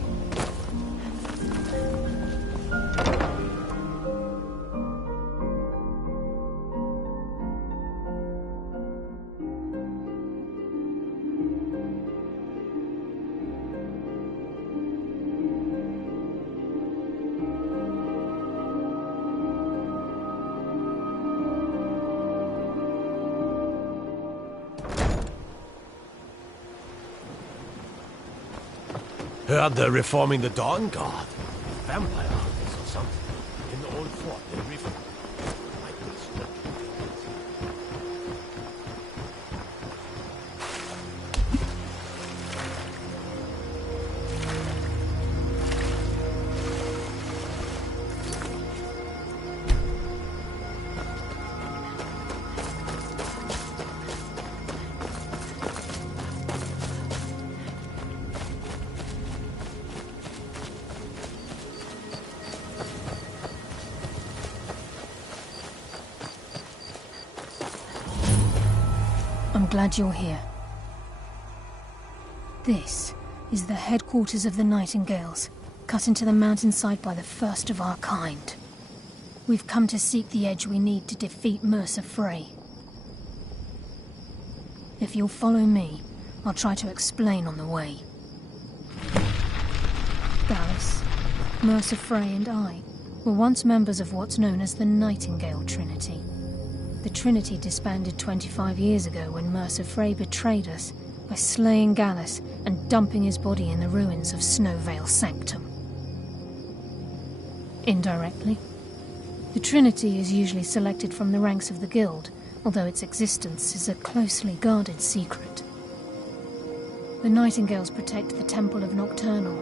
Heard they're reforming the Dawn Guard. Vampire hunters or something. In the old fort in Riften. I'm glad you're here. This is the headquarters of the Nightingales, cut into the mountainside by the first of our kind. We've come to seek the edge we need to defeat Mercer Frey. If you'll follow me, I'll try to explain on the way. Gallus, Mercer Frey and I were once members of what's known as the Nightingale Trinity. The Trinity disbanded 25 years ago when Mercer Frey betrayed us by slaying Gallus and dumping his body in the ruins of Snowvale Sanctum. Indirectly, the Trinity is usually selected from the ranks of the Guild, although its existence is a closely guarded secret. The Nightingales protect the Temple of Nocturnal,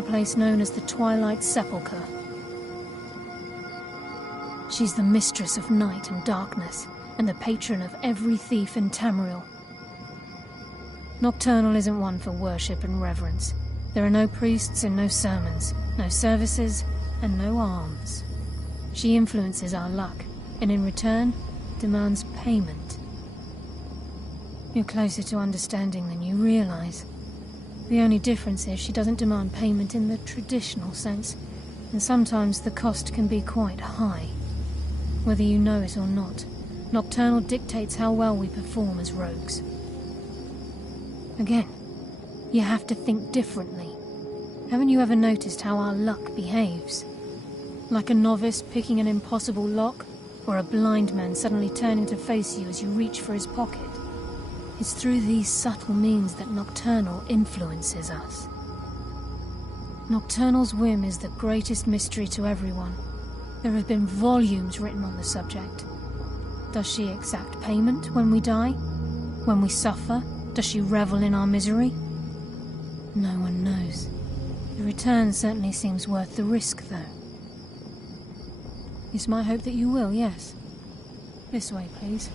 a place known as the Twilight Sepulchre. She's the mistress of night and darkness, and the patron of every thief in Tamriel. Nocturnal isn't one for worship and reverence. There are no priests and no sermons, no services, and no alms. She influences our luck, and in return, demands payment. You're closer to understanding than you realize. The only difference is she doesn't demand payment in the traditional sense, and sometimes the cost can be quite high. Whether you know it or not, Nocturnal dictates how well we perform as rogues. Again, you have to think differently. Haven't you ever noticed how our luck behaves? Like a novice picking an impossible lock, or a blind man suddenly turning to face you as you reach for his pocket. It's through these subtle means that Nocturnal influences us. Nocturnal's whim is the greatest mystery to everyone. There have been volumes written on the subject. Does she exact payment when we die? When we suffer? Does she revel in our misery? No one knows. The return certainly seems worth the risk, though. It's my hope that you will, yes. This way, please.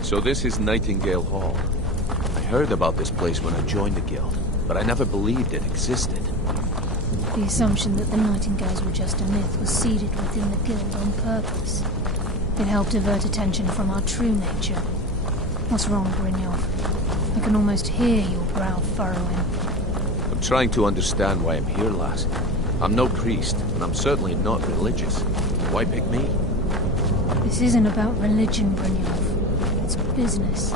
So this is Nightingale Hall. I heard about this place when I joined the guild, but I never believed it existed. The assumption that the Nightingales were just a myth was seeded within the guild on purpose. It helped divert attention from our true nature. What's wrong, Brynjolf? I can almost hear your brow furrowing. I'm trying to understand why I'm here, lass. I'm no priest, and I'm certainly not religious. Why pick me? This isn't about religion, Brynjolf. It's business.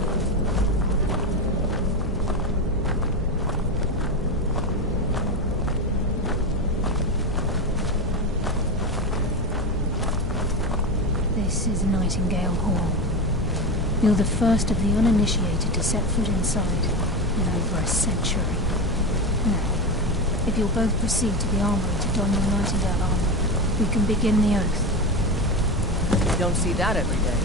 This is Nightingale Hall. You're the first of the uninitiated to set foot inside in over a century. Now, if you'll both proceed to the armory to don your Nightingale armor, we can begin the oath. You don't see that every day.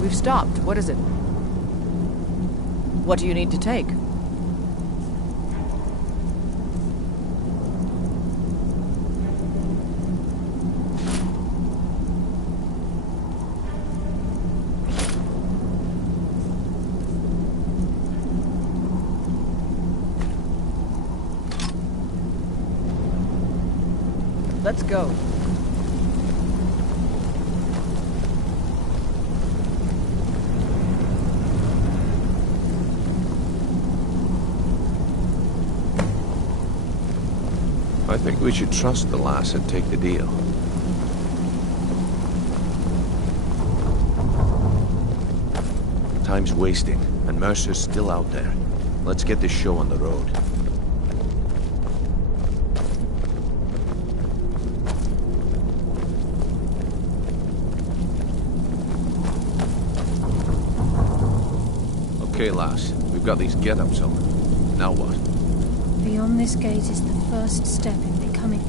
We've stopped. What is it? What do you need to take? Let's go. I think we should trust the lass and take the deal. Time's wasting, and Mercer's still out there. Let's get this show on the road. Okay, lass. We've got these get-ups on. Now what? Beyond this gate is the first step in becoming...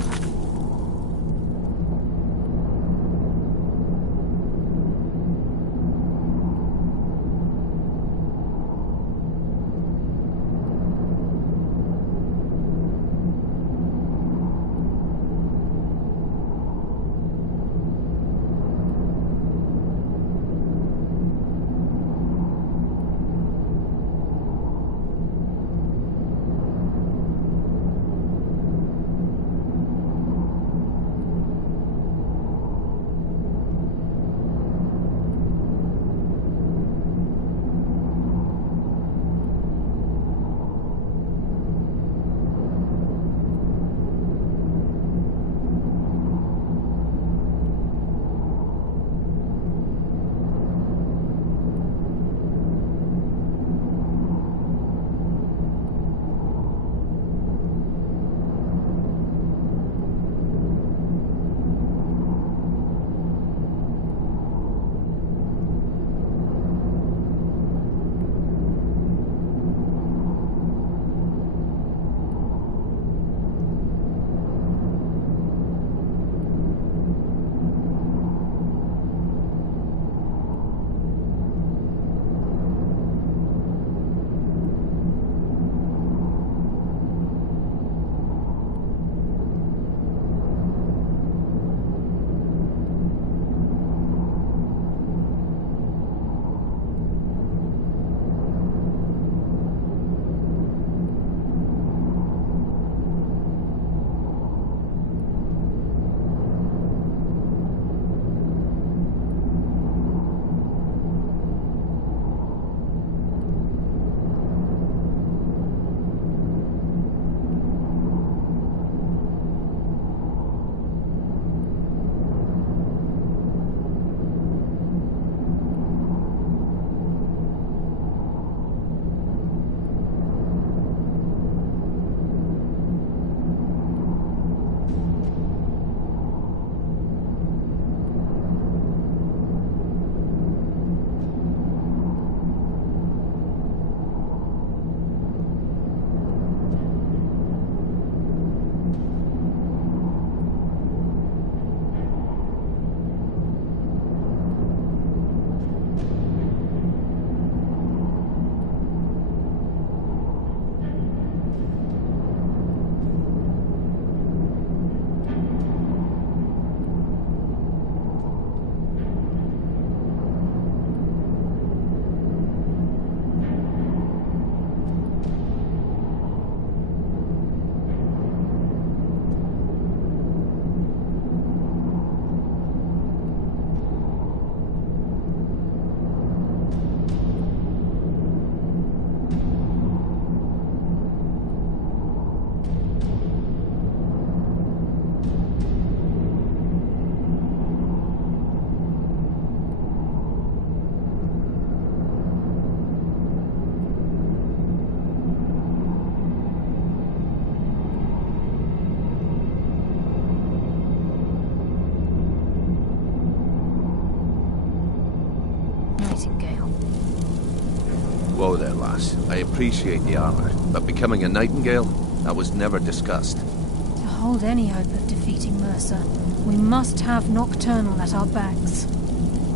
quo there, lass. I appreciate the armor, but becoming a nightingale? That was never discussed. To hold any hope of defeating Mercer, we must have Nocturnal at our backs.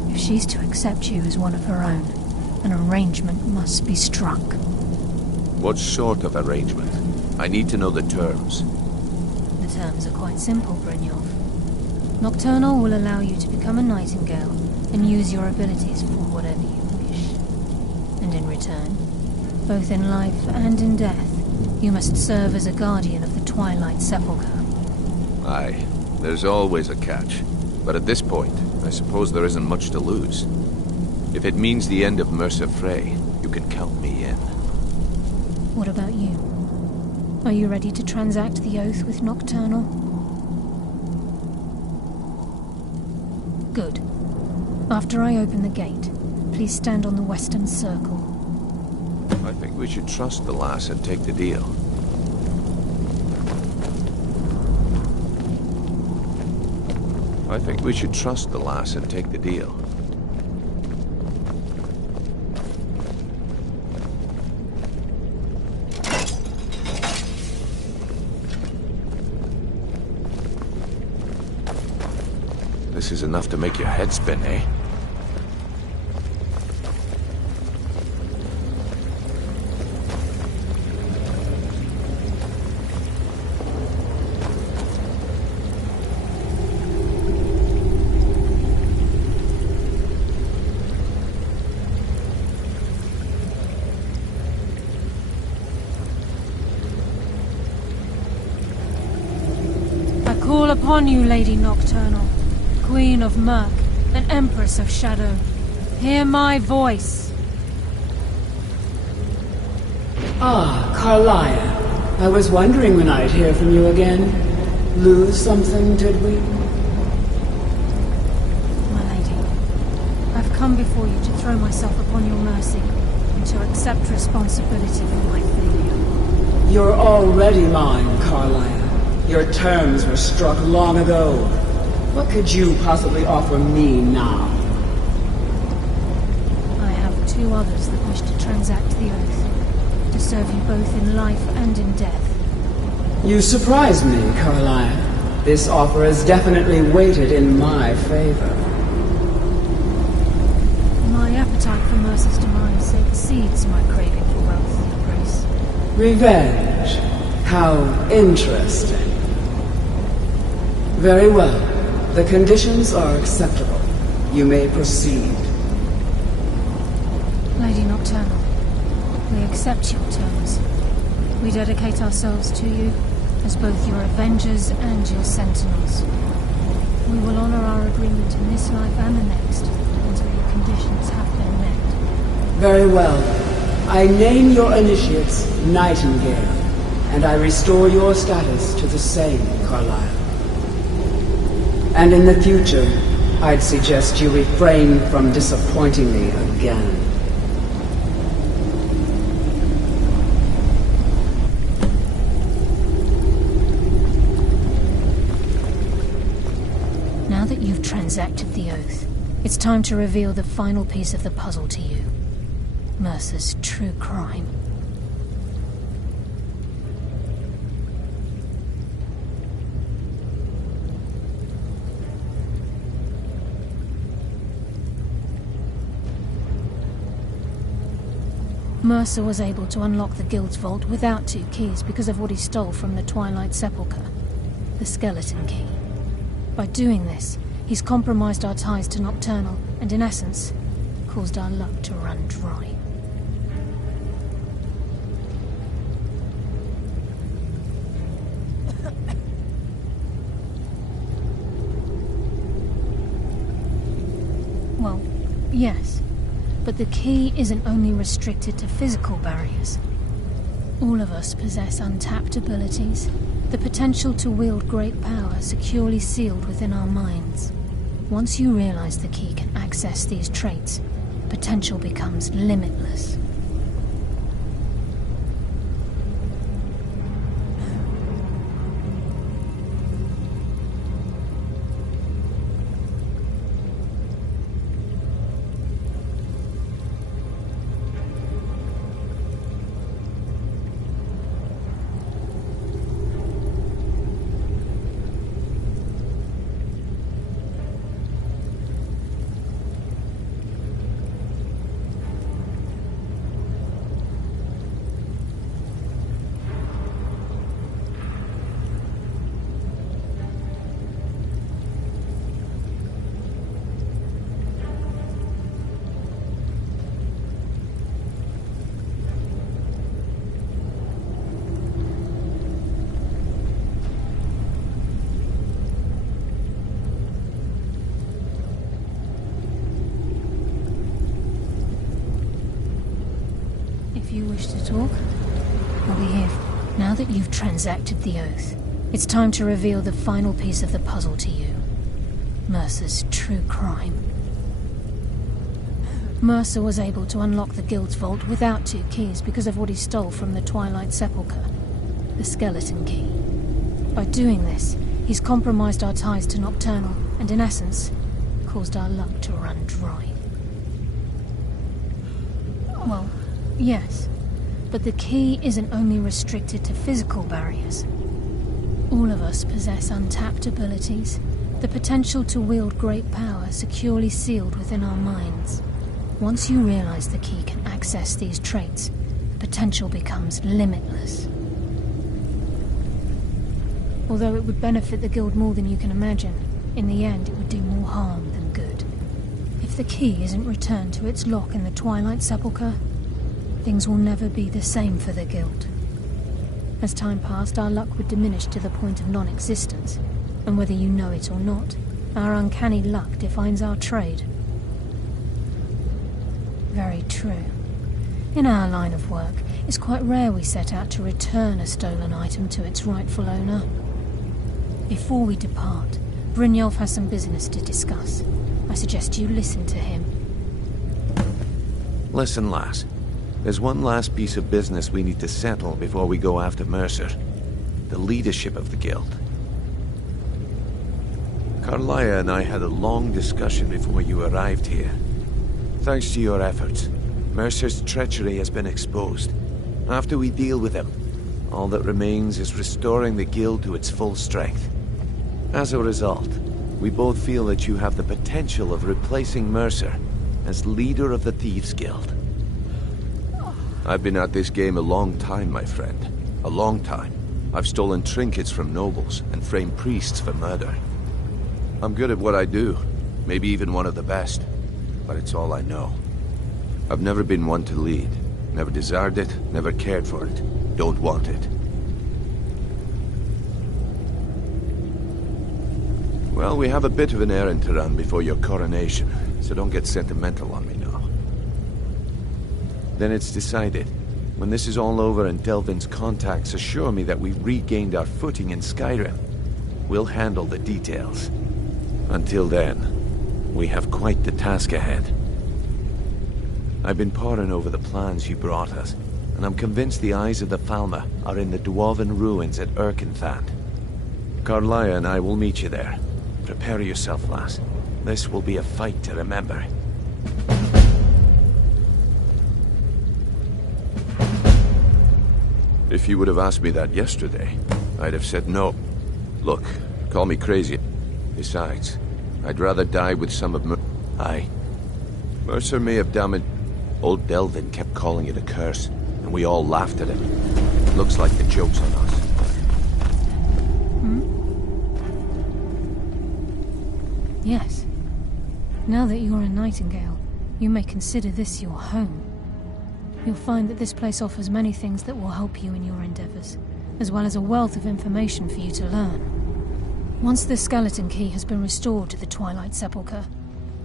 If she's to accept you as one of her own, an arrangement must be struck. What sort of arrangement? I need to know the terms. The terms are quite simple, Brynjolf. Nocturnal will allow you to become a nightingale and use your abilities for whatever you wish. And in return, both in life and in death, you must serve as a guardian of the Twilight Sepulchre. Aye, there's always a catch. But at this point, I suppose there isn't much to lose. If it means the end of Mercer Frey, you can count me in. What about you? Are you ready to transact the oath with Nocturnal? Good. After I open the gate, please stand on the western circle. I think we should trust the lass and take the deal. I think we should trust the lass and take the deal. This is enough to make your head spin, eh? I call upon you, Lady Nocturnal, Queen of Murk, and Empress of Shadow. Hear my voice. Ah, Carlia. I was wondering when I'd hear from you again. Lose something, did we? My lady, I've come before you to throw myself upon your mercy, and to accept responsibility for my failure. You're already mine, Carlia. Your terms were struck long ago. What could you possibly offer me now? I have two others that wish to transact the oath, to serve you both in life and in death. You surprise me, Carlia. This offer is definitely weighted in my favor. My appetite for Mercer's demise exceeds my craving for wealth and grace. Revenge. How interesting. Very well. The conditions are acceptable. You may proceed. Lady Nocturnal, we accept your terms. We dedicate ourselves to you as both your avengers and your sentinels. We will honor our agreement in this life and the next until your conditions have been met. Very well. I name your initiates Nightingale, and I restore your status to the same, Carlisle. And in the future, I'd suggest you refrain from disappointing me again. Now that you've transacted the oath, it's time to reveal the final piece of the puzzle to you. Mercer's true crime. Mercer was able to unlock the Guild's vault without 2 keys because of what he stole from the Twilight Sepulchre, the skeleton key. By doing this, he's compromised our ties to Nocturnal and, in essence, caused our luck to run dry. Well, yes. But the key isn't only restricted to physical barriers. All of us possess untapped abilities, the potential to wield great power securely sealed within our minds. Once you realize the key can access these traits, potential becomes limitless. wish to talk, I'll be here. Now that you've transacted the oath, it's time to reveal the final piece of the puzzle to you. Mercer's true crime. Mercer was able to unlock the Guild's vault without 2 keys because of what he stole from the Twilight Sepulchre, the skeleton key. By doing this, he's compromised our ties to Nocturnal, and in essence, caused our luck to run dry. Well, yes, but the key isn't only restricted to physical barriers. All of us possess untapped abilities, the potential to wield great power securely sealed within our minds. Once you realize the key can access these traits, the potential becomes limitless. Although it would benefit the Guild more than you can imagine, in the end it would do more harm than good. If the key isn't returned to its lock in the Twilight Sepulchre, things will never be the same for the Guild. As time passed, our luck would diminish to the point of non-existence, and whether you know it or not, our uncanny luck defines our trade. Very true. In our line of work, it's quite rare we set out to return a stolen item to its rightful owner. Before we depart, Brynjolf has some business to discuss. I suggest you listen to him. Listen, lass. There's one last piece of business we need to settle before we go after Mercer. The leadership of the Guild. Carlia and I had a long discussion before you arrived here. Thanks to your efforts, Mercer's treachery has been exposed. After we deal with him, all that remains is restoring the Guild to its full strength. As a result, we both feel that you have the potential of replacing Mercer as leader of the Thieves' Guild. I've been at this game a long time, my friend. A long time. I've stolen trinkets from nobles and framed priests for murder. I'm good at what I do, maybe even one of the best, but it's all I know. I've never been one to lead. Never desired it, never cared for it. Don't want it. Well, we have a bit of an errand to run before your coronation, so don't get sentimental on me now. Then it's decided. When this is all over and Delvin's contacts assure me that we've regained our footing in Skyrim, we'll handle the details. Until then, we have quite the task ahead. I've been poring over the plans you brought us, and I'm convinced the eyes of the Falmer are in the Dwarven ruins at Erkenthand. Carlia and I will meet you there. Prepare yourself, lass. This will be a fight to remember. If you would have asked me that yesterday, I'd have said no. Look, call me crazy. Besides, I'd rather die with some of Aye. Mercer may have damaged... Old Delvin kept calling it a curse, and we all laughed at him. Looks like the joke's on us. Yes. Now that you're a Nightingale, you may consider this your home. You'll find that this place offers many things that will help you in your endeavors, as well as a wealth of information for you to learn. Once the skeleton key has been restored to the Twilight Sepulchre,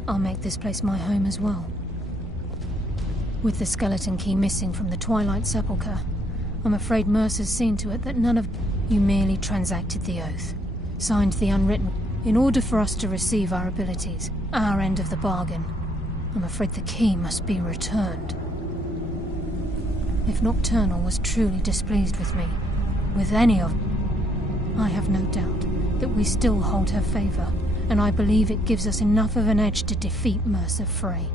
I'll make this place my home as well. With the skeleton key missing from the Twilight Sepulchre, I'm afraid Mercer's seen to it that none of you merely transacted the oath, signed the unwritten. In order for us to receive our abilities, our end of the bargain, I'm afraid the key must be returned. If Nocturnal was truly displeased with me, with any of... I have no doubt that we still hold her favor, and I believe it gives us enough of an edge to defeat Mercer Frey.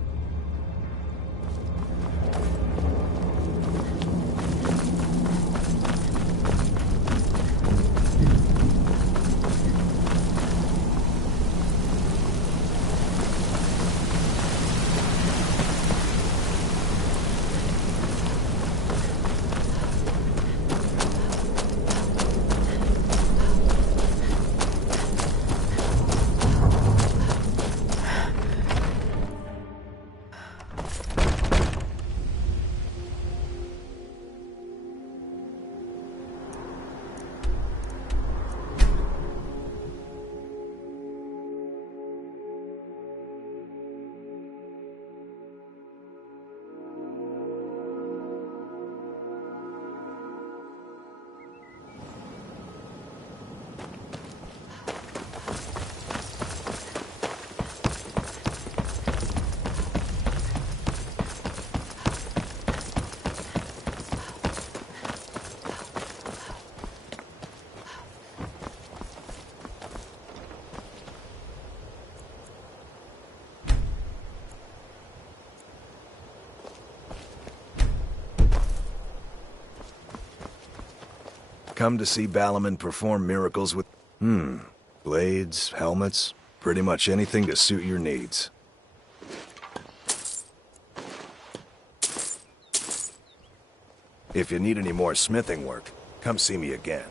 Come to see Balliman perform miracles with... blades, helmets, pretty much anything to suit your needs. If you need any more smithing work, come see me again.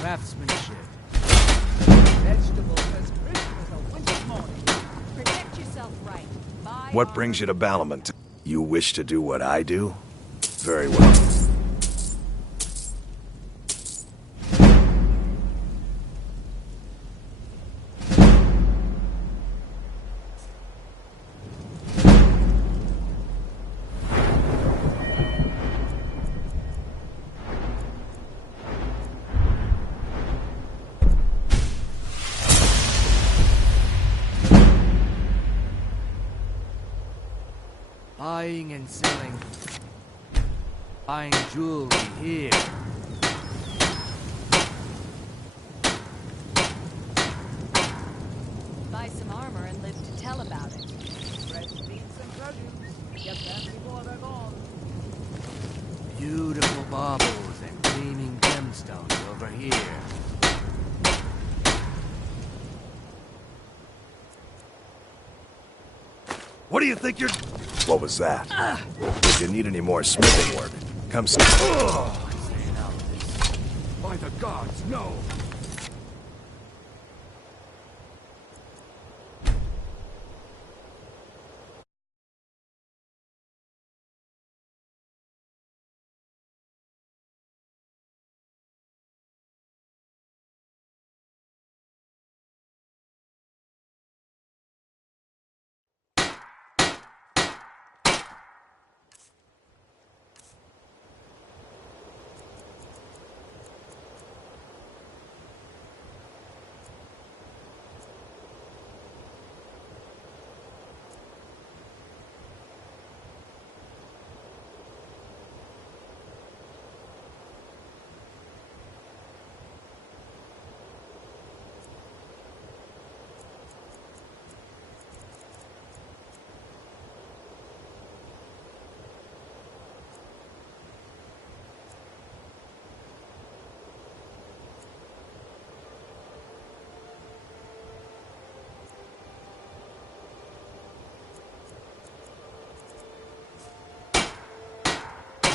Craftsmanship. Vegetables as crisp as a winter morning. Protect yourself right. Buy What brings you to Balliman? You wish to do what I do? Very well. Buying and selling. Buying jewelry here. Buy some armor and live to tell about it. Fresh meats and produce. Get them before they're gone. Beautiful baubles and gleaming gemstones over here. What do you think you're... What was that? If you need any more smithing work, come see... By the gods, no!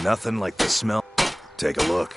Nothing like the smell. Take a look.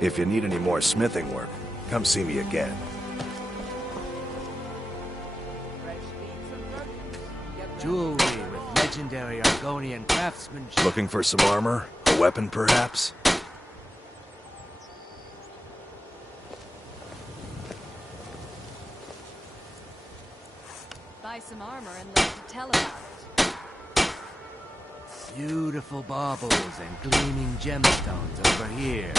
If you need any more smithing work, come see me again. Jewelry with legendary Argonian craftsmanship. Looking for some armor? A weapon, perhaps? Buy some armor and live to tell about it. Beautiful baubles and gleaming gemstones over here.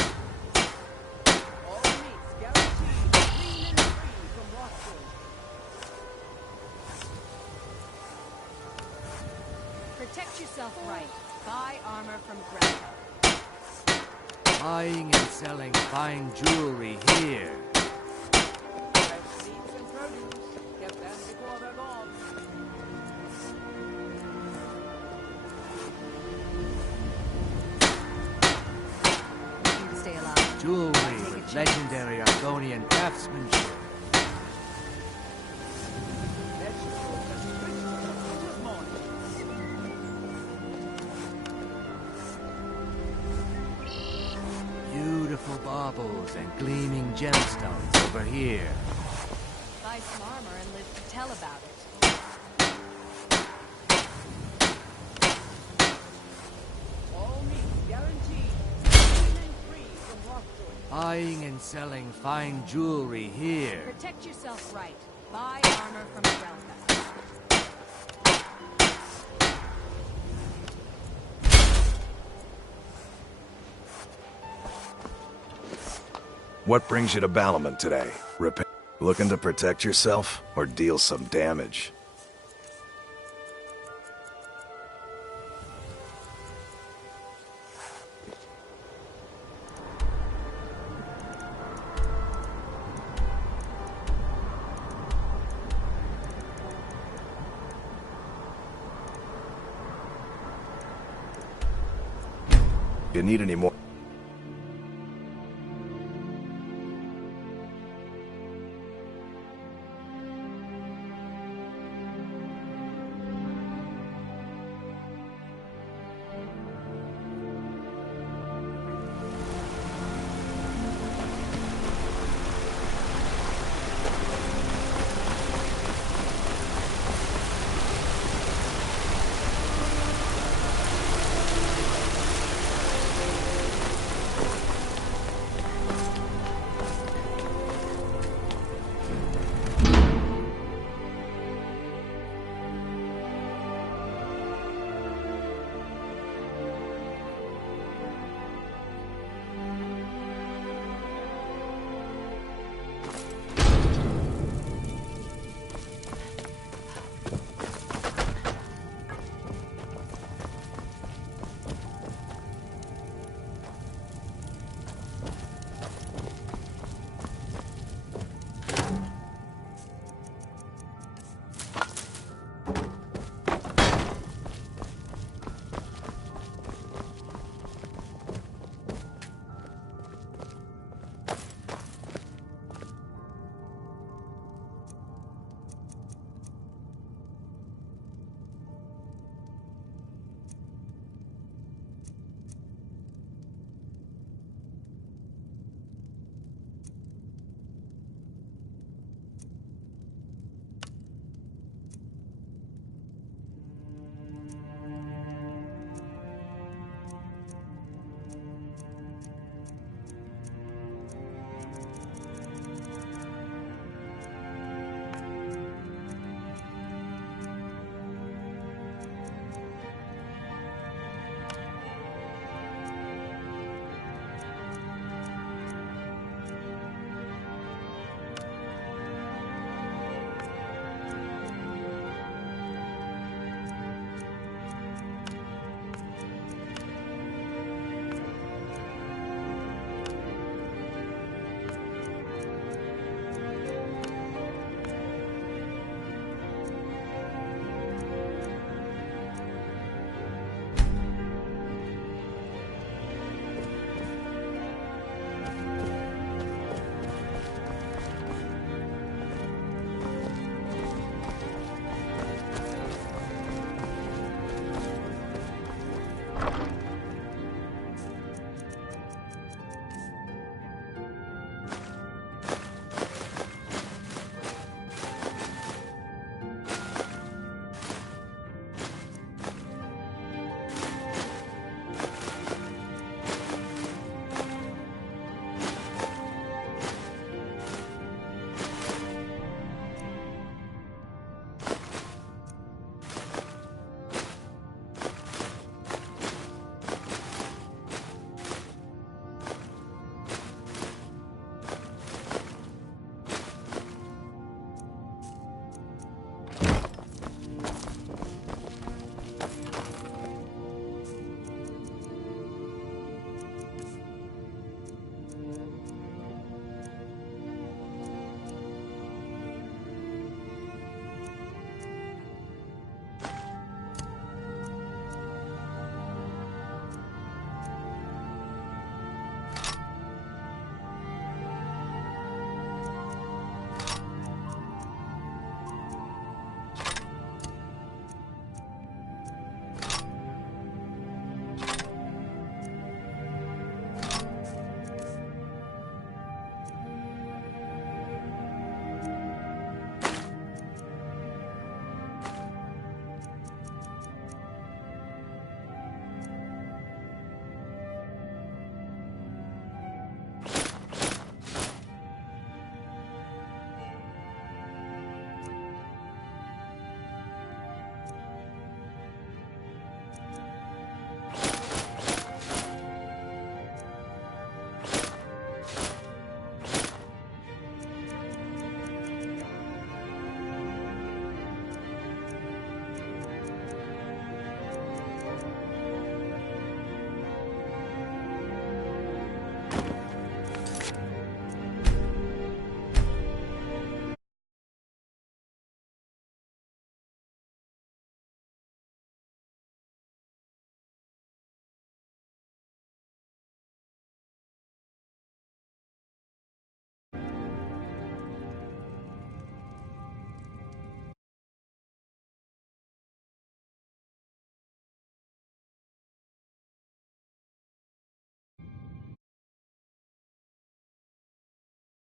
Protect yourself right. Buy armor from Greta. Buying and selling fine jewelry here. Stay alive. Jewelry with legendary Argonian craftsmanship. beautiful baubles and gleaming gemstones over here. Buy some armor and live to tell about it. All means guaranteed. Clean and free from lockjaw. Buying and selling fine jewelry here. Protect yourself right. Buy armor from Relka. What brings you to Ballamon today? Looking to protect yourself or deal some damage? If you need any more